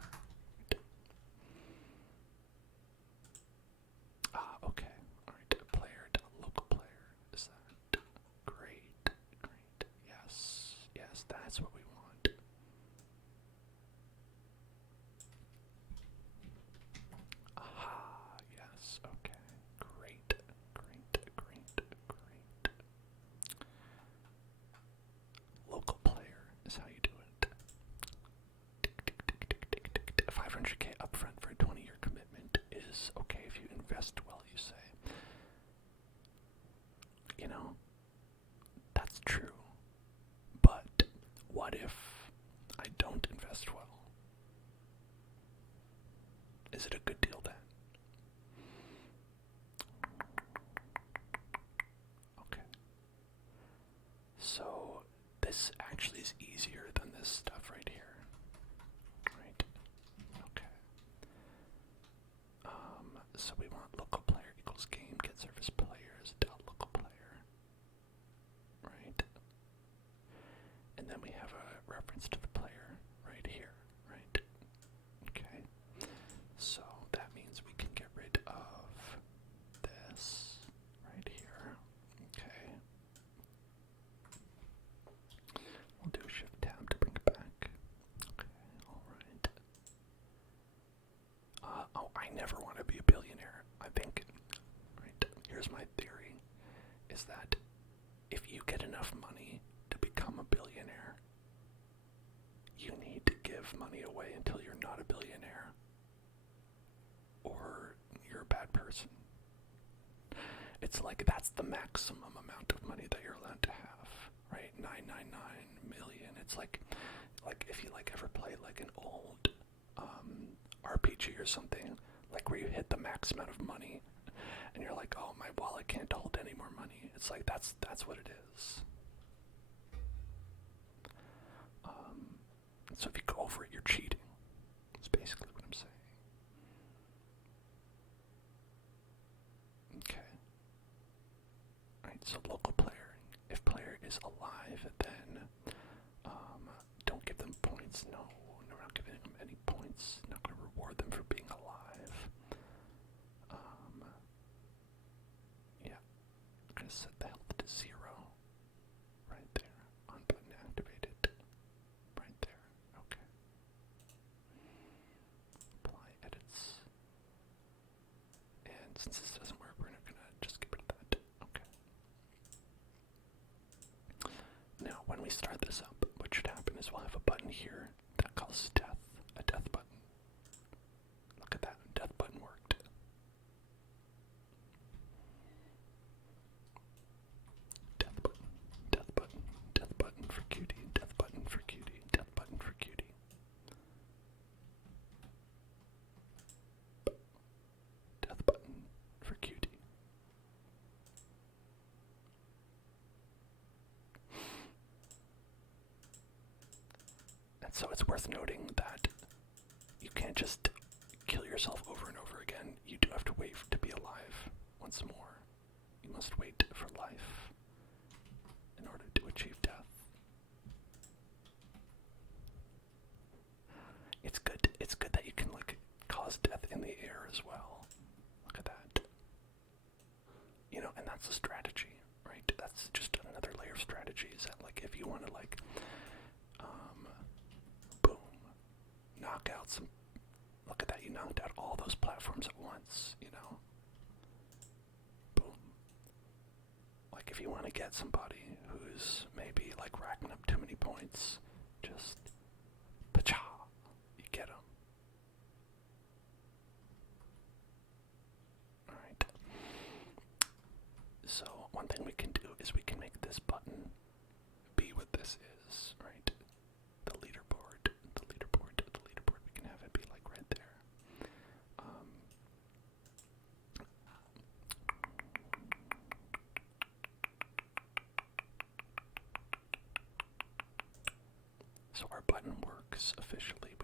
Okay. Alright, player.local player. Is that great? Great. Yes. Yes, that's what we want. Aha, yes, okay. Great, great, great, great. Local player is how you do it. 500k upfront for a 20-year commitment is okay if you invest well, you say. You know, that's true. But what if I don't invest well? Is it a good deal then? Okay. So this actually is easier than this stuff right here. Right? Okay. So we want local player equals game get service players dot local player. Right? And then we have a reference to the player right here, right? Okay. So that means we can get rid of this right here. Okay. We'll do shift tab to bring it back. Okay, alright. Oh, I never want to be a billionaire. I think, right, here's my theory, is that if you get enough money to become a billionaire, you need to give money away until you're not a billionaire, or you're a bad person. It's like that's the maximum amount of money that you're allowed to have, right? 999 million. It's like if you like ever played like an old RPG or something, like where you hit the max amount of money, and you're like, oh, my wallet can't hold any more money. It's like that's what it is. So if you go over it, you're cheating. That's basically what I'm saying. Okay. Alright, so local player. If player is alive, then don't give them points. No, we're not giving them any points. Not going to reward them for being alive. Yeah. I'm going to set the health to 0. Right there. On button activated. Right there. Okay. Apply edits. And since this doesn't work, we're not going to just get rid of that. Okay. Now, when we start this up, what should happen is we'll have a button here that calls death, a death button. Look at that, death button worked. Death button, death button, death button for cutie, death button for cutie, death button for cutie. Death button for cutie. And so it's worth noting that you can't just kill yourself over and over again. You do have to wait to be alive once more. You must wait for life in order to achieve death. It's good that you can like cause death in the air as well. Look at that. You know, and that's a strategy, right? That's just another layer of strategy, is that like if you want to like boom, knock out some, look at that, you knocked out all those platforms at once, you know? Boom. Like if you want to get somebody who's maybe like racking up too many points, just pa-cha, you get them. Alright. So one thing we can do is we can make this button be what this is, right? The leaderboard, the leaderboard, the leaderboard. We can have it be like right there. So our button works officially.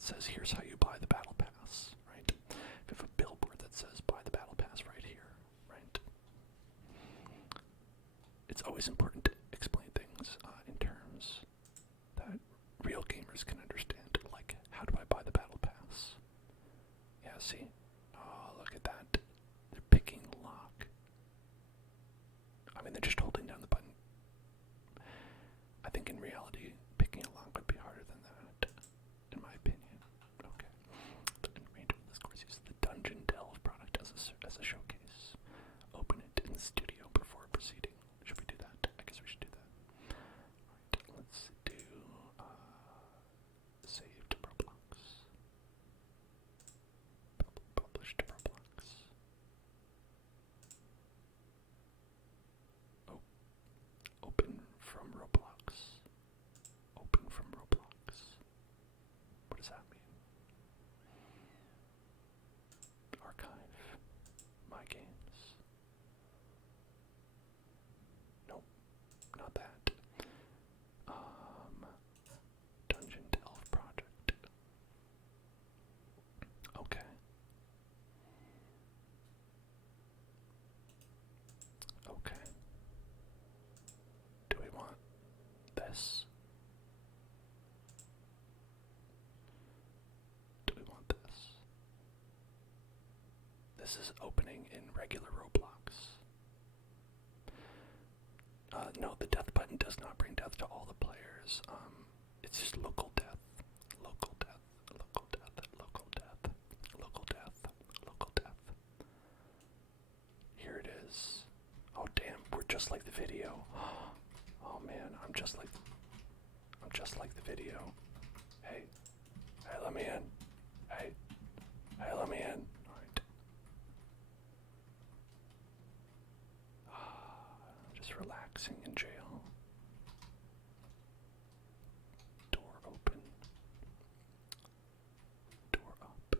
that says, here's how you buy the battle pass, right? If you have a billboard that says, buy the battle pass right here, right? It's always important to explain things in terms that real gamers can understand, like, how do I buy the battle pass? Yeah, see? Oh, look at that. They're picking lock. I mean, they're just holding down the button. I think in reality, picking a lock would be harder than that, in my opinion. Okay. And Ranger, this course uses the Dungeon Delve product as a showcase. Open it in the studio before proceeding. Should we do that? I guess we should do that. Alright, let's do save to Roblox. Publish to Roblox. Oh. Open from Roblox. Open from Roblox. What does that mean? Archive. My games. Nope. Not that. Dungeon Delve project. Okay. Okay. Do we want this? Do we want this? This is opening in regular Roblox. No, the death button does not bring death to all the players. It's just local death. Local death. Local death. Local death. Local death. Local death. Here it is. Oh damn, we're just like the video. Oh man, I'm just like the video. Hey, let me in. Hey, let me in. Alright. Just relaxing in jail. Door open. Door up.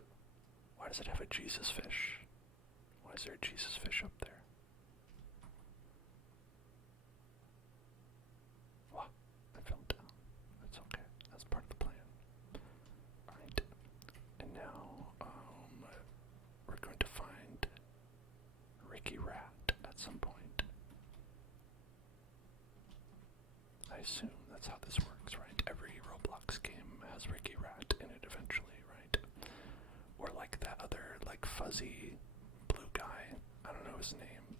Why does it have a Jesus fish? Why is there a Jesus fish up there? What? I fell down. That's okay. That's part of the plan. Alright. And now, we're going to find Ricky Rat at some point. I assume that's how this works, right? Every Roblox game has Ricky Rat in it eventually, right? Or like that other, like, fuzzy blue guy. I don't know his name.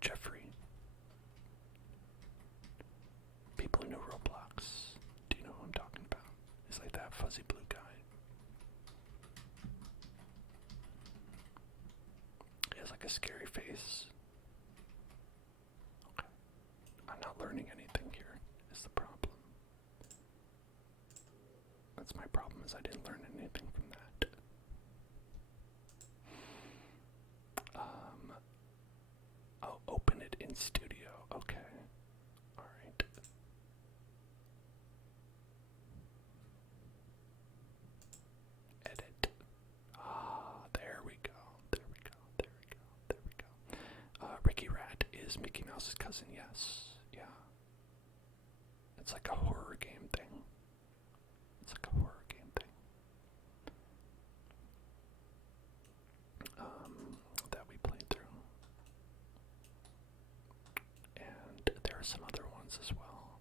Jeffrey. People who know Roblox, do you know who I'm talking about? He's like that fuzzy blue guy. He has like a scary face. Okay. I'm not learning anything here, is the problem. That's my problem, is I didn't learn anything from that. I'll open it in studio. Okay. Alright. Edit. There we go. There we go. There we go. There we go. Ricky Rat is Mickey Mouse's cousin, yes. Yeah. It's like a horror game thing. It's like a horror game thing. That we played through. And there are some other ones as well.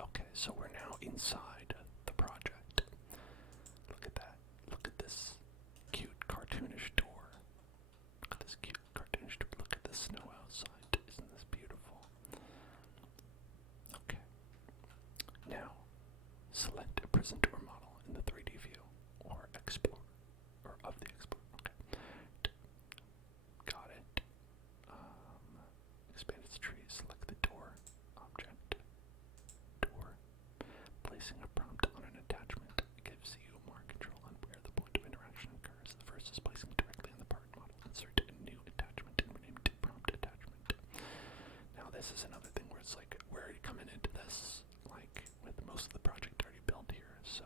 Okay, so we're now inside the project. Look at that. Look at this cute cartoonish door. Look at this cute cartoonish door. Look at the snow outside. Isn't this beautiful? Okay. Now, select a prison door model in the 3D view, or explore, or of the explorer. Okay. Got it. Expand its tree. Select the door object. Door. Placing a prompt on an attachment gives you more control on where the point of interaction occurs. The first is placing directly on the part model. Insert a new attachment and rename it prompt attachment. Now this is another thing where it's like, we're coming into this, like, with most of the project already built here, so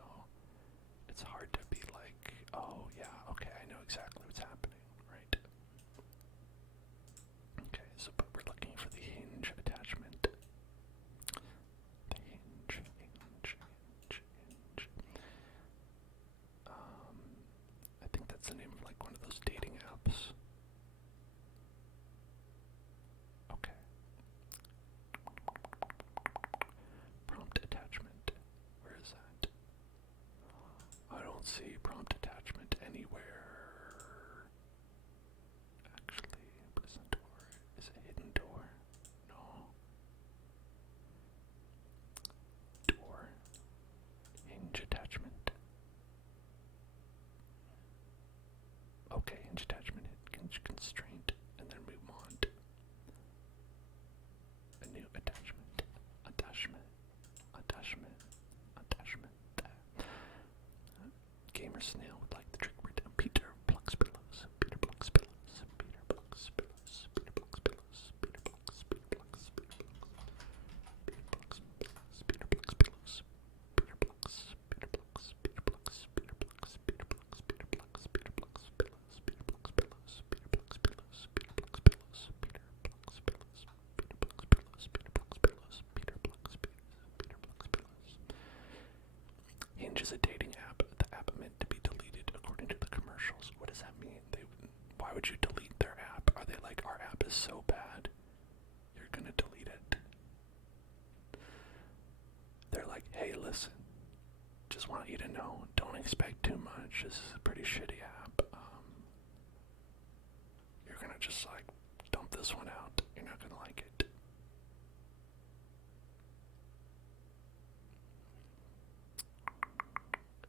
it's hard to be like, oh yeah, okay, I know exactly what's happening, right? Okay, is so bad, you're gonna delete it. They're like, hey, listen, just want you to know, don't expect too much. This is a pretty shitty app. You're gonna just like dump this one out. You're not gonna like it.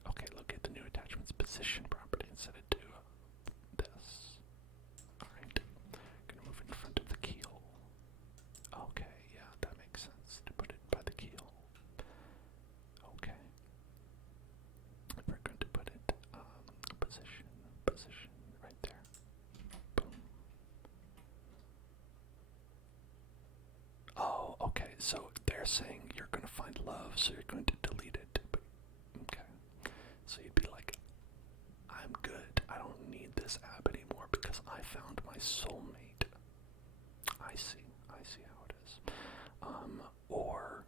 Okay, look at the new attachment's position property and set it to this. Alright, gonna move in front of the keyhole. Okay, yeah, that makes sense to put it by the keyhole. Okay. We're going to put it position right there. Boom. Oh, okay, so they're saying you're going to find love, so you're going to delete it. But, okay. So you'd be like, I'm good. I don't need this app anymore because I found my soulmate. I see how it is. Or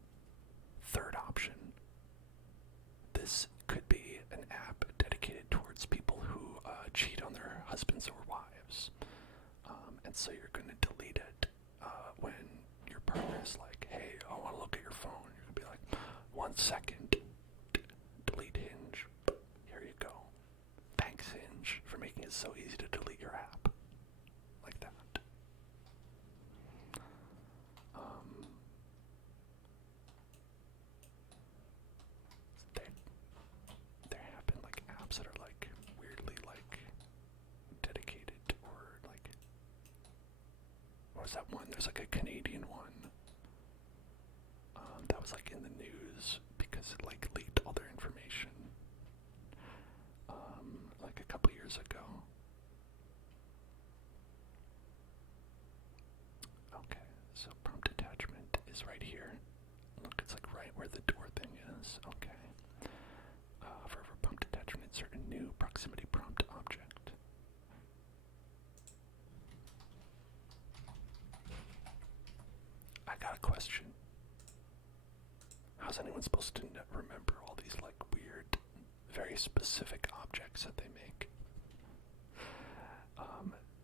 third option, this could be an app dedicated towards people who cheat on their husbands or wives. And so you're going to delete it when your partner is like, hey, I want to look at your phone. You're going to be like, 1 second, delete Hinge. Here you go. Thanks, Hinge, for making it so easy to delete your app. Like that. There have been like apps that are like weirdly like dedicated, or like, what was that one? There's like a Canadian one that was like in the news because it like leaked all their information like a couple years ago. Okay, so prompt attachment is right here. Look, it's like right where the door thing is. Okay. For prompt attachment, insert a new proximity prompt object. I got a question. How's anyone supposed to remember all these like weird, very specific objects that they make?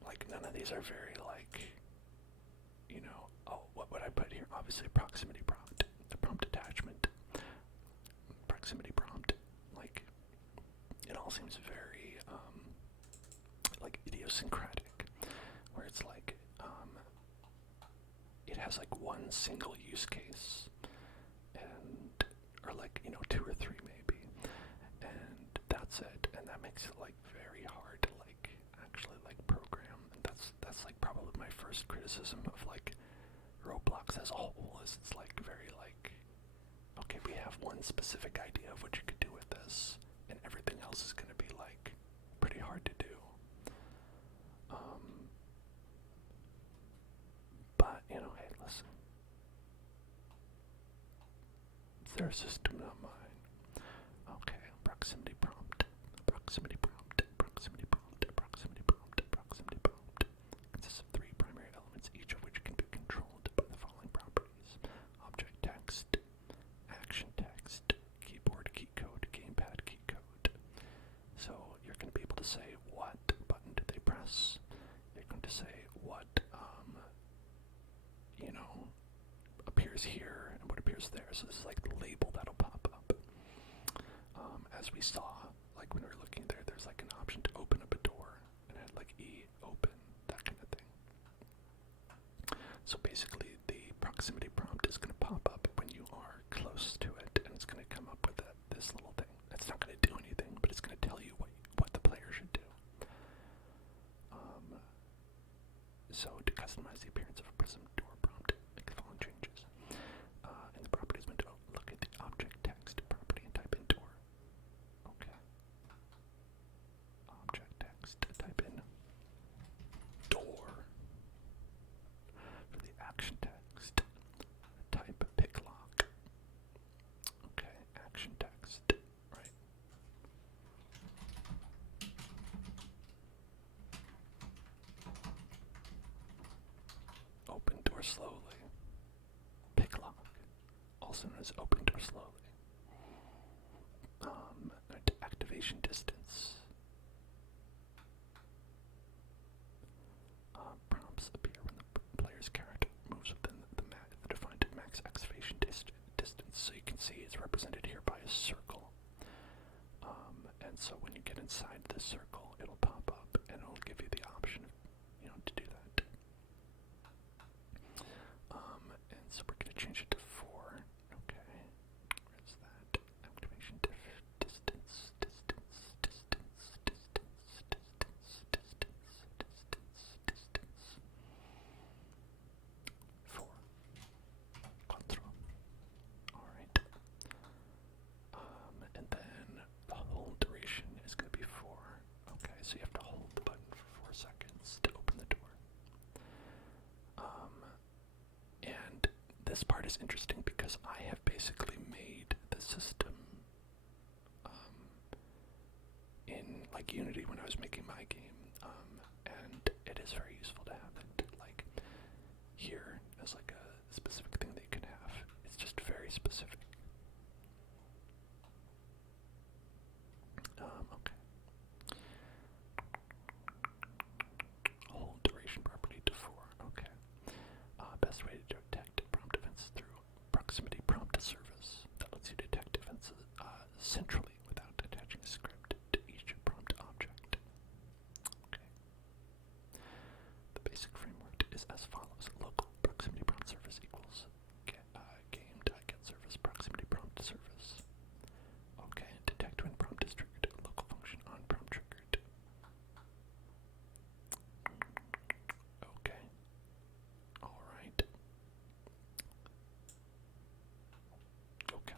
Like none of these are very like, you know, oh, what would I put here? Obviously proximity prompt, the prompt attachment, proximity prompt, like it all seems very like idiosyncratic, where it's like it has like one single use case, and or like, you know, 2 or 3 maybe, and that's it, and that makes it like very hard to like actually like program. And that's like probably my first criticism of like Roblox as a whole, is it's like very like, okay, we have one specific idea of what you could do with this, and everything else is going to be like pretty hard to do. But you know, hey, listen, it's their system, not mine. Okay, proximity prompt, proximity prompt, proximity prompt, proximity prompt, proximity prompt consists of 3 primary elements, each of which can be controlled by the following properties: object text, action text, keyboard key code, gamepad key code. So you're going to be able to say what button did they press. You're going to say what you know, appears here and what appears there. So this is like the label that'll pop up. As we saw, like when we were looking there, there's like an option to open up a door, and it had like E open, that kind of thing. So basically the proximity prompt is going to pop up when you are close to it, and it's going to come up with this little thing. It's not going to do anything, but it's going to tell you what the player should do. So to customize the appearance of a Prism door prompt, make the following changes. In the properties window, look at the object text property and type in door. Okay. Object text, type in door. For the action text, type pick lock. Okay, action text, right. Open door slowly. Pick lock, also known as open door slowly. Activation distance. Prompts appear when the is represented here by a circle. And so when you get inside this circle, it'll pop up and it'll give you the option, to do that. And so we're going to change it to 4. Okay. Where's that? Activation distance, distance, distance, distance, distance, distance, distance. 4. 4. Alright. And then the whole duration is going to be 4. Okay, so you have to hold the button for 4 seconds to open the door. And this part is interesting because I have basically made the system in like Unity when I was making my game, and it is very useful to have it like here as like a specific thing that you can have. It's just very specific. Okay. Hold duration property to 4. Okay. Best way to detect prompt events through proximity prompt service. That lets you detect events centrally without attaching a script to each prompt object. Okay. The basic framework is as follows. Local proximity prompt service equals game.getService proximity prompt service. Okay. Detect when prompt is triggered. Local function on prompt triggered. Okay. Alright. Okay.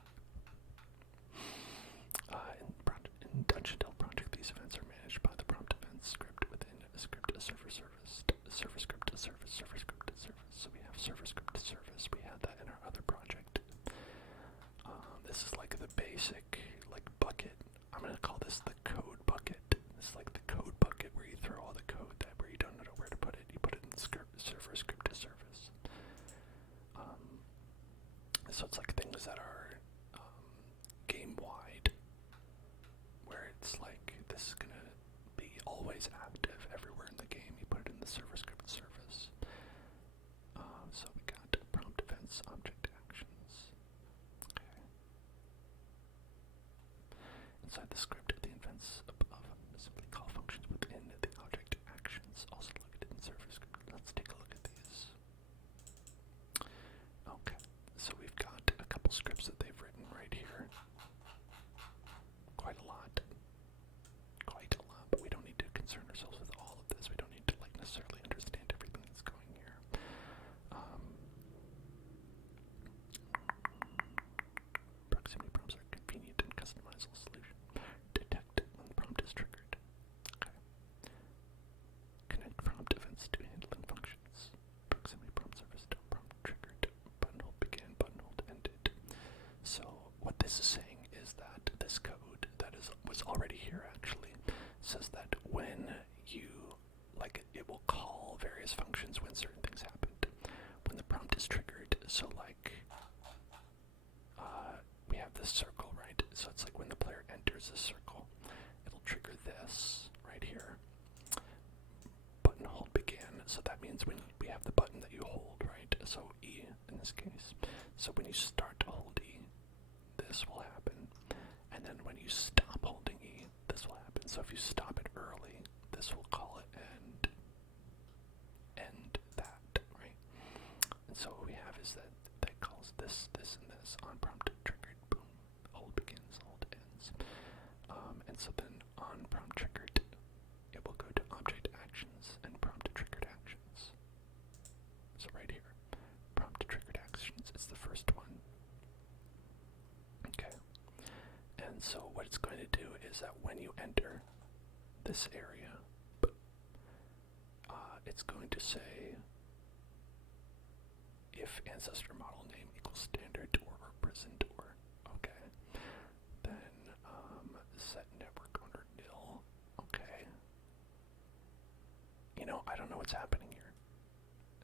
In Untitled Project, these events are managed by the prompt events script within a script server service. Server script service, server script service. So we have server script service. We had that in our other project. This is like the basic bucket. I'm gonna call this the code bucket. This is like the code bucket where you throw all the code that where you don't know where to put it. You put it in server script to service. So it's like things that are game wide, where it's like this is gonna be always active everywhere in the game. You put it in the server script service. So we got prompt events, object actions. Okay. Inside the script, the events above simply call functions within the object actions, also located in server script. Let's take a look at these. Okay, so we've got a couple scripts that they've written right here. Quite a lot. But we don't need to concern ourselves with all of this. We don't need to necessarily understand everything that's going here. Proximity prompts are a convenient and customizable solution. Detect when the prompt is triggered. Okay. Connect prompt events to handling functions. Proximity prompt service to prompt triggered. Buttonhold began, buttonhold ended. So what this is saying is that this code that was already here actually says that when you it will call various functions when certain things happened. When the prompt is triggered, so we have this circle, right? So it's like when the player enters this circle, it'll trigger this right here. Button hold began, so that means when we have the button that you hold, right? So E in this case. So when you start to hold E, this will happen. And then when you stop holding E, this will happen. So if you stop it early, this will call it end that, right? And so what we have is that calls this, and this on prompt triggered, boom, hold begins, hold ends. And so then on prompt triggered, it will go to object actions and prompt triggered actions. So right here, prompt triggered actions is the first one. Okay. And so what it's going to do is that when you enter this area, it's going to say if ancestor model name equals standard door or prison door. Okay. Then set network owner nil. Okay. I don't know what's happening here,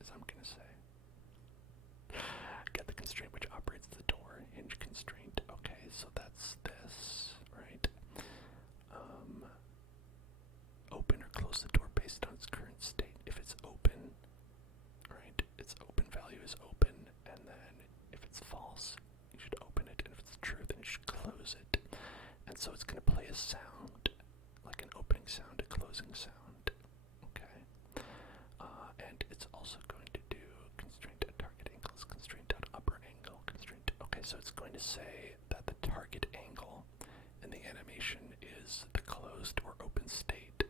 as I'm gonna say. Get the constraint which operates the door. Hinge constraint. Okay, so that's this, right? Open or close the door based on its current state. If it's open, right, its open value is open, and then if it's false, you should open it, and if it's true, And so it's going to play a sound, like an opening sound, a closing sound. Okay. And it's also going to do constraint at target angles, constraint at upper angle, constraint. Okay, so it's going to say that the target angle in the animation is the closed or open state.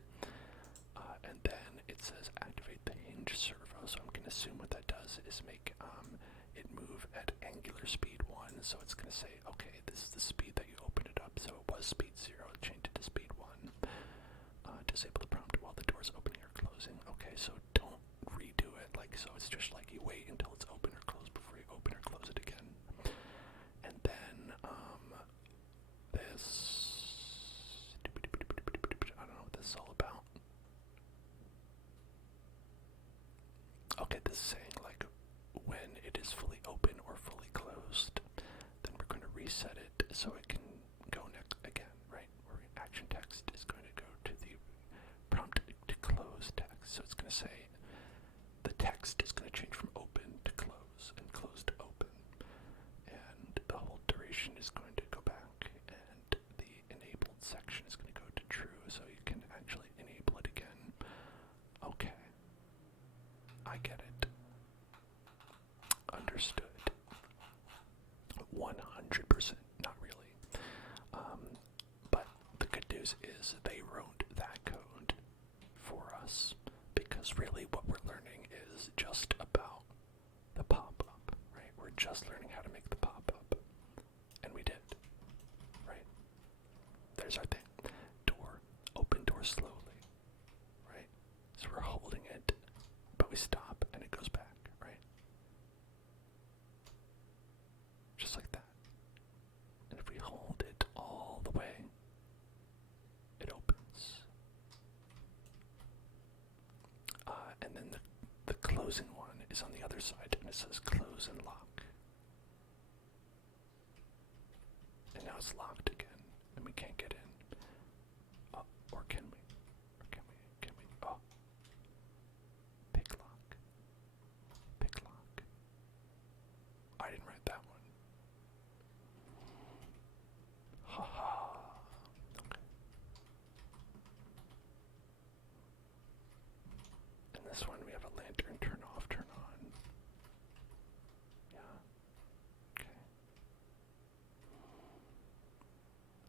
And then it says activate the hinge servo. So I'm going to assume what that does is make it move at angular speed 1. So it's going to say, okay, this is the speed that you open it up. So it was speed 0, change it to speed 1. Disable the prompt while the door is opening or closing. Okay, so don't redo it. Like, so it's just like you wait until it's open or closed before you open or close it again. And then this, I don't know what this is all about. Okay, this is saying like when it is fully open or fully closed, then we're going to reset it so it can go next again, right? Where action text is going to go to the prompt to close text. So it's going to say the text is going to change from open to close and close to open. And the whole duration is going to go back, and the enabled section is going to go to true, so you can actually enable it again. Okay. I get it. Understood. 100%. Not really. But the good news is they wrote that code for us, because really what we're learning is just about the pop-up, right? We're just learning how to make the pop-up. And we did, right? There's our thing. Door. Open door slowly, right? So we're holding it, but we stop and it goes back, right? Just like that. And if we hold it all the way, it opens. And then the closing one is on the other side, and it says close and lock. And now it's locked again, and we can't get in. Or can we? Or can we? Can we? Oh. Pick lock. Pick lock. I didn't write that one. Haha. Okay. In this one we have a lantern turn off, turn on. Yeah. Okay.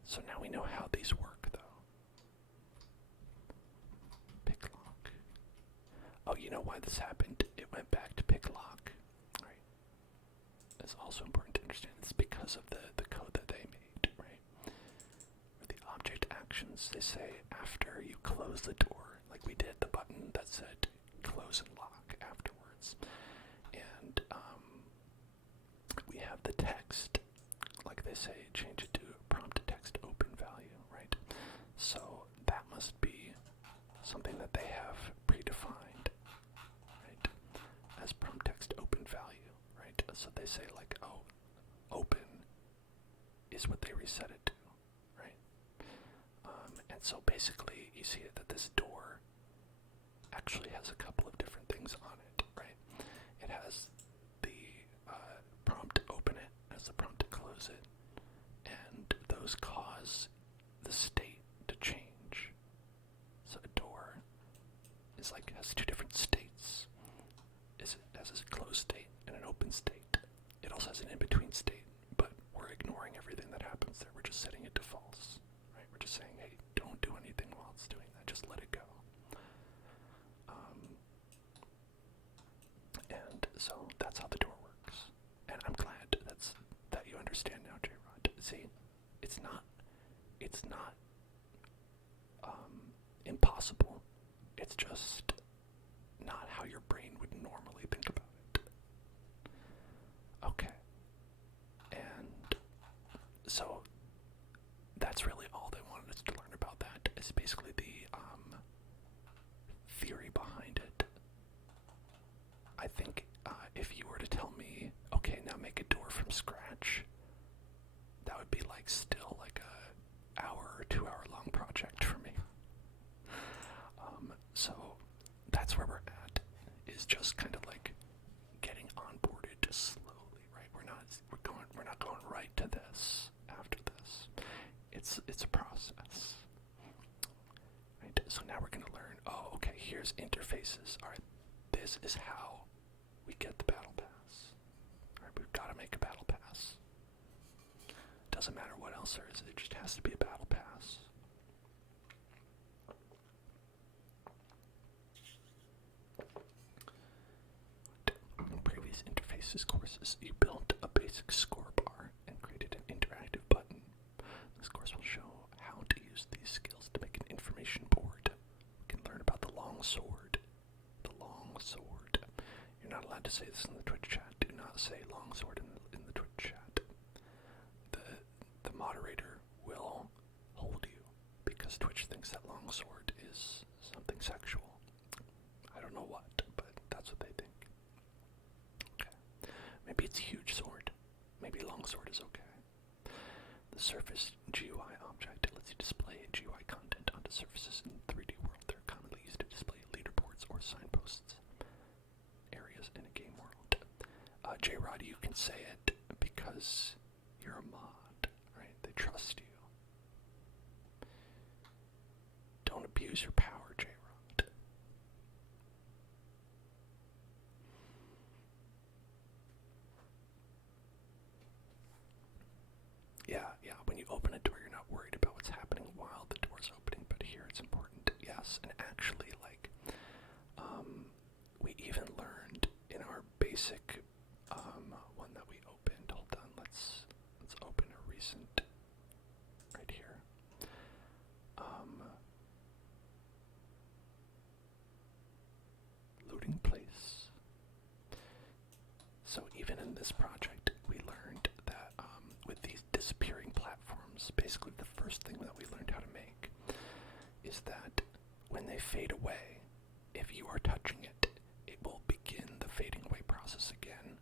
So now we know how these work, though. Pick lock. Oh, you know why this happened? It went back to pick lock. Right. It's also important to understand it's because of the code that they made, right? With the object actions, they say after you close the door, like we did, the button that said close and lock afterwards. And we have the text, like they say, change it to prompt text open value, right? So that must be something that they have predefined, right, as prompt text open value, right? So they say like, oh, open is what they reset it to, right? And so basically you see that this door actually has a couple of different things on it, right? It has the prompt to open it, has the prompt to close it, and those cause the state to change. So a door is like, has two different states. It has a closed state and an open state. It also has an in-between state, but we're ignoring everything that happens there. We're just setting it to false, right? We're just saying, hey, don't do anything while it's doing that. Just let it go. And so that's how the door works. And I'm glad that you understand now, J-Rod. See, it's not impossible. It's just not how your brain would normally think about it. Okay. And so that's really all they wanted us to learn about that. Is basically the theory behind it. I think if you were to tell me, okay, now make a door from scratch, that would be like still like a hour or 2 hour long project for me. So that's where we're at, is just kind of like getting onboarded just slowly, right? We're not going right to this after this. It's a This is how we get the battle pass. Alright, we've got to make a battle pass. Doesn't matter what else there is, it just has to be a battle pass. In previous interfaces courses, you built a basic score bar and created an interactive button. This course will show how to use these skills to make an information board. We can learn about the long sword. The long sword. You're not allowed to say this in the Twitch chat. Do not say long sword in the Twitch chat. The moderator will hold you because Twitch thinks that long sword is something sexual. I don't know what, but that's what they think. Okay. Maybe it's a huge sword. Maybe long sword is okay. The surface GUI object lets you display GUI content onto surfaces in the 3D world. They're commonly used to display leaderboards or signposts, areas in a game world. J-Rod, you can say it because you're a mod, right? They trust you. Don't abuse your power, J-Rod. Yeah, when you open a door, you're not worried about what's happening while the door's opening, but here it's important, yes. And actually, like, we even learned in our basic one that we opened. Hold on, let's open a recent right here. Looting place. So even in this project, we learned that with these disappearing platforms, basically the first thing that we learned how to make is that when they fade away, if you are touching it, it will begin the fading away process again.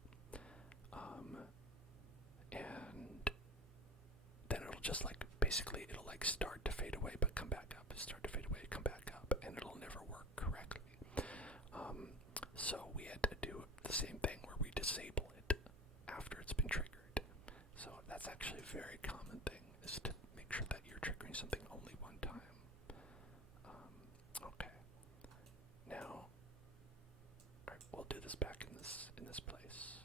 And then it'll just like, basically it'll like start to fade away but come back up, start to fade away, come back up, and it'll never work correctly. So we had to do the same thing where we disable it after it's been triggered. So that's actually a very common thing, is to make sure that you're triggering something only one time. Okay. Now, alright, we'll do this back in this place.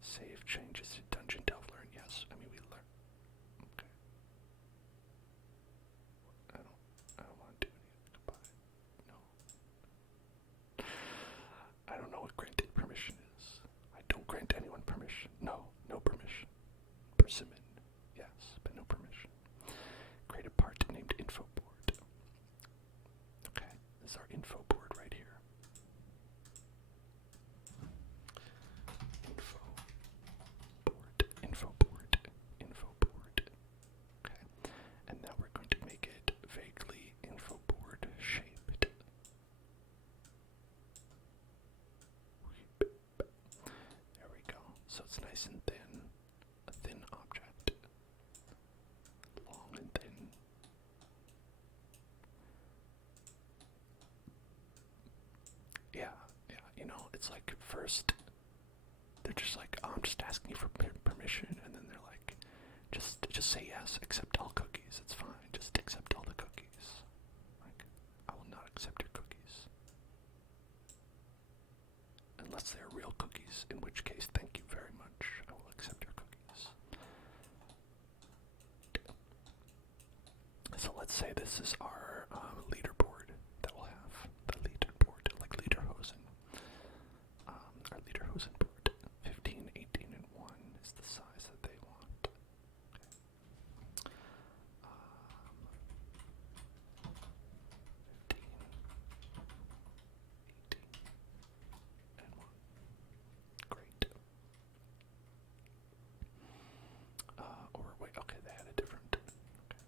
Save changes to dungeon delve learn. Yes, I mean we learn. Okay. I don't want to do anything. Goodbye. No. I don't know what granted permission is. I don't grant anyone permission. No permission. Persimmon, yes, but no permission. Create a part named info board. Okay, this is our info board right here. Info board, info board, info board. Okay, and now we're going to make it vaguely info board shaped. There we go. So it's nice and thin. A thin object. Long and thin. Yeah, you know, it's like first they're just like, oh, I'm just asking you for permission, and then they're like, just say yes, accept all cookies, it's fine, just accept all the cookies. Like, I will not accept your cookies. Unless they're real cookies, in which case, thank you very much, I will accept your cookies. So let's say this is our leaderboard that we'll have. The leaderboard, like Lederhosen. Our Lederhosen board. 15, 18, and 1 is the size that they want. Okay. 15, 18, and 1. Great. Or wait, okay, they had a different. Okay.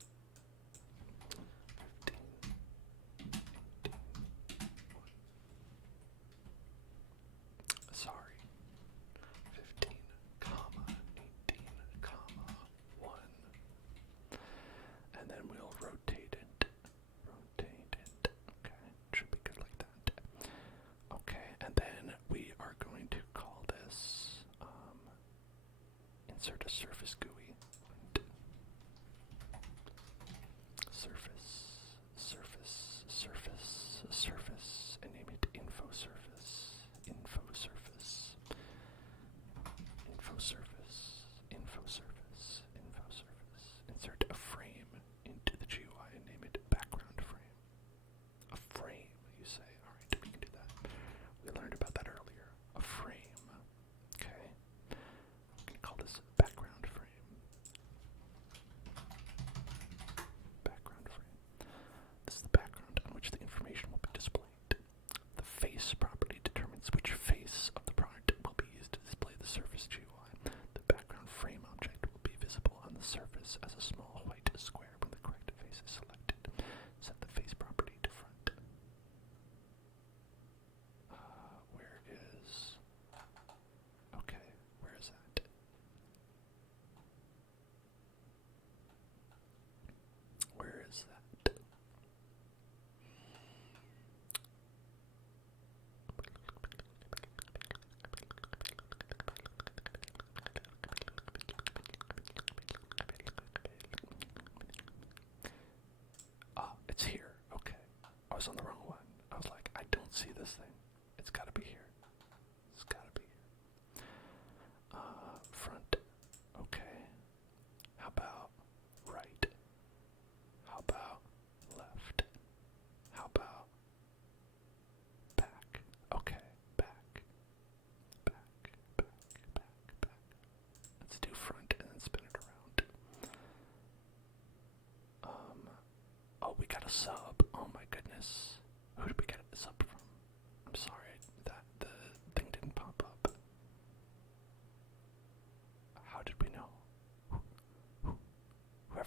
15, 18, 1. Sorry.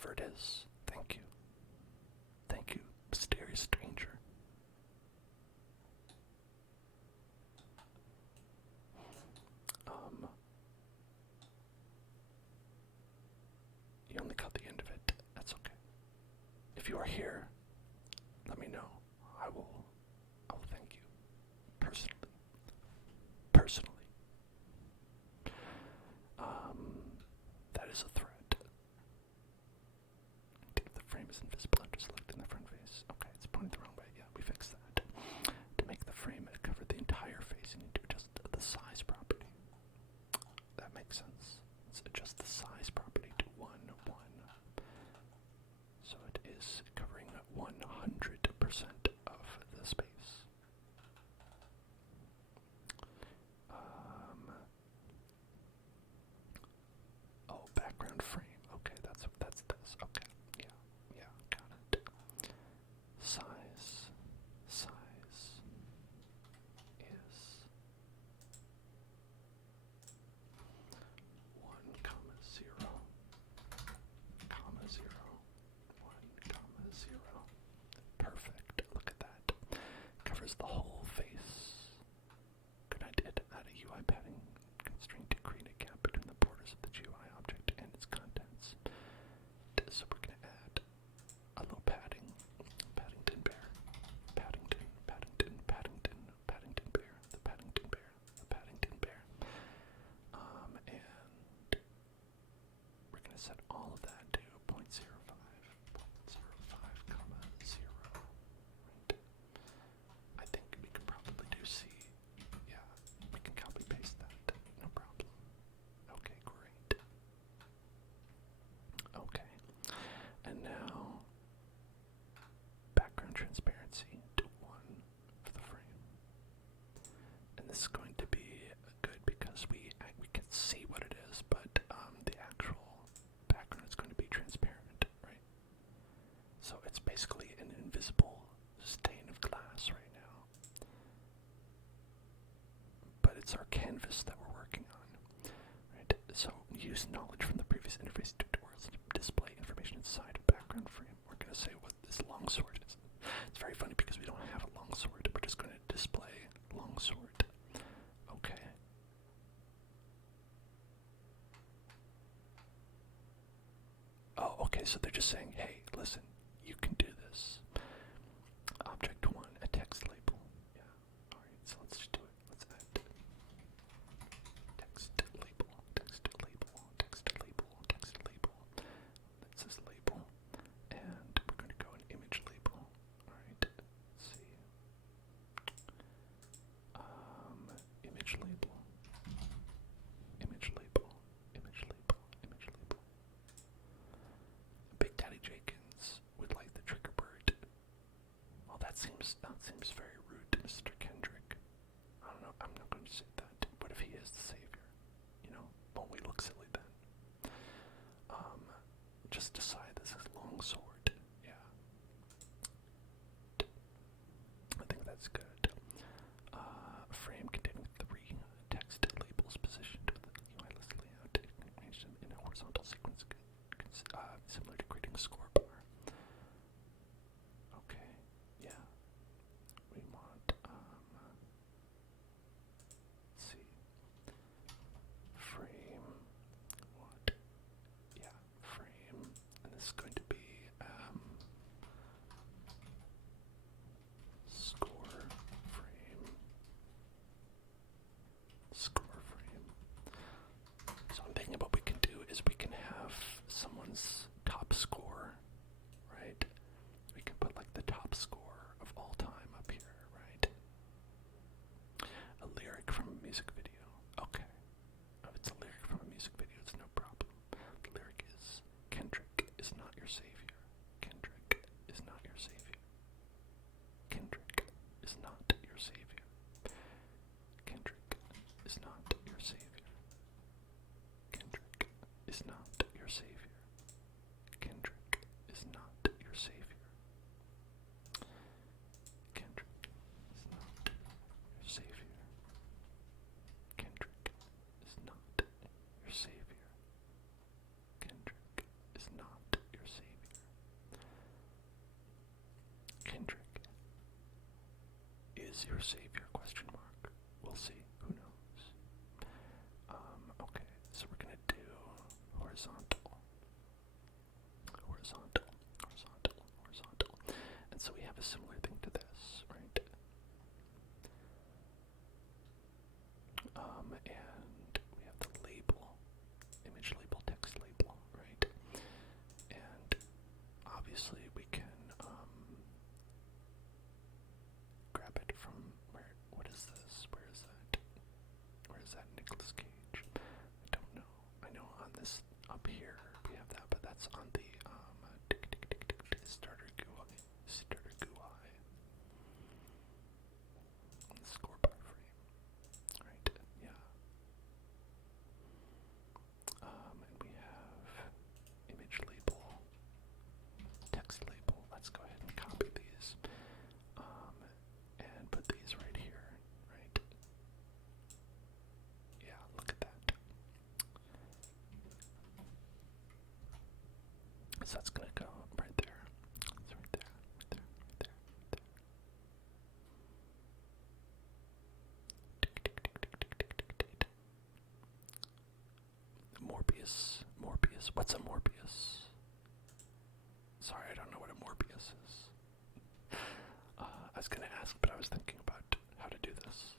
whatever it is. Thank you. Thank you, mysterious stranger. You only caught the end of it. That's okay. If you are here, let me know. I will thank you. Personally. That is a threat. If the frame is invisible after selecting the front face. Okay, it's pointing the wrong way. Yeah, we fixed that. To make the frame cover the entire face, you need to adjust the size property. That makes sense. Let's adjust the size property to 1, 1. So it is covering 100% of the space. Oh, background frame. Okay, that's this. Okay, yeah, got it. Size is 1, 0, 0, 1, 0. Perfect. Look at that. Covers the whole face. Good idea to add a UI padding constraint to create a gap between the borders of the GUI object and its contents. So we're going to add a little padding. Paddington bear. Paddington bear. The Paddington bear. And we're going to set all of that to 0.05, 0.05, 0. Right? I think we could probably do C. Yeah, we can copy paste that. No problem. Okay, great. Okay. And now background transparency to 1 for the frame. And this is going to be good because we can see what it is, but the actual background is going to be transparent, right? So it's basically an invisible stain of glass right now. But it's our canvas that we're working on, right? So use knowledge from the previous interface tutorials to display information inside a background frame. We're going to say what this longsword is. It's very funny because we don't have a longsword. We're just going to display longsword. Okay. Oh, okay, so they're just saying, hey, listen, you can do this. Object 1, a text label. Yeah, alright, so let's just do it. Let's add text label. That says label. And we're going to go an image label. Alright, let's see. Image label. Big Daddy Jenkins would like the trigger bird. Well, that seems very rude to Mr. Kendrick. I don't know. I'm not going to say that. What if he is the savior? You know, won't we look silly then? Just decide this is longsword. Yeah. I think that's good. A frame containing 3 text labels positioned with the UI list layout. It can arrange them in a horizontal sequence, similar to creating a score bar. Okay, yeah. We want, let's see. Frame. What? Yeah, frame. And this is going to be, score frame. So I'm thinking what we can do is we can have someone's top score, right? We can put like the top score of all time up here, right? A lyric from a music video. Okay. If it's a lyric from a music video, it's no problem. The lyric is, Kendrick is not your savior. Kendrick is not your savior. Kendrick is not your savior. Kendrick is not your savior. Kendrick is not your savior. Kendrick is not your savior. Kendrick is not your savior. Kendrick is not your savior. Kendrick is not your savior. Zero savior, question mark. We'll see. Who knows? Okay, so we're gonna do horizontal. Horizontal, horizontal, horizontal. And so we have a similar thing to this, right? And we have the label, image label, text label, right? And obviously we can grab it from where, what is this? Where is that? Where is that Nicolas Cage? I don't know. I know on this, up here, we have that, but that's on the starter GUI. Starter GUI. Score bar frame. Right, yeah. And we have image label, text label. Let's go ahead and copy these. And put these right here, right? Yeah, look at that. So that's gonna go right there. It's right there, right there, right there, right there. Morbius. Morbius. What's a Morbius? Sorry, I don't know what a Morbius is. I was gonna ask, but I was thinking about how to do this.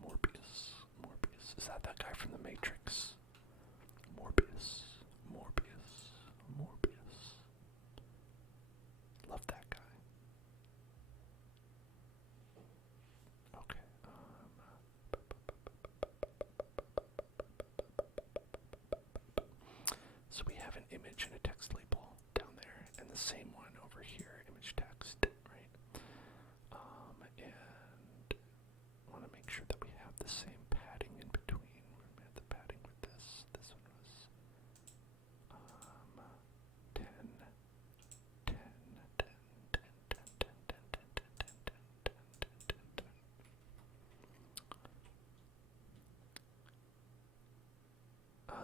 Morbius. Morbius. Is that guy from the Matrix? Morbius. Morbius. Morbius. Love that guy. Okay. So we have an image and a text label down there, and the same one over here, image text, right? And I want to make sure that we have the same padding in between. We have the padding with this. This one was 10, 10, 10, 10, 10, 10, 10, 10, 10, 10, 10, 10, 10, 10, 10, 10.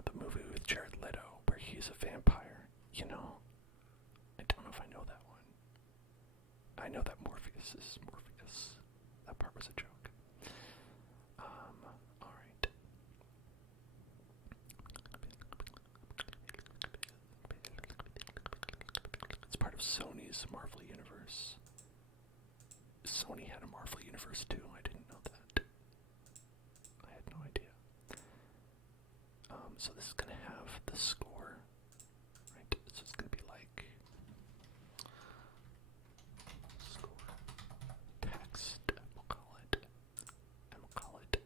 The movie with Jared Leto, where he's a vampire. You know, I don't know if I know that one. I know that Morpheus is Morpheus. That part was a joke. Alright. It's part of Sony's Marvel Universe. Sony had a Marvel Universe too. I didn't know that. I had no idea. So this is going to have the score, right? So it's going to be like score text, we'll call it, and we'll call it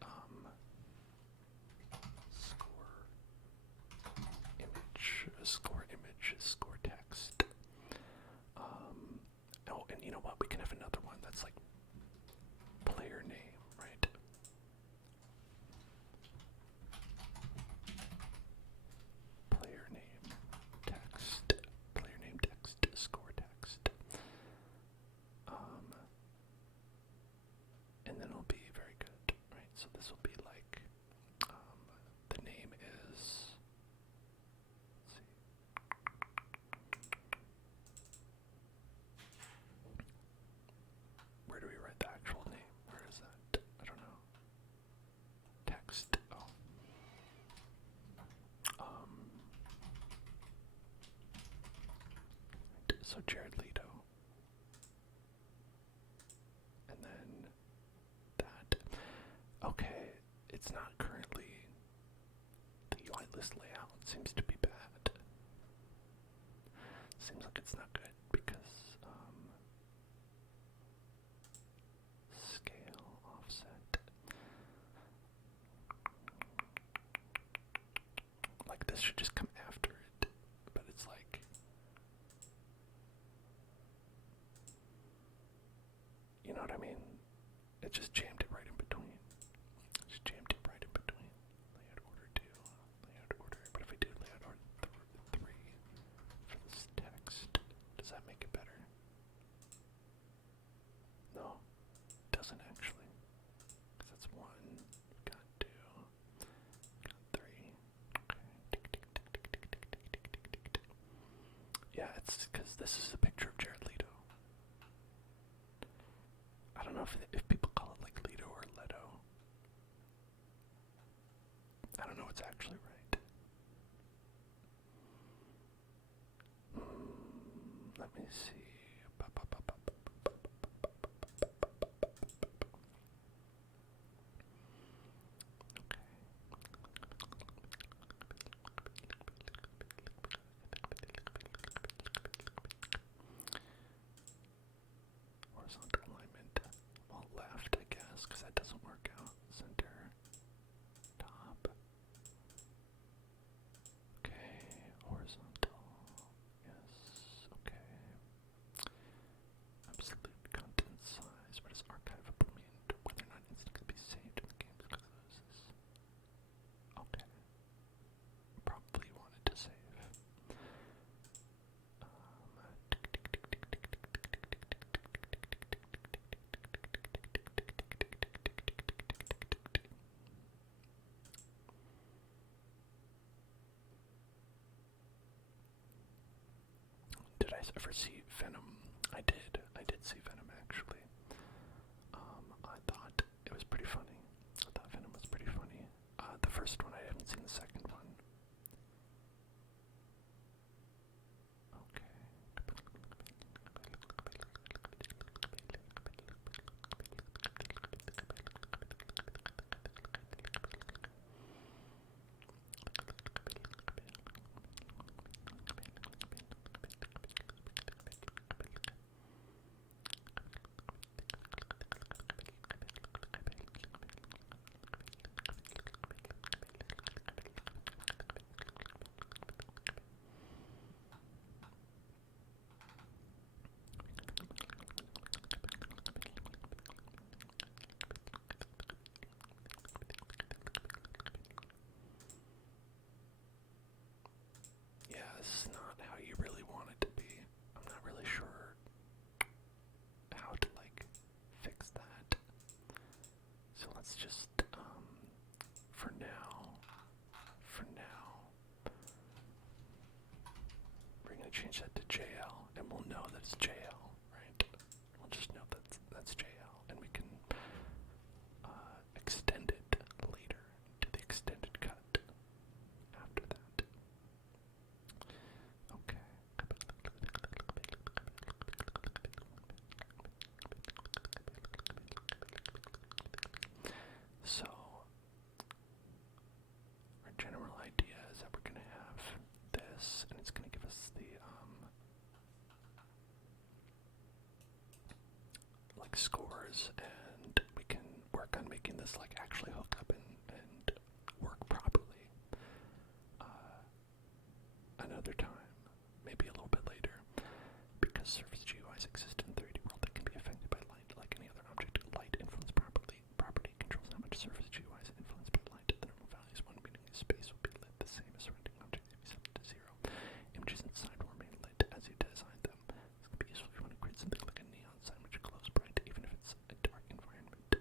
score image, score text. Oh, and you know what? We can have another one that's like player name, right? Player name text, score text. And then it'll be very good, right? So this will be like, the name is, let's see. Where do we write the actual name? Where is that? I don't know. Text, oh. So Jared Leto. And then that. Okay, it's not currently, the UI list layout seems to be bad. Seems like it's not good because scale, offset. Like this should just come after it, but it's like, you know what I mean? It just jammed it right in between. Just jammed it right in between. Layout order 2, layout order. But if I do layout order 3 for this text, does that make it better? No, it doesn't actually. Because that's 1, got 2, got 3. Okay. Yeah, it's because this is a picture of Jared Leto. I don't know if people call what's actually right. Let me see. Horizontal alignment. Well, left, I guess, because that doesn't work out. Center. Top. Okay. Horizontal. Yes. Okay. Absolute content size. What does archiveable mean? Whether or not it's going to be saved in the game because this. Okay. Probably wanted to save. Did I ever see Venom? I did. I did see Venom actually. I thought it was pretty funny. I thought Venom was pretty funny. The first one, I haven't seen the second one. Okay. Yeah, this is not how you really want it to be. I'm not really sure how to fix that. So let's just for now we're gonna change that to JL, and we'll know that it's JL, right? We'll just know that that's JL, and we can extend it later to the extended cut after that. Okay. So, our general idea is that we're going to have this, and it's going to give us the, scores, and we can work on making this, actually hook up and work properly. Another time, maybe a little bit later, because surface GUIs exist in the 3D world that can be affected by light like any other object. Light influenced property controls how much surface GUI is influenced by light. The normal values, one meaning space will be lit the same as surrounding objects if you set it to 0. Images inside will remain lit as you design them. This can be useful if you want to create something like a neon sign which glows bright even if it's a dark environment.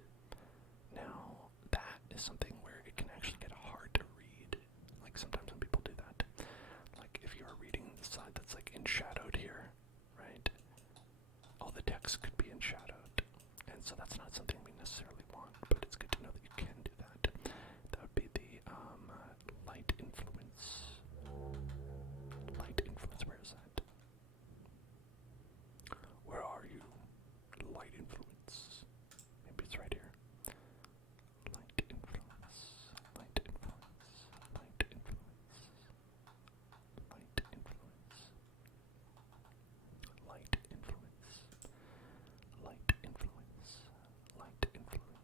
Now, that is something where it can actually get hard to read. Sometimes when people do that, if you are reading the side that's in shadowed here, right? All the text could be in shadowed, and so that's not something we necessarily want, but it's good to know that you can do that. That would be the light influence. Light influence, where is that? Where are you? Light influence. Maybe it's right here. Light influence. Light influence. Light influence. Light influence. Light influence. Light influence. Light influence.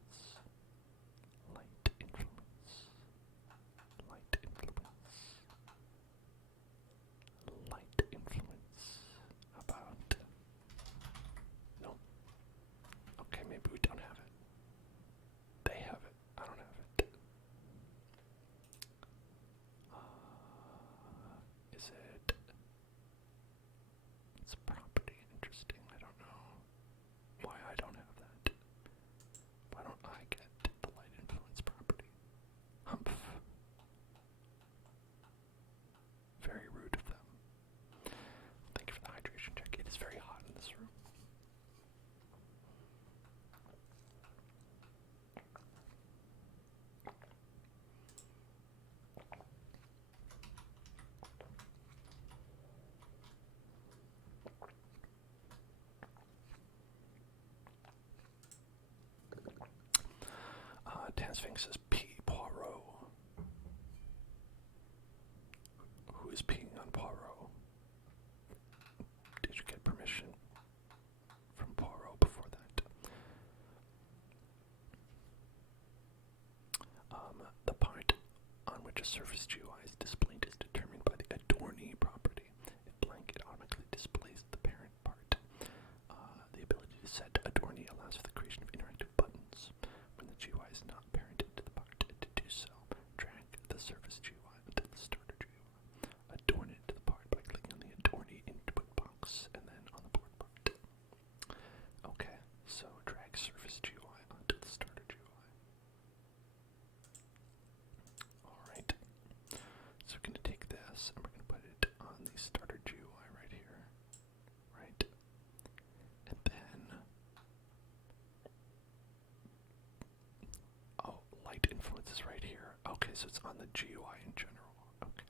thing says P. Poirot. Who is peeing on Poirot? Did you get permission from Poirot before that? The part on which a surface GUI is displayed is determined by the adornee property. If blank, it automatically displays the parent part. The ability to set adornee allows for the creation of interactive buttons. When the GUI is not parented to the part, to do so, drag the surface GUI onto the starter GUI. Adorn it to the part by clicking on the adornee input box and then on the board part. Okay, so drag surface GUI onto the starter GUI. Alright, so we're going to take this and we're going to put it on the starter GUI right here. Right? And then, oh, light influence is right here. Okay, so it's on the GUI in general. Okay.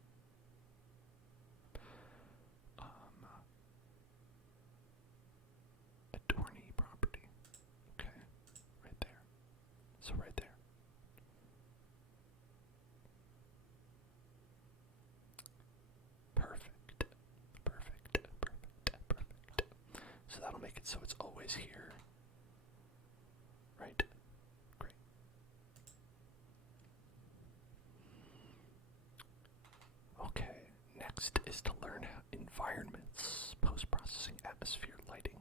Adornee property. Okay, right there. So right there. Perfect. Perfect. Perfect. Perfect. So that'll make it so it's always here. Right? Great. Okay, next is to learn environments, post-processing, atmosphere, lighting,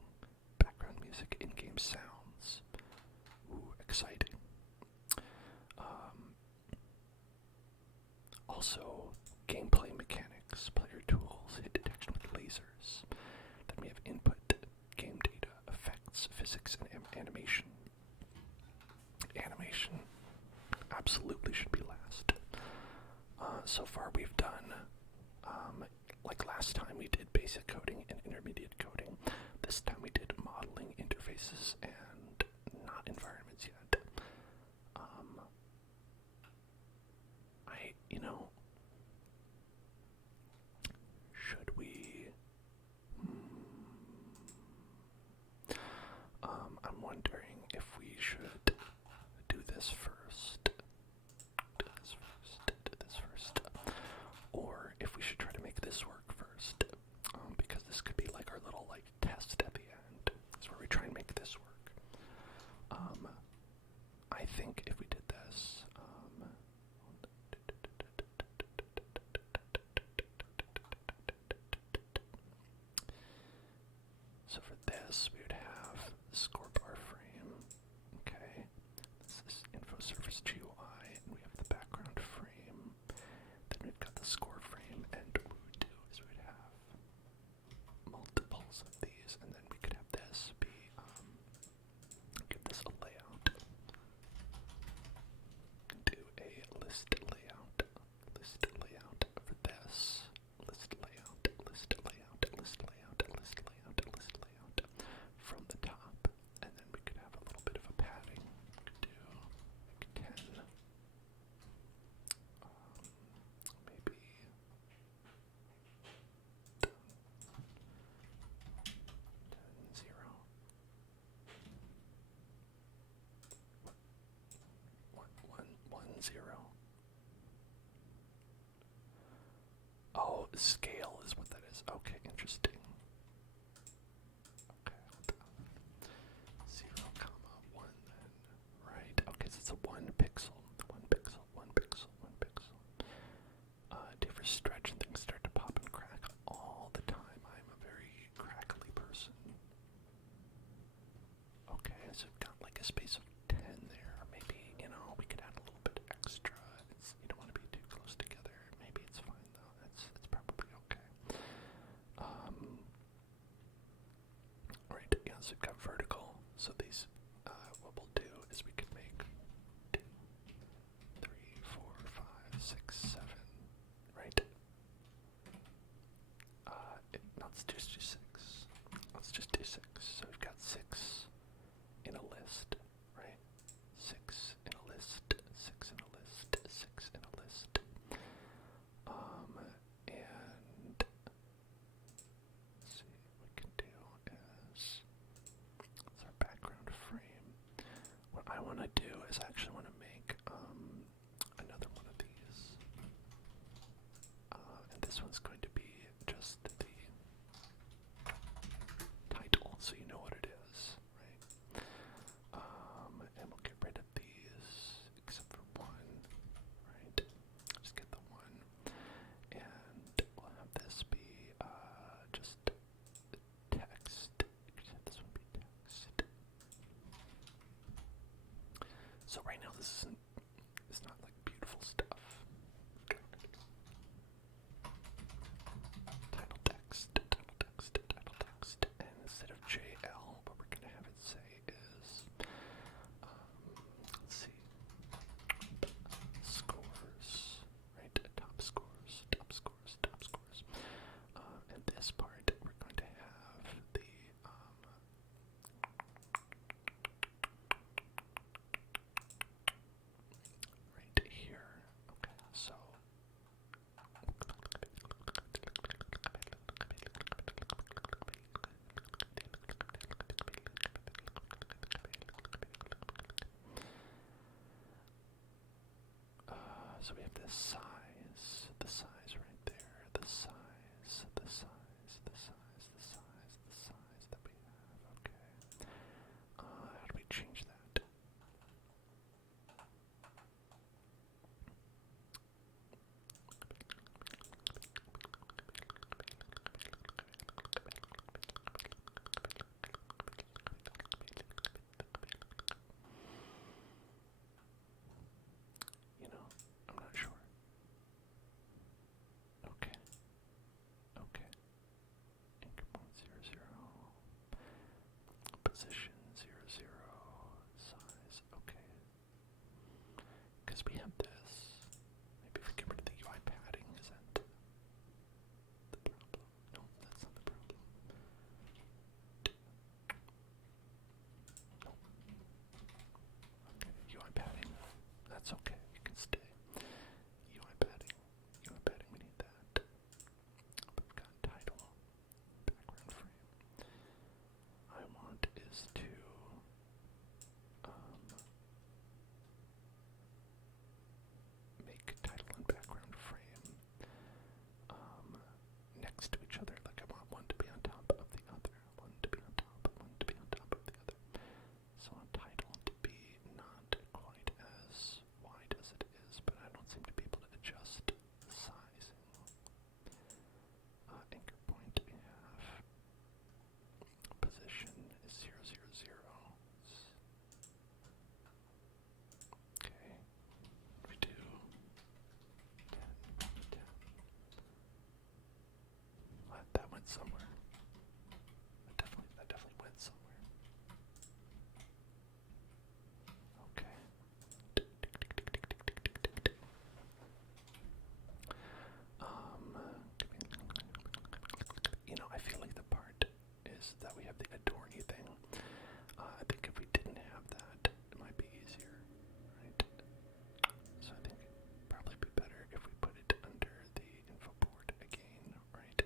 background music, in-game sounds. Ooh, exciting. Also, gameplay mechanics, player tools, hit detection with lasers. Then we have input, game data, effects, physics, and animation. Animation absolutely should be last. So far we've done, like last time we did basic coding and intermediate coding. This time we did modeling, interfaces, and not environments yet. Should we? I'm wondering if we should do this first. Or if we should try to make this work first. Because this could be like our little test at the end. It's where we try and make this work. I think if we did this, so for this we would have the score bar frame. Okay, this is info surface GUI, and we have the background frame. Then we've got the score frame, and what we would do is we would have multiples of these, and then we could have this be, give this a layout. We can do a list layout for this. List layout from the top, and then we could have a little bit of a padding. We could do like 10, maybe 10, 0. 1, 0. Oh, scale is what that is. Okay, interesting. Okay, hold on. 0, 1 then. Right. Okay, so it's a 1 pixel. 1 pixel, 1 pixel, 1 pixel. Do you ever stretch and things start to pop and crack all the time? I'm a very crackly person. Okay, so we've got like a space of 10 there. Maybe, we could add a little bit extra. You don't want to be too close together. Maybe it's fine though. It's probably okay. Alright, yeah, so we've got vertical. So these, what we'll do is we could make 2, 3, 4, 5, 6, 7, right? Let's just do 6. Let's just do 6. So we've got 6 in a list, right? 6 in a list, 6 in a list, 6 in a list. And let's see, what we can do is, that's our background frame. So right now this isn't, it's not like beautiful stuff. Title text, title text, title text, and instead of JL, what we're gonna have it say is, let's see, scores, right? Top scores, top scores, top scores. And this part, we're going to have the, right here. Okay, so so we have this size, the size right there, the size, the size, the size, the size, the size that we have. Okay. How do we change that? You know, I'm not sure. Okay. Okay. Anchor point 0, 0. Position 0, 0. Size. Okay. Because we have this. Maybe if we get rid of the UI padding, is that the problem? No, that's not the problem. No. Okay, UI padding. That's okay. You can stay. UI padding. UI padding, we need that. We've got title, background frame. I want is to make title and background frame next to each other. Like I want one to be on top of the other, one to be on top, one to be on top of the other. So I want title to be not quite as wide as it is, but I don't seem to be able to adjust the sizing. Anchor point we have. Position is 0, 0, 0. Okay. We do 10, 10. What? That went somewhere. That definitely went somewhere. Okay. You know, I feel like the part is that we have the adorny thing. I think if we didn't have that, it might be easier, right? So I think it'd probably be better if we put it under the info board again, right?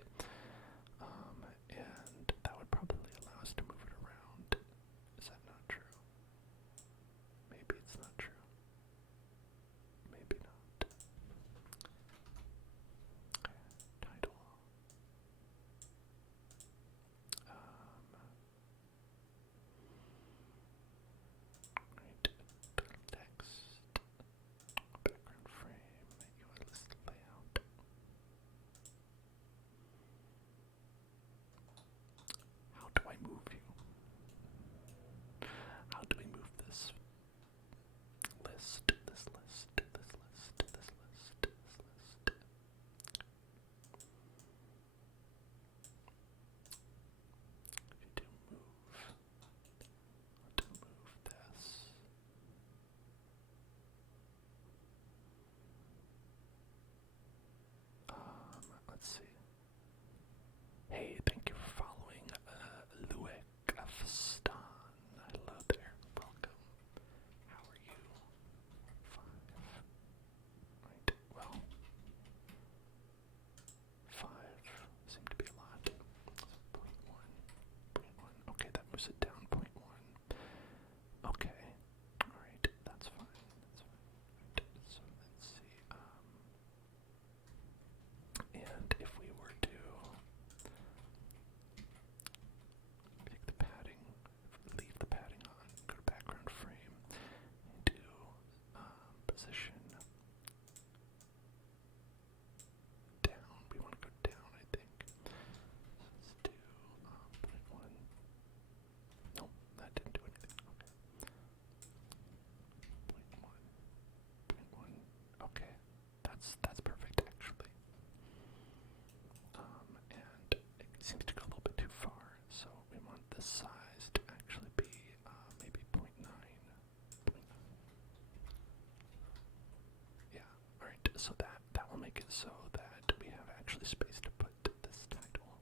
So that will make it so that we have actually space to put this title.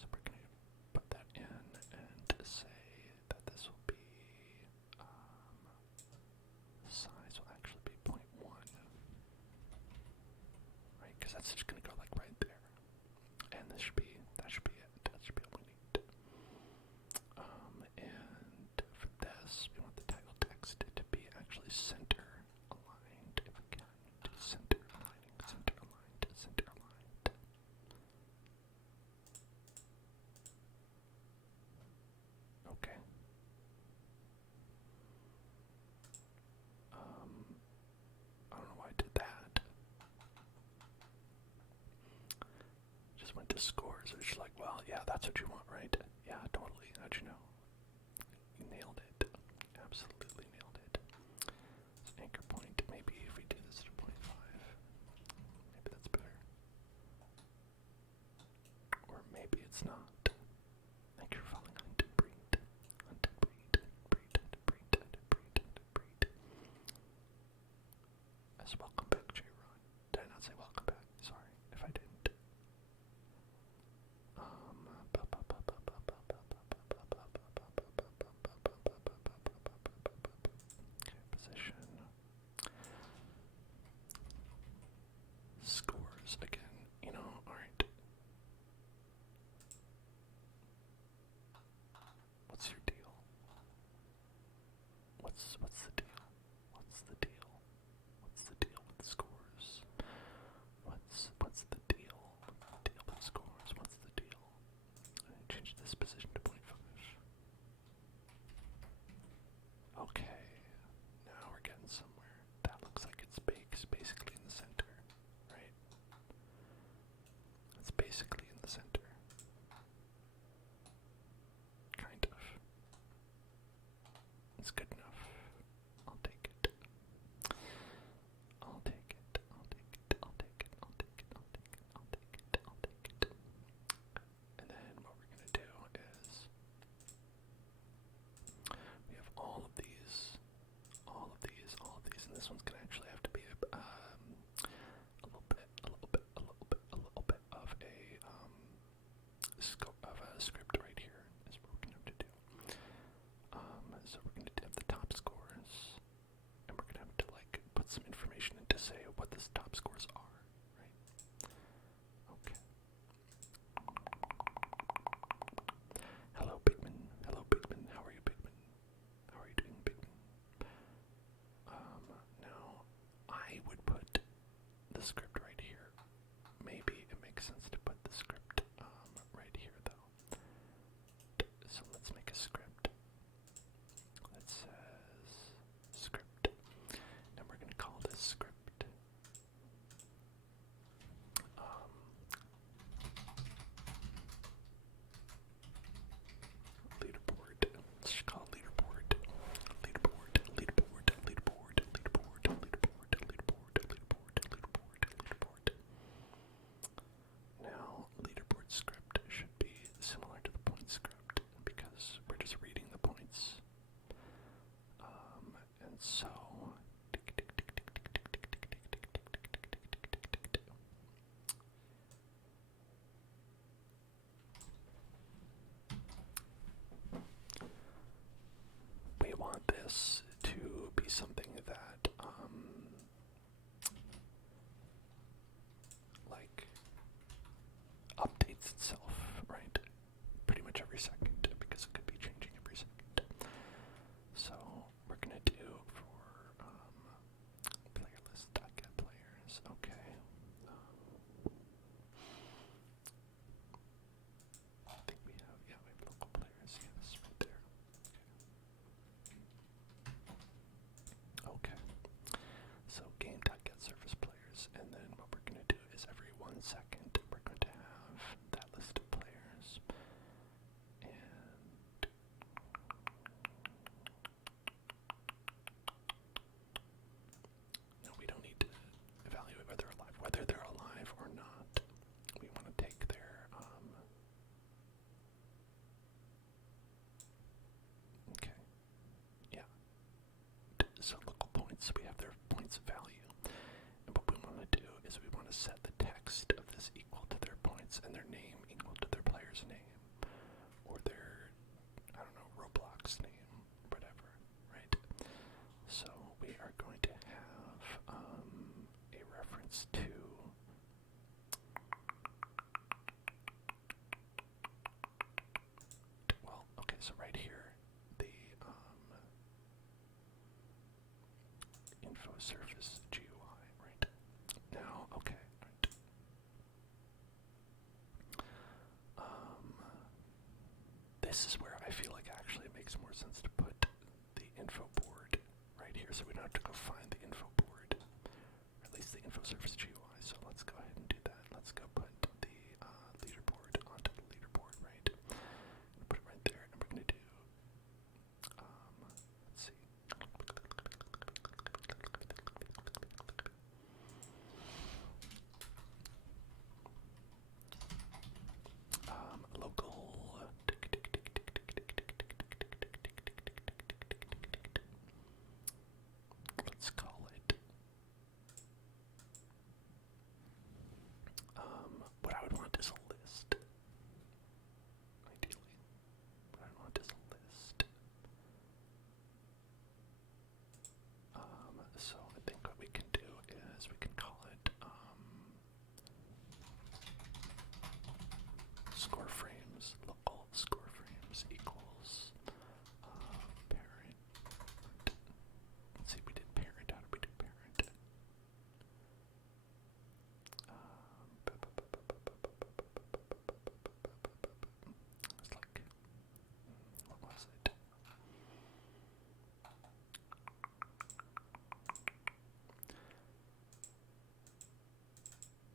So we're going to put that in and say that this will be, size will actually be 0.1, right? Because that's just going to go like right there. And that should be it. That should be all we need. And for this, we want the title text to be actually center aligned. If we can do center aligning, center aligned, center aligned. Okay. I don't know why I did that. Just went to scores. It's just like, well, yeah, that's what you want, right? Yeah, totally. How'd you know? You nailed it. Absolutely nailed it. So anchor point, maybe if we do this to 0.5, maybe that's better. Or maybe it's not. Thank you for following Untitled. As welcome back, J-Ron. Did I not say welcome back? Sorry if I didn't. Okay, position. Scores again, alright. What's your deal? What's the deal? What's the deal? What's the deal with scores? What's the deal? Deal with scores? What's the deal? Change this position to 0.5. Okay, now we're getting somewhere. That looks like it's basically in the center, right? It's basically in the center. Kind of. It's good enough. I'll take it. I'll take it. I'll take it. I'll take it. I'll take it. I'll take it. I'll take it. I'll take it. And then what we're gonna do is we have all of these, and this one's gonna actually have to be a little bit of a scope of a script right here is what we're gonna have to do. So we're gonna have the top scores, and we're gonna have to like put some information in to say what the top scores are, right? Okay. Hello, Bigman. Hello, Bigman. How are you, Bigman? How are you doing, Bigman? Now, I would put the script right here. Maybe it makes sense to put the script right here, though. So let's make a script that says script, and we're going to call this script leaderboard. Let's just call it leaderboard. Now, leaderboard script should be similar to the point script because we're just reading the points. And so we want this to be something that like updates itself, right? Pretty much every second, because it could be changing every second. So we're gonna do for player list.get players. Okay. I think we have local players. Yes, right there. Okay. So game.get surface players, and then what we're gonna do is every 1 second we're going to have that list of players, and no, we don't need to evaluate whether they're alive or not. We want to take their okay, yeah. So local points, we have their points value, and what we want to do want to set the text of this equal to their points and their name equal to their player's name, or their, I don't know, Roblox name, whatever, right? So we are going to have a reference to well, okay, so right here, the info surface GUI, right? Now, okay, right. This is where I feel like actually it makes more sense to put the info board right here, so we don't have to go find the info board, or at least the info surface GUI. So let's go ahead and do that. Let's go put the leaderboard onto the leaderboard, right? Put it right there, and we're gonna do, let's see. Local. Let's call it. What I would want is a list. Ideally, what I want is a list. So I think what we can do is we can call it score frames. Local score frames equals parent. Let's see, we did parent. How did we do parent? It's like, what was it?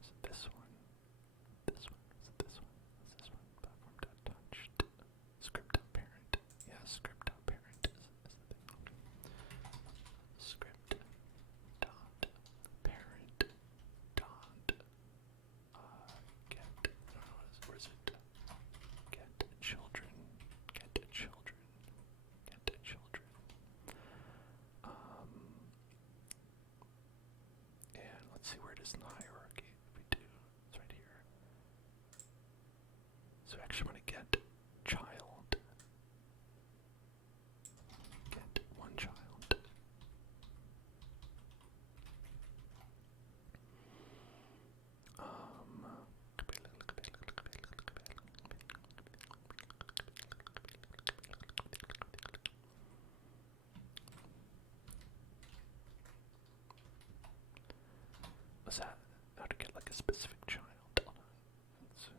Is it this one? This one? Is it this one? Is this one? Platform.touched. Script.parent. Yeah, script.parent is the thing. Script dot parent dot get, where is it? Get children. Get children. Get children. And let's see where it is in the hierarchy. If we do, it's right here. So we actually want to get child. Get one child. What's that? How to get like a specific child? Hold on. It's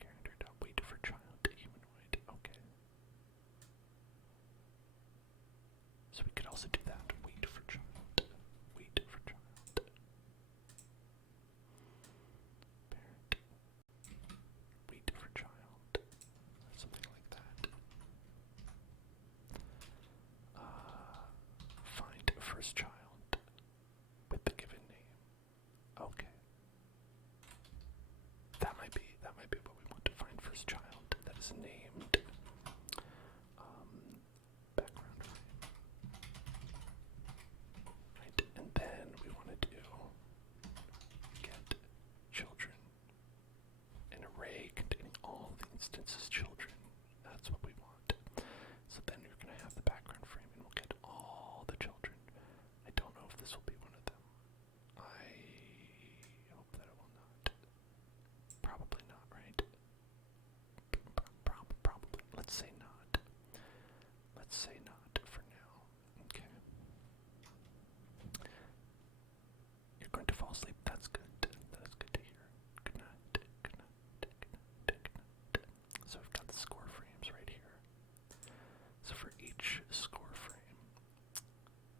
character dot wait for child humanoid. Okay. So we could also do that. Wait for child. Wait for child. Parent. Wait for child. Something like that. Find first child with the given name. Okay. That might be what we want to find first child that is named background frame. Right, and then we want to do get children, an array containing all the instances children. That's what we want. So then you're going to have the background frame and we'll get all the children. I don't know if this will be one of them. I hope that it will not. Probably not, right? Probably. Let's say not. Let's say not for now. Okay. You're going to fall asleep. That's good. That is good to hear. Good night. Good night. Good night. Good night. So we've got the score frames right here. So for each score frame,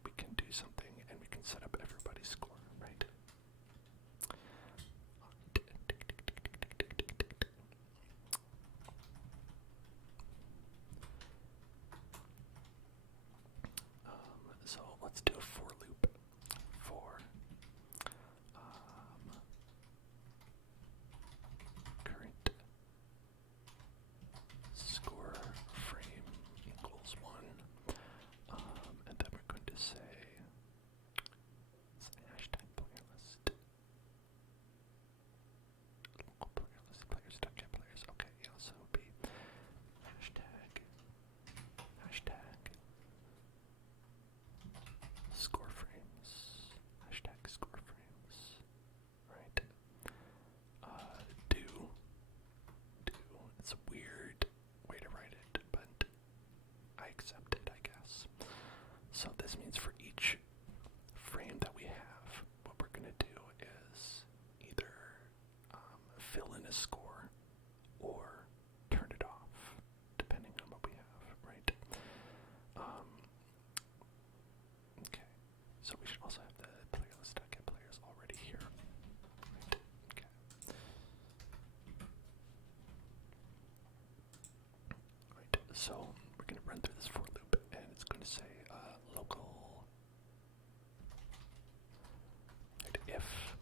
we can do something and we can set up everybody's score, right? So let's do a for loop for So we're going to run through this for loop, and it's going to say local if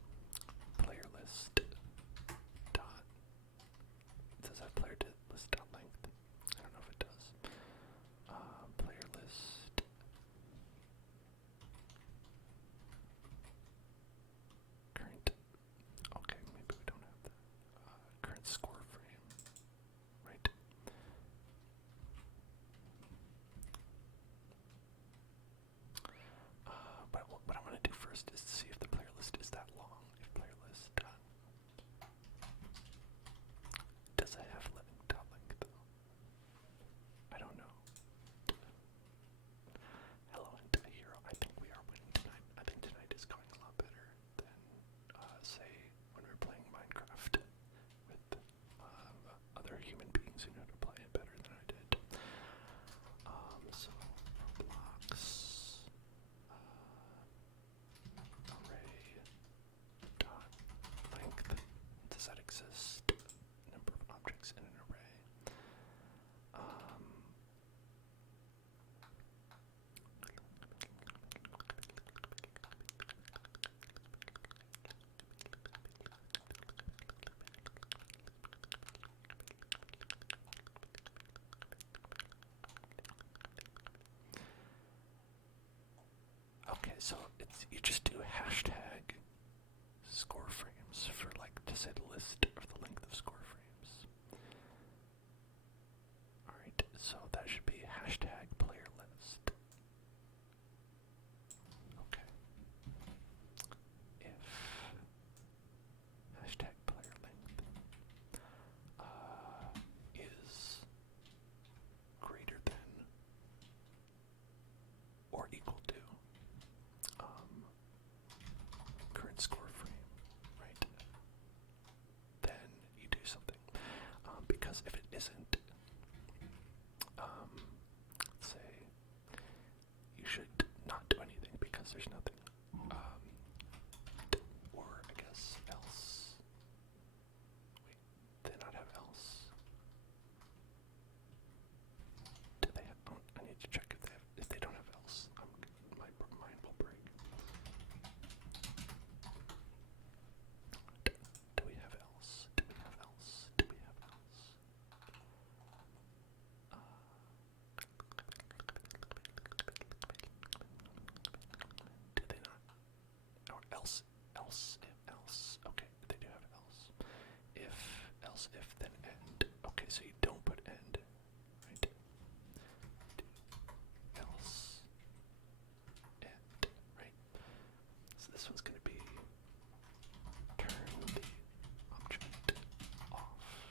player list dot. It says player list dot length. I don't know if it does. Player list. Current. Okay, maybe we don't have that. Current score frame. Right. But what I want to do first is to see if the player list is that long. If player list does it have dot length though? I don't know. Hello, anti-hero. I think we are winning tonight. I think tonight is going a lot better than, say, when we were playing Minecraft with other human beings who know how to play it better than I did. So Roblox array dot length. Does that exist? Number of objects in an array. Okay, so you just do hashtag score frames for to say the list of the length of score frames. Alright, so that should be hashtag player list. Okay. If hashtag player length is greater than or equal to current score frame, right? Then you do something. Because if it isn't, let's say you should not do anything because there's nothing. Or I guess else. Wait, do they not have else? Do they have? Oh, I need to check if they don't have else. My mind will break. Do we have else? Do we have else? Do we have else? Do they not? Or else, else. Okay, they do have else. Else, if, then end. Okay, so you don't put end, right? Else, end, right? So this one's going to be turn the object off.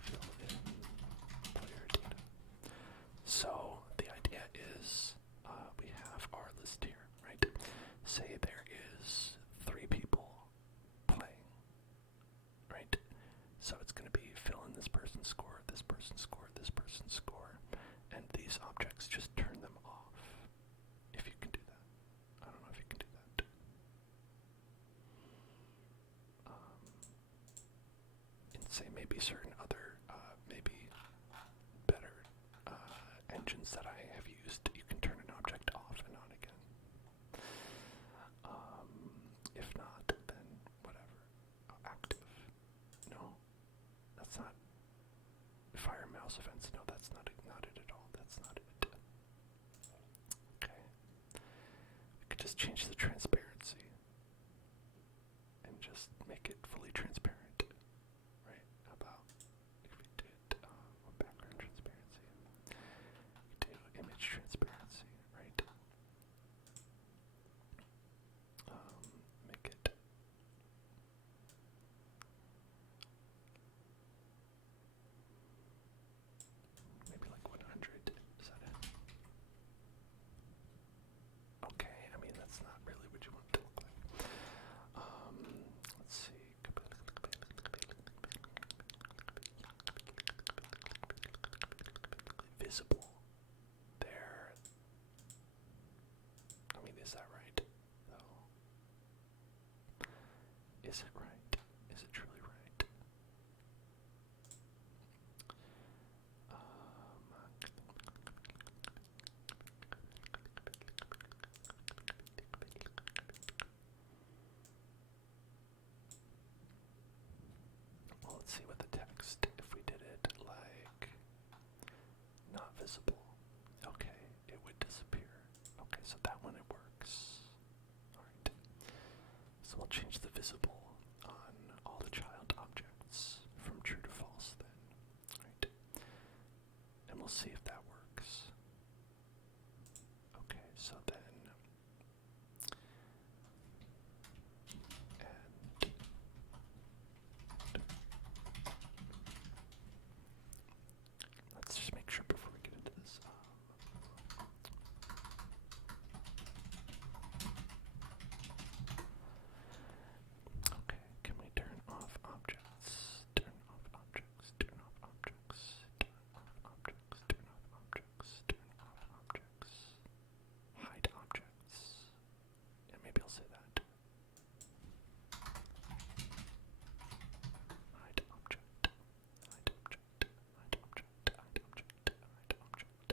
Fill in player data. So the idea is we have our list here, right? Say there is 3 people playing, right? So it's going to be fill in this person's score, this person's score, this person's score, and these objects, just turn them off. If you can do that. I don't know if you can do that. And say maybe certain other, maybe better engines that I have used, you can turn an object off and on again. If not, then whatever. Active. No, that's not. Fire mouse events. No, that's not it at all. That's not it. Okay. We could just change the transparency and just make it fully transparent, right? How about if we did background transparency? We do image transparency, right? Make it maybe like 100. Is that it? Okay, I mean that's not really what you want it to look like. Let's see. Visible. There. I mean, is that right? Though. Is it right? Is it truly right? visible. Okay, it would disappear. Okay, so that one it works. Alright. So we'll change the visible on all the child objects from true to false then. Right. And we'll see if that works. Okay, so then and let's just make sure before we get into this. Okay, can we turn off objects? Turn off objects, turn off objects, turn off objects, turn off objects, turn off objects, hide objects. Yeah, maybe I'll say that. Hide object, hide object, hide object, hide object, hide object.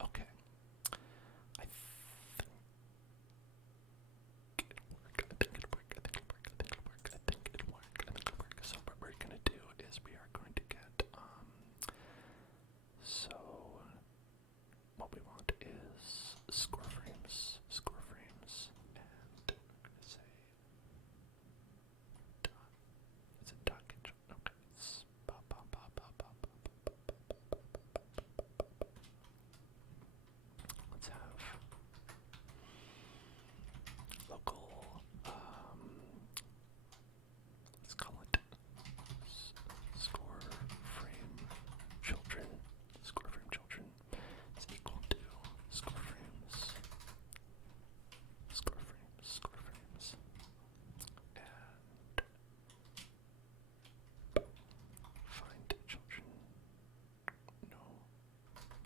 Okay. I think it'll work. I think it'll work. I think it'll work. I think it'll work. I think it'll work. I think it'll work. So what we're gonna do is we are going to get so what we want is score frames, and we're gonna say dot. Is it dot catch? Okay. It's pop, pop, pop, pop, pop, pop, pop, pop, pop, pop, pop, pop, pop. Let's have local, let's call it score frame children. Score frame children is equal to score frames, and find children. No.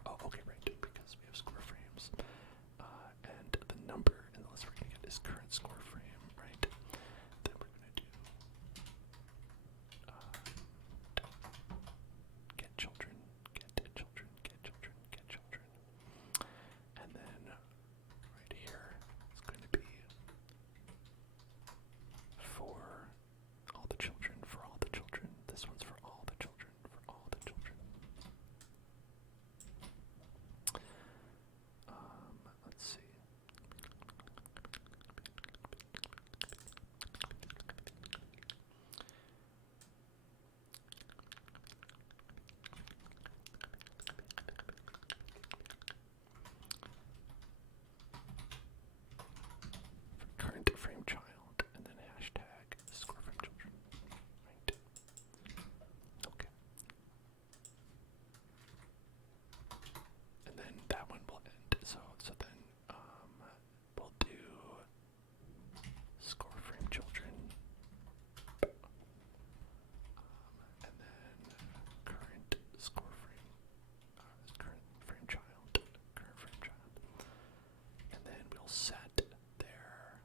Oh, okay, right, because we have score frames. And the number in the list we're going to get is current score frame, right? Then we're going to do get children, get children, get children, get children. And then right here is going to be for all the children, for all the children. This one's for all the children, for all the children. Let's see. For current frame child, and then hashtag score frame children. Right. Okay. And then that one will end. So then we'll do score frame children, and then current score frame, current frame child, and then we'll set their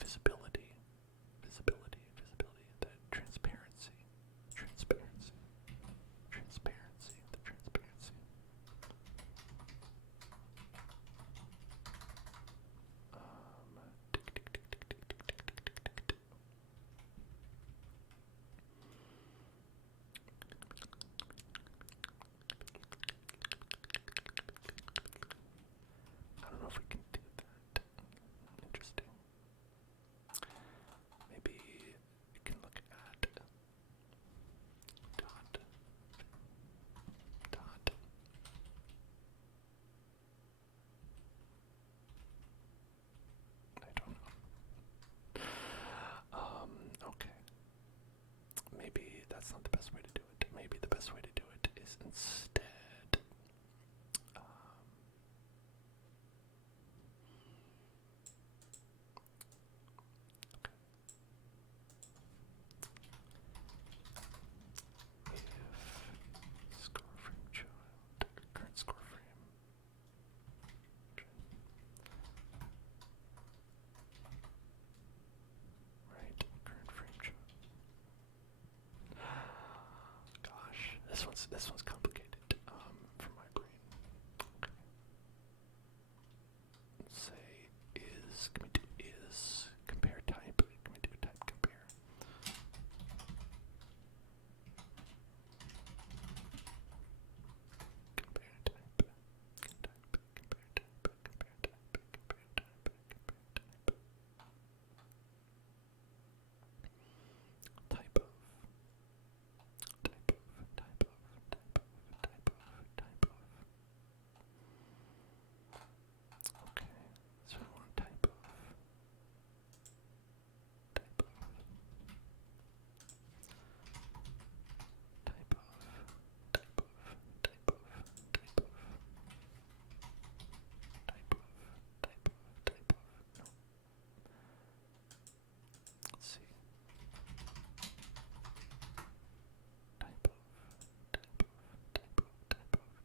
visibility, the transparency, the transparency. Tick, tick, tick, tick, tick, tick, tick, tick, tick, tick, tick. I don't know if we can do that. Interesting. Maybe we can look at dot. I don't know. Okay. Maybe that's not the best way to do it. Maybe the best way to do it is instead. If score frame child, current score frame. Right, current frame child. Gosh, this one's complicated. For my brain. Okay. Let's say is. Can we do is compare type? Can we do type compare? Compare type. Compare type. Compare type. Compare type. Compare type. Type of. Type of. Type of. Type of. Type of. Type of. Okay, so we want type of. Type of. Type of. Type of. Type of. Type of. Type of. Type of. Type of. No. Let's see. Type of. Type of. Type of. Type of.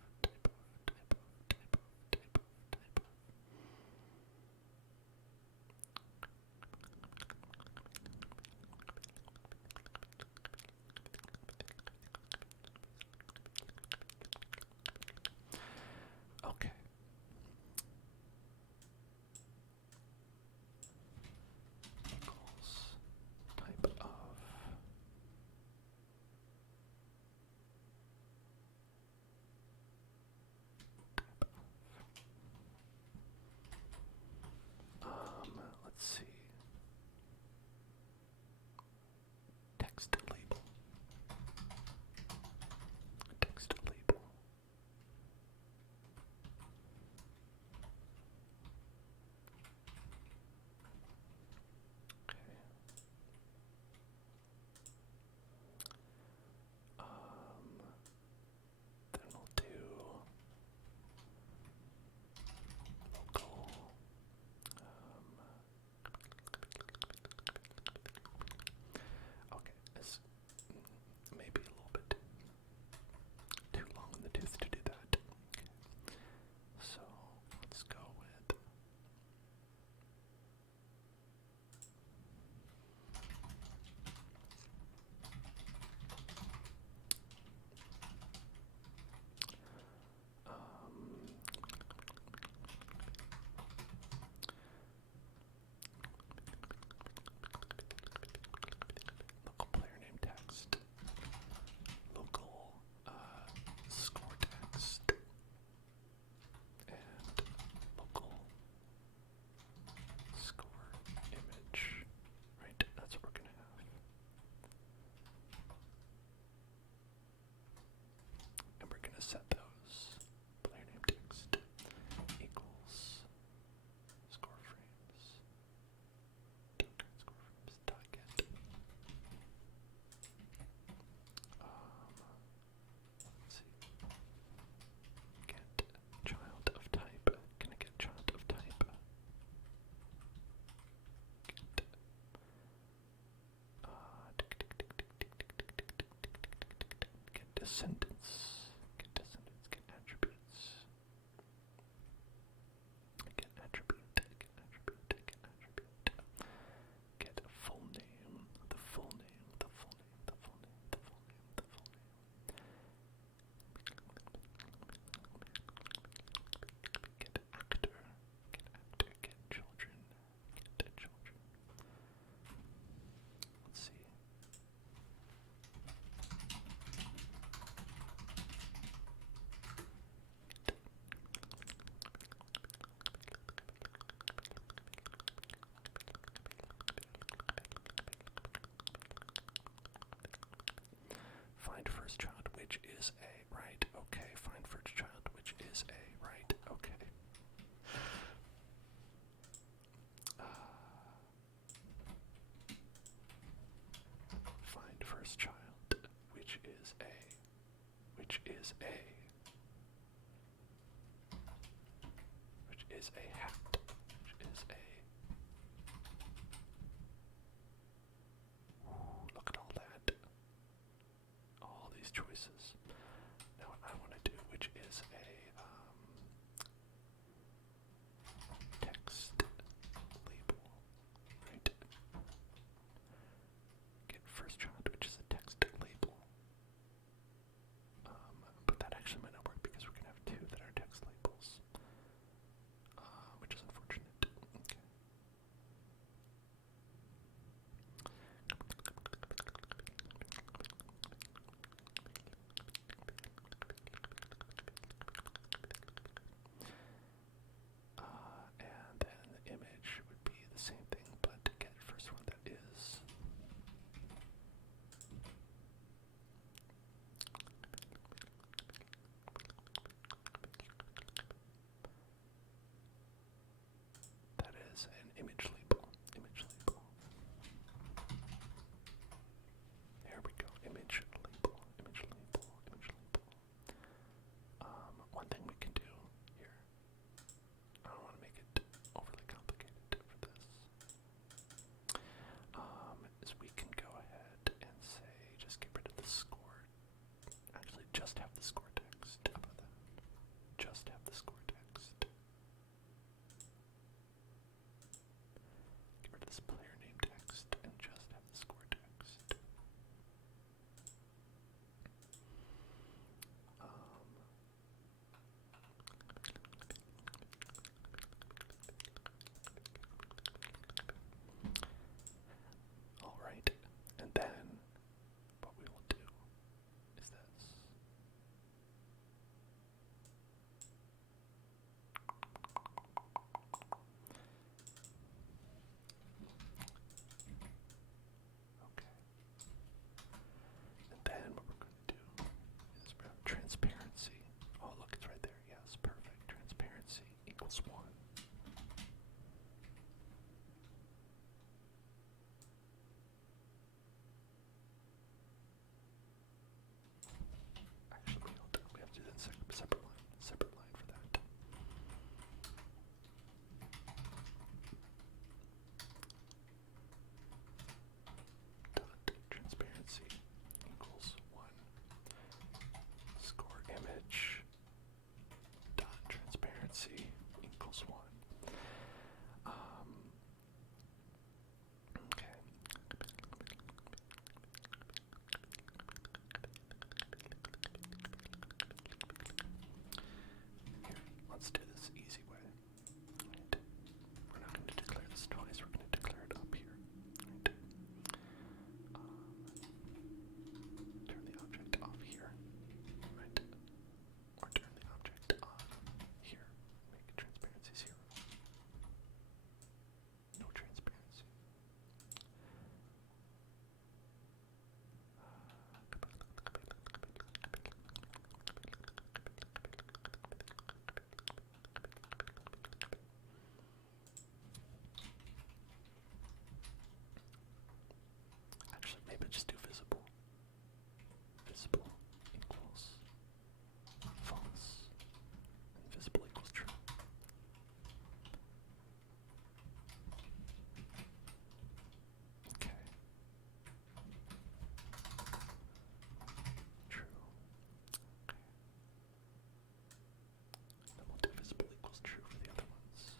Type of. Type of. Type of. Type of. Type of. Type of. Okay. Equals type of. Let's see. Text label. Text label. Okay. Then we'll do local. Okay, this may be a little bit too long in the tooth to do that. Okay. So let's go with local player name text, local score text, and local score image. Right, that's what we're gonna have. And we're gonna set those player name text equals score frames. Score frames dot get. Let's see. Get child of type. Can I get child of type? Get descendants. Get descendants. Get attributes. Get attribute. Get attribute. Get attribute. Get full name. The full name. The full name. The full name. The full name. The full name. Get actor. Get actor. Get children. Get children. Let's see. Find first child, which is a, right? Okay. Find first child, which is a, right? Okay. Find first child, which is a, which is a hat, which is a look at all that. All these choices. Now what I want to do, which is a text label, right? Get first child, which is a text label. But that actually might not work because we're gonna have two that are text labels, which is unfortunate. Okay. And then the image would be the same thing, but to get first one that is an image label. Image label. There we go. Image label. Image label. Image label. One thing we can do here, I don't want to make it overly complicated for this, is we can go ahead and say, just get rid of the score. Actually, just have the score text. How about that? Just have the score text. Get rid of this player name text and just have the score text. Alright, and then what we will do is this. Okay. And then what we're going to do is we have transparency. Oh, look, it's right there. Yes, perfect. Transparency equals 1. Actually, hold on. We have to do that separate line. Separate line for that. Dot transparency equals 1. Score image dot transparency equals 1. Okay. Here, let's do this easy way. Right. We're not going to declare this twice, we're going to declare it up here. Right. Turn the object off here. Right. Or turn the object on here. Make transparency 0. No transparency. Actually, maybe just do visible. Visible equals false. And visible equals true. Okay. True. Okay. Then we'll do visible equals true for the other ones.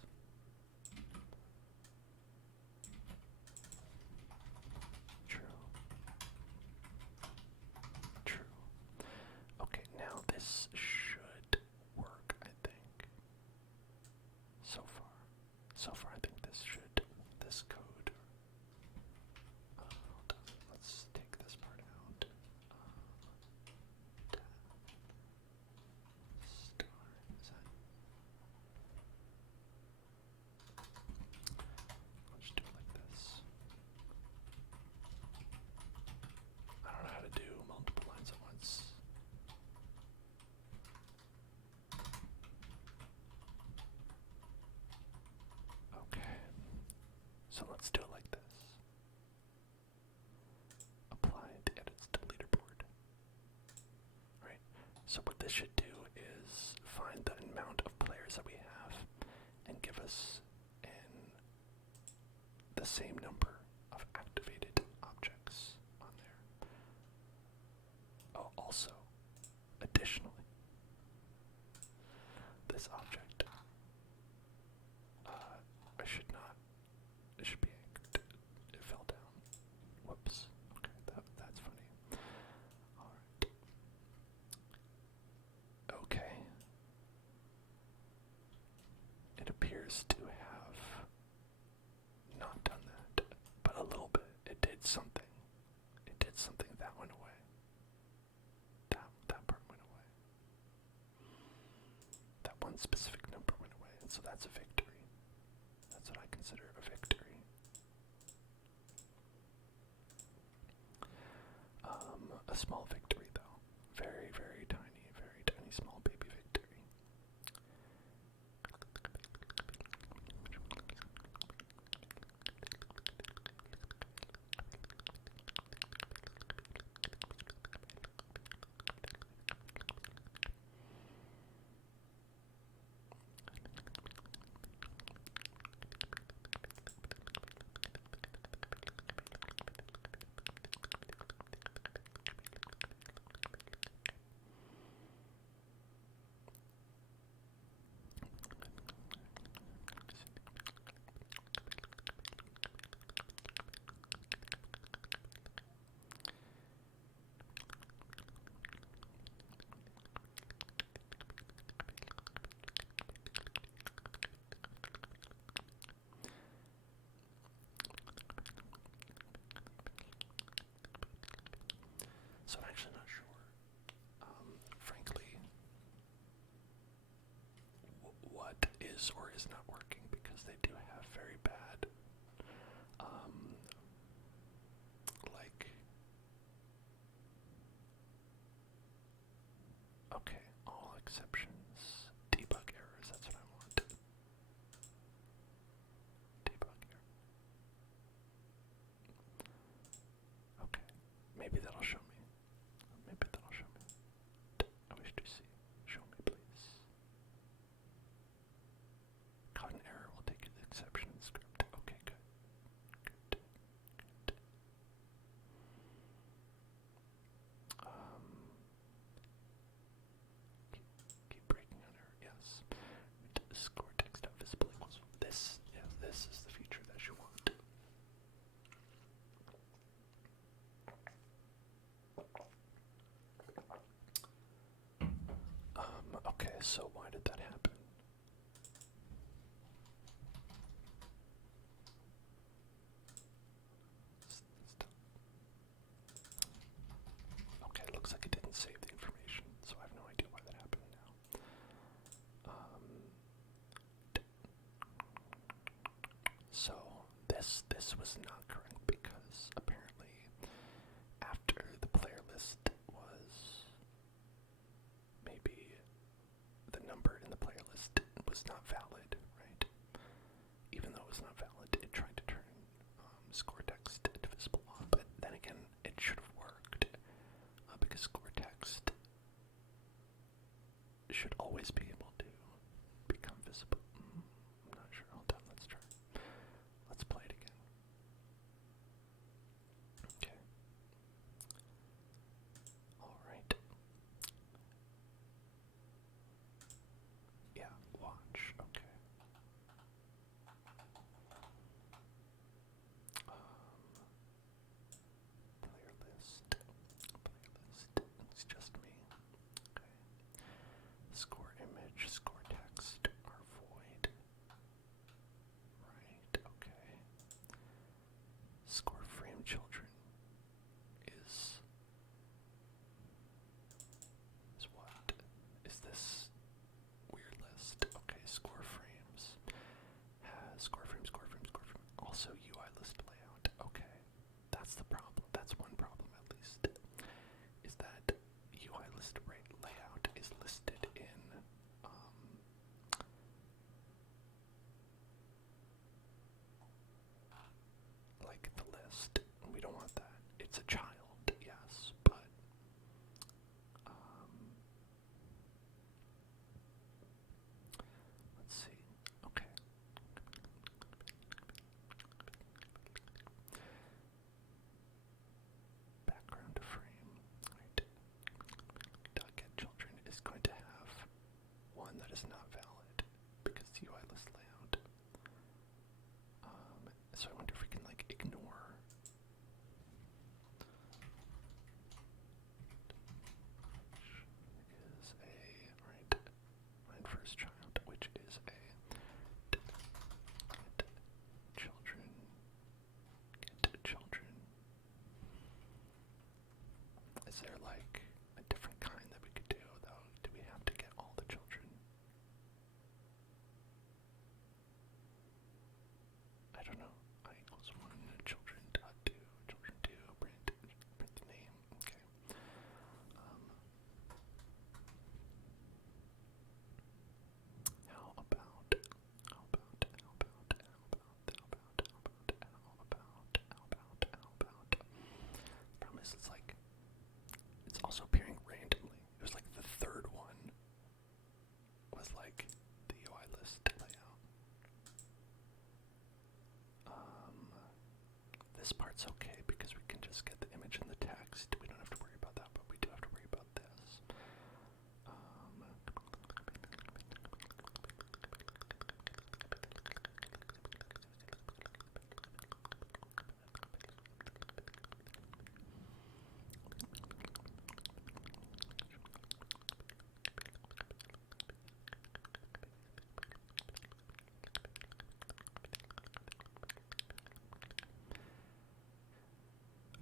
True. True. Okay, now this should work, I think. So far. So far, I think this should, this code. Hold on, let's take this part out. Star, is that? Let's just do it like this. I don't know how to do multiple lines at once. this should do is find the amount of players that we have and give us the same number of activated objects on there. Oh, also, additionally, this object, I should not, it should be anchored. It fell down. Whoops. Okay, that's funny. Alright. Okay. It appears to have not done that, but a little bit. It did something. It did something. That went away. That part went away. That one specific number went away, and so that's a victory. That's what I consider a victory. A small victory, though. Very, very tiny small baby victory. So I'm actually not sure, frankly, what is or is not working, because they do have very bad, okay, all exceptions, debug errors, that's what I want. Debug error. Okay, maybe that'll show me. Maybe that'll show me. I wish to see. Show me, please. Caught an error. We'll take the exception in the script. Okay, good. Good. Good. Keep breaking on error. Yes. Score text out visible equals this. Yes, this is the feature that you want. Okay, so why did that happen? Okay, it looks like it didn't save the information, so I have no idea why that happened now. So this was not correct, because apparently after the player list was, maybe the number in the player list was not valid, right? Even though it was not valid, it tried to turn score text to visible on, but then again, it should have worked, because score text should always be able to become visible. I'm not sure. Hold on, let's try. Let's play it again. first child, which is a children. Get children. Is there like a different kind that we could do though? Do we have to get all the children? I don't know. I equals 1, children dot 2, children 2, print the name. Okay. How about problem is it's also appearing randomly. It was like the third one was like the UI list layout. This part's okay because we can just get the image and the text. We don't have to worry about that, but we do have to worry about this.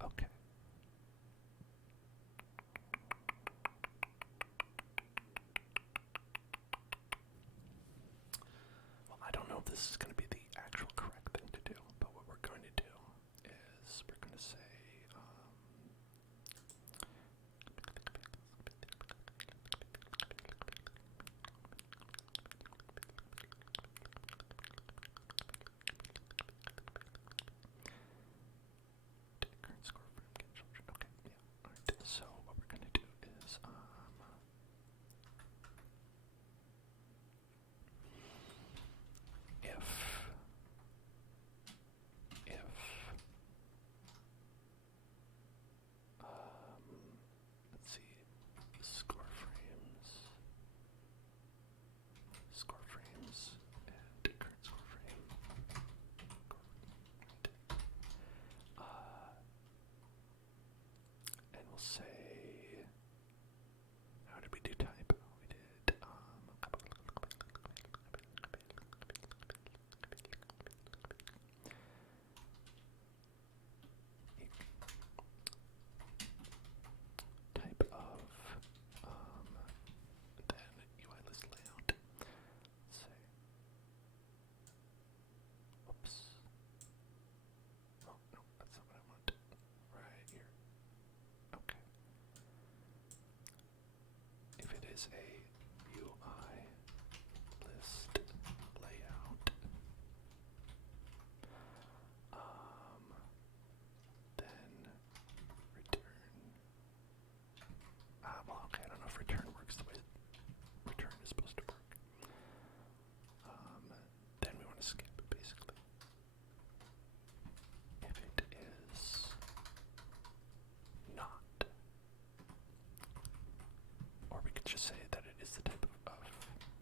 Okay. Well, I don't know if this is going to be the actual correct thing to do, but what we're going to do is we're going to say, current score frame, get children. Okay, yeah, alright. So what we're going to do is, if let's see, score frames, and current score frame. And we'll say, how did we do type? We did, type of, then UI list layout. Let's say, whoops. Oh, no, that's not what I want. Right here. Okay. If it is a UI list layout, then return. Well, okay, I don't know if return works the way return is supposed to work. Then we want to skip, basically. If it is not, or we could just say that it is the type of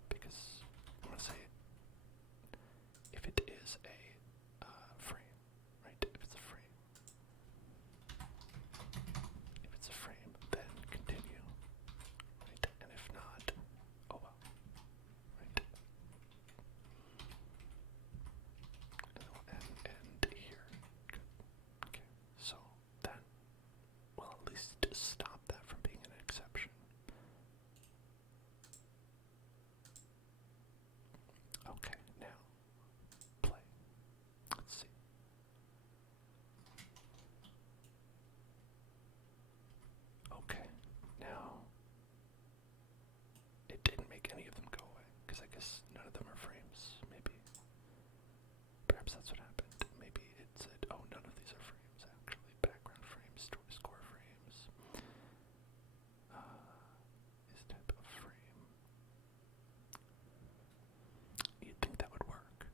because I want to say if it is a frame, right? If it's a frame. If it's a frame, then continue, right? And if not, oh well, right? And we'll end here. Good. Okay, so that will at least stop that from being an exception. Okay, now play. Let's see. Okay, now it didn't make any of them go away because I guess none of them are frames. Maybe, perhaps that's what happened. Maybe it said, oh, none of these are frames actually. Background frames, score frames. Is type of frame. You'd think that would work.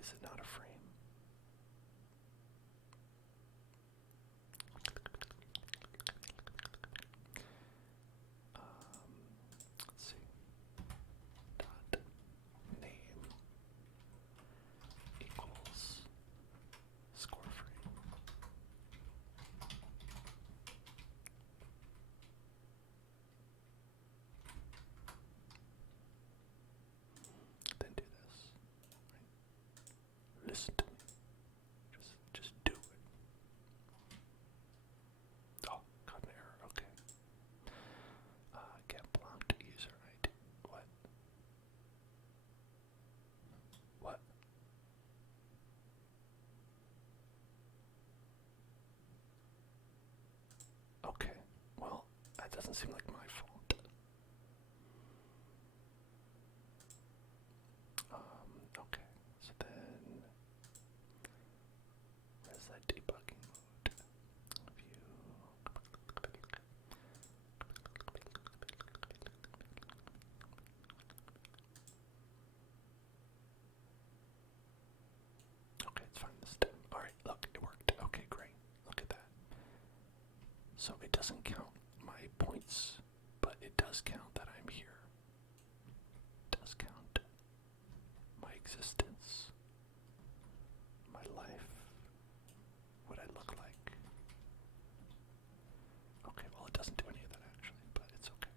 Is it not a frame? doesn't seem like my fault. Okay, so then where's that debugging mode? Okay, it's fine this time. Alright, look, it worked. Okay, great. Look at that. So it doesn't count my points, but it does count that I'm here. It does count my existence, my life, what I look like. Okay, well it doesn't do any of that actually, but it's okay.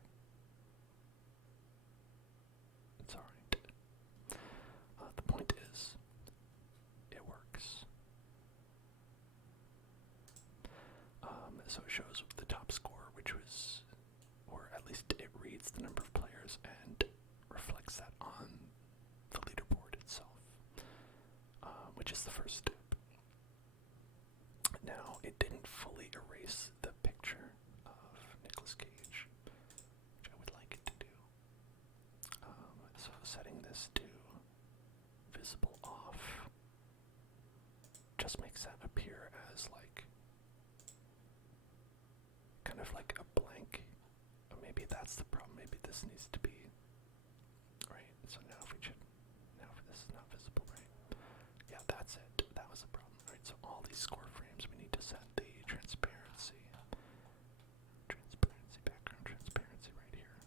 It's alright. The point is, it works. So it shows the top score, which was, or at least it reads the number of players and reflects that on the leaderboard itself, which is the first step. Now, it didn't fully erase the picture of Nicolas Cage, which I would like it to do. So setting this to visible off just makes that appear as like kind of like a blank. Or maybe that's the problem. Maybe this needs to be right. So now if this is not visible, right? Yeah, that's it. That was the problem, right? So all these score frames, we need to set the transparency, background transparency right here,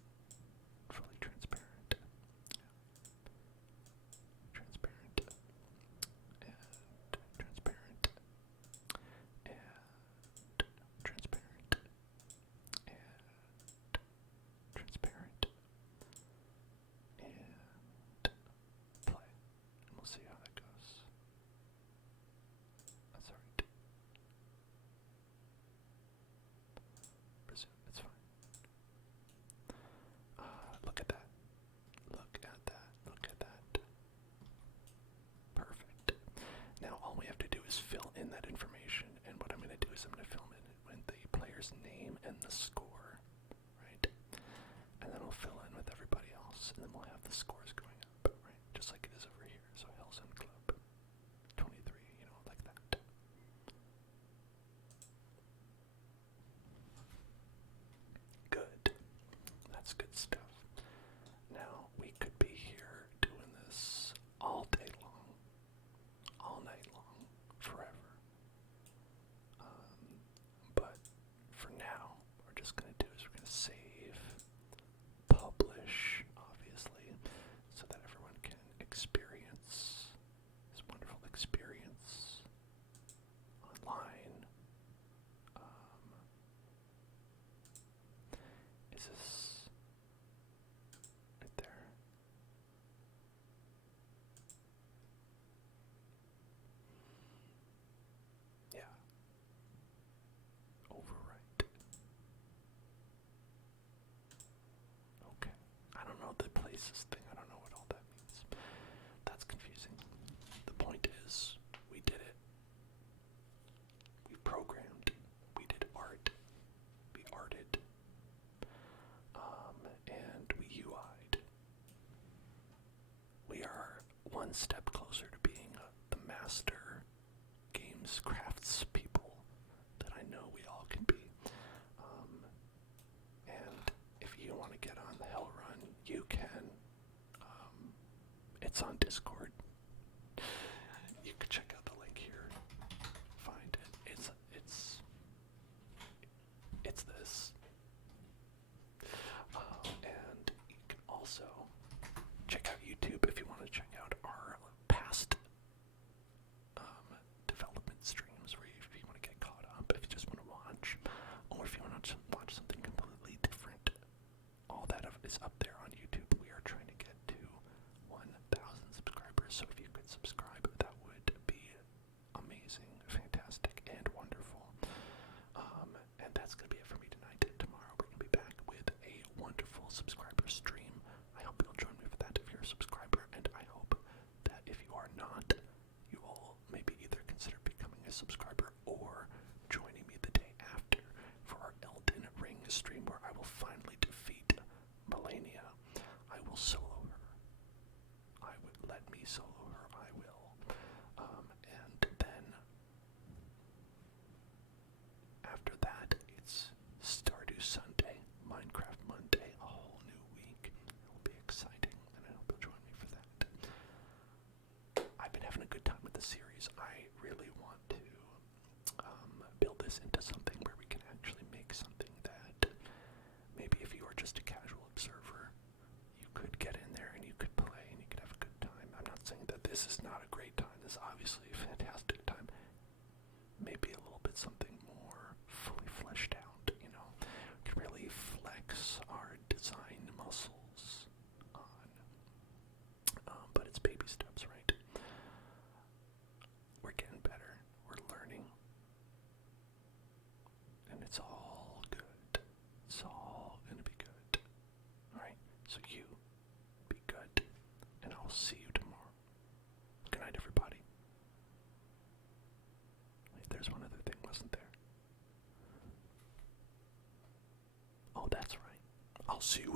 fully transparent, transparent, and transparent, and transparent, and transparent, and play. And we'll see how that goes. That's alright. Prism, it's fine. Look at that. Look at that. Look at that. Perfect. Now all we have to do is fill in that information, and what I'm going to do is I'm going to fill in with the player's name and the score, right? And then I'll fill in with everybody else, and then we'll have the scores going up, right? Just like it is over here. So Hell's Club 23, like that. Good. That's good stuff. Now, we could be here doing this all day long, all night long, forever. But for now, what we're just going to do is we're going to save, publish, obviously, so that everyone can experience this wonderful experience online. Is this right there? Yeah. Overwrite. Okay. I don't know the places thing. I don't know what all that means. That's confusing. The point is, we did it. We programmed. We did art. We arted. And we UI'd. We are one step closer to being the master games crafts people that I know we all can be. And if you want to get on the Hell Run, you can. It's on Discord. You can check out the link here. Find it. It's this. And you can also check out YouTube if you want to check out our past development streams, where if you want to get caught up, if you just want to watch, or if you want to watch something completely different, all that is up there on YouTube. We are trying to get to 1,000 subscribers, so if you could subscribe, that would be amazing, fantastic, and wonderful. And that's going to be it for me tonight. Tomorrow we're going to be back with a wonderful subscriber stream. I hope you'll join me for that if you're a subscriber, and I hope that if you are not, you will maybe either consider becoming a subscriber or joining me the day after for our Elden Ring stream where I will finally defeat Melania. I will solo her. I would let me solo her. I will. And then after that, it's Stardew Sunday, Minecraft Monday, a whole new week. It'll be exciting, and I hope you'll join me for that. I've been having a good time with the series. I really want to build this into something where we can actually make something that maybe if you are just a casual observer, you could get in there and you could play and you could have a good time. I'm not saying that this is not a great time. This is obviously a fantastic time. Maybe a little bit something more fully fleshed out, you know. We can really flex our design muscles on. But it's baby steps, right? We're getting better. We're learning. And it's all good. It's all gonna be good. Alright? So you be good. And I'll see you tomorrow. Good night, everybody. Wait, there's one other thing, wasn't there? Oh, that's right. I'll see you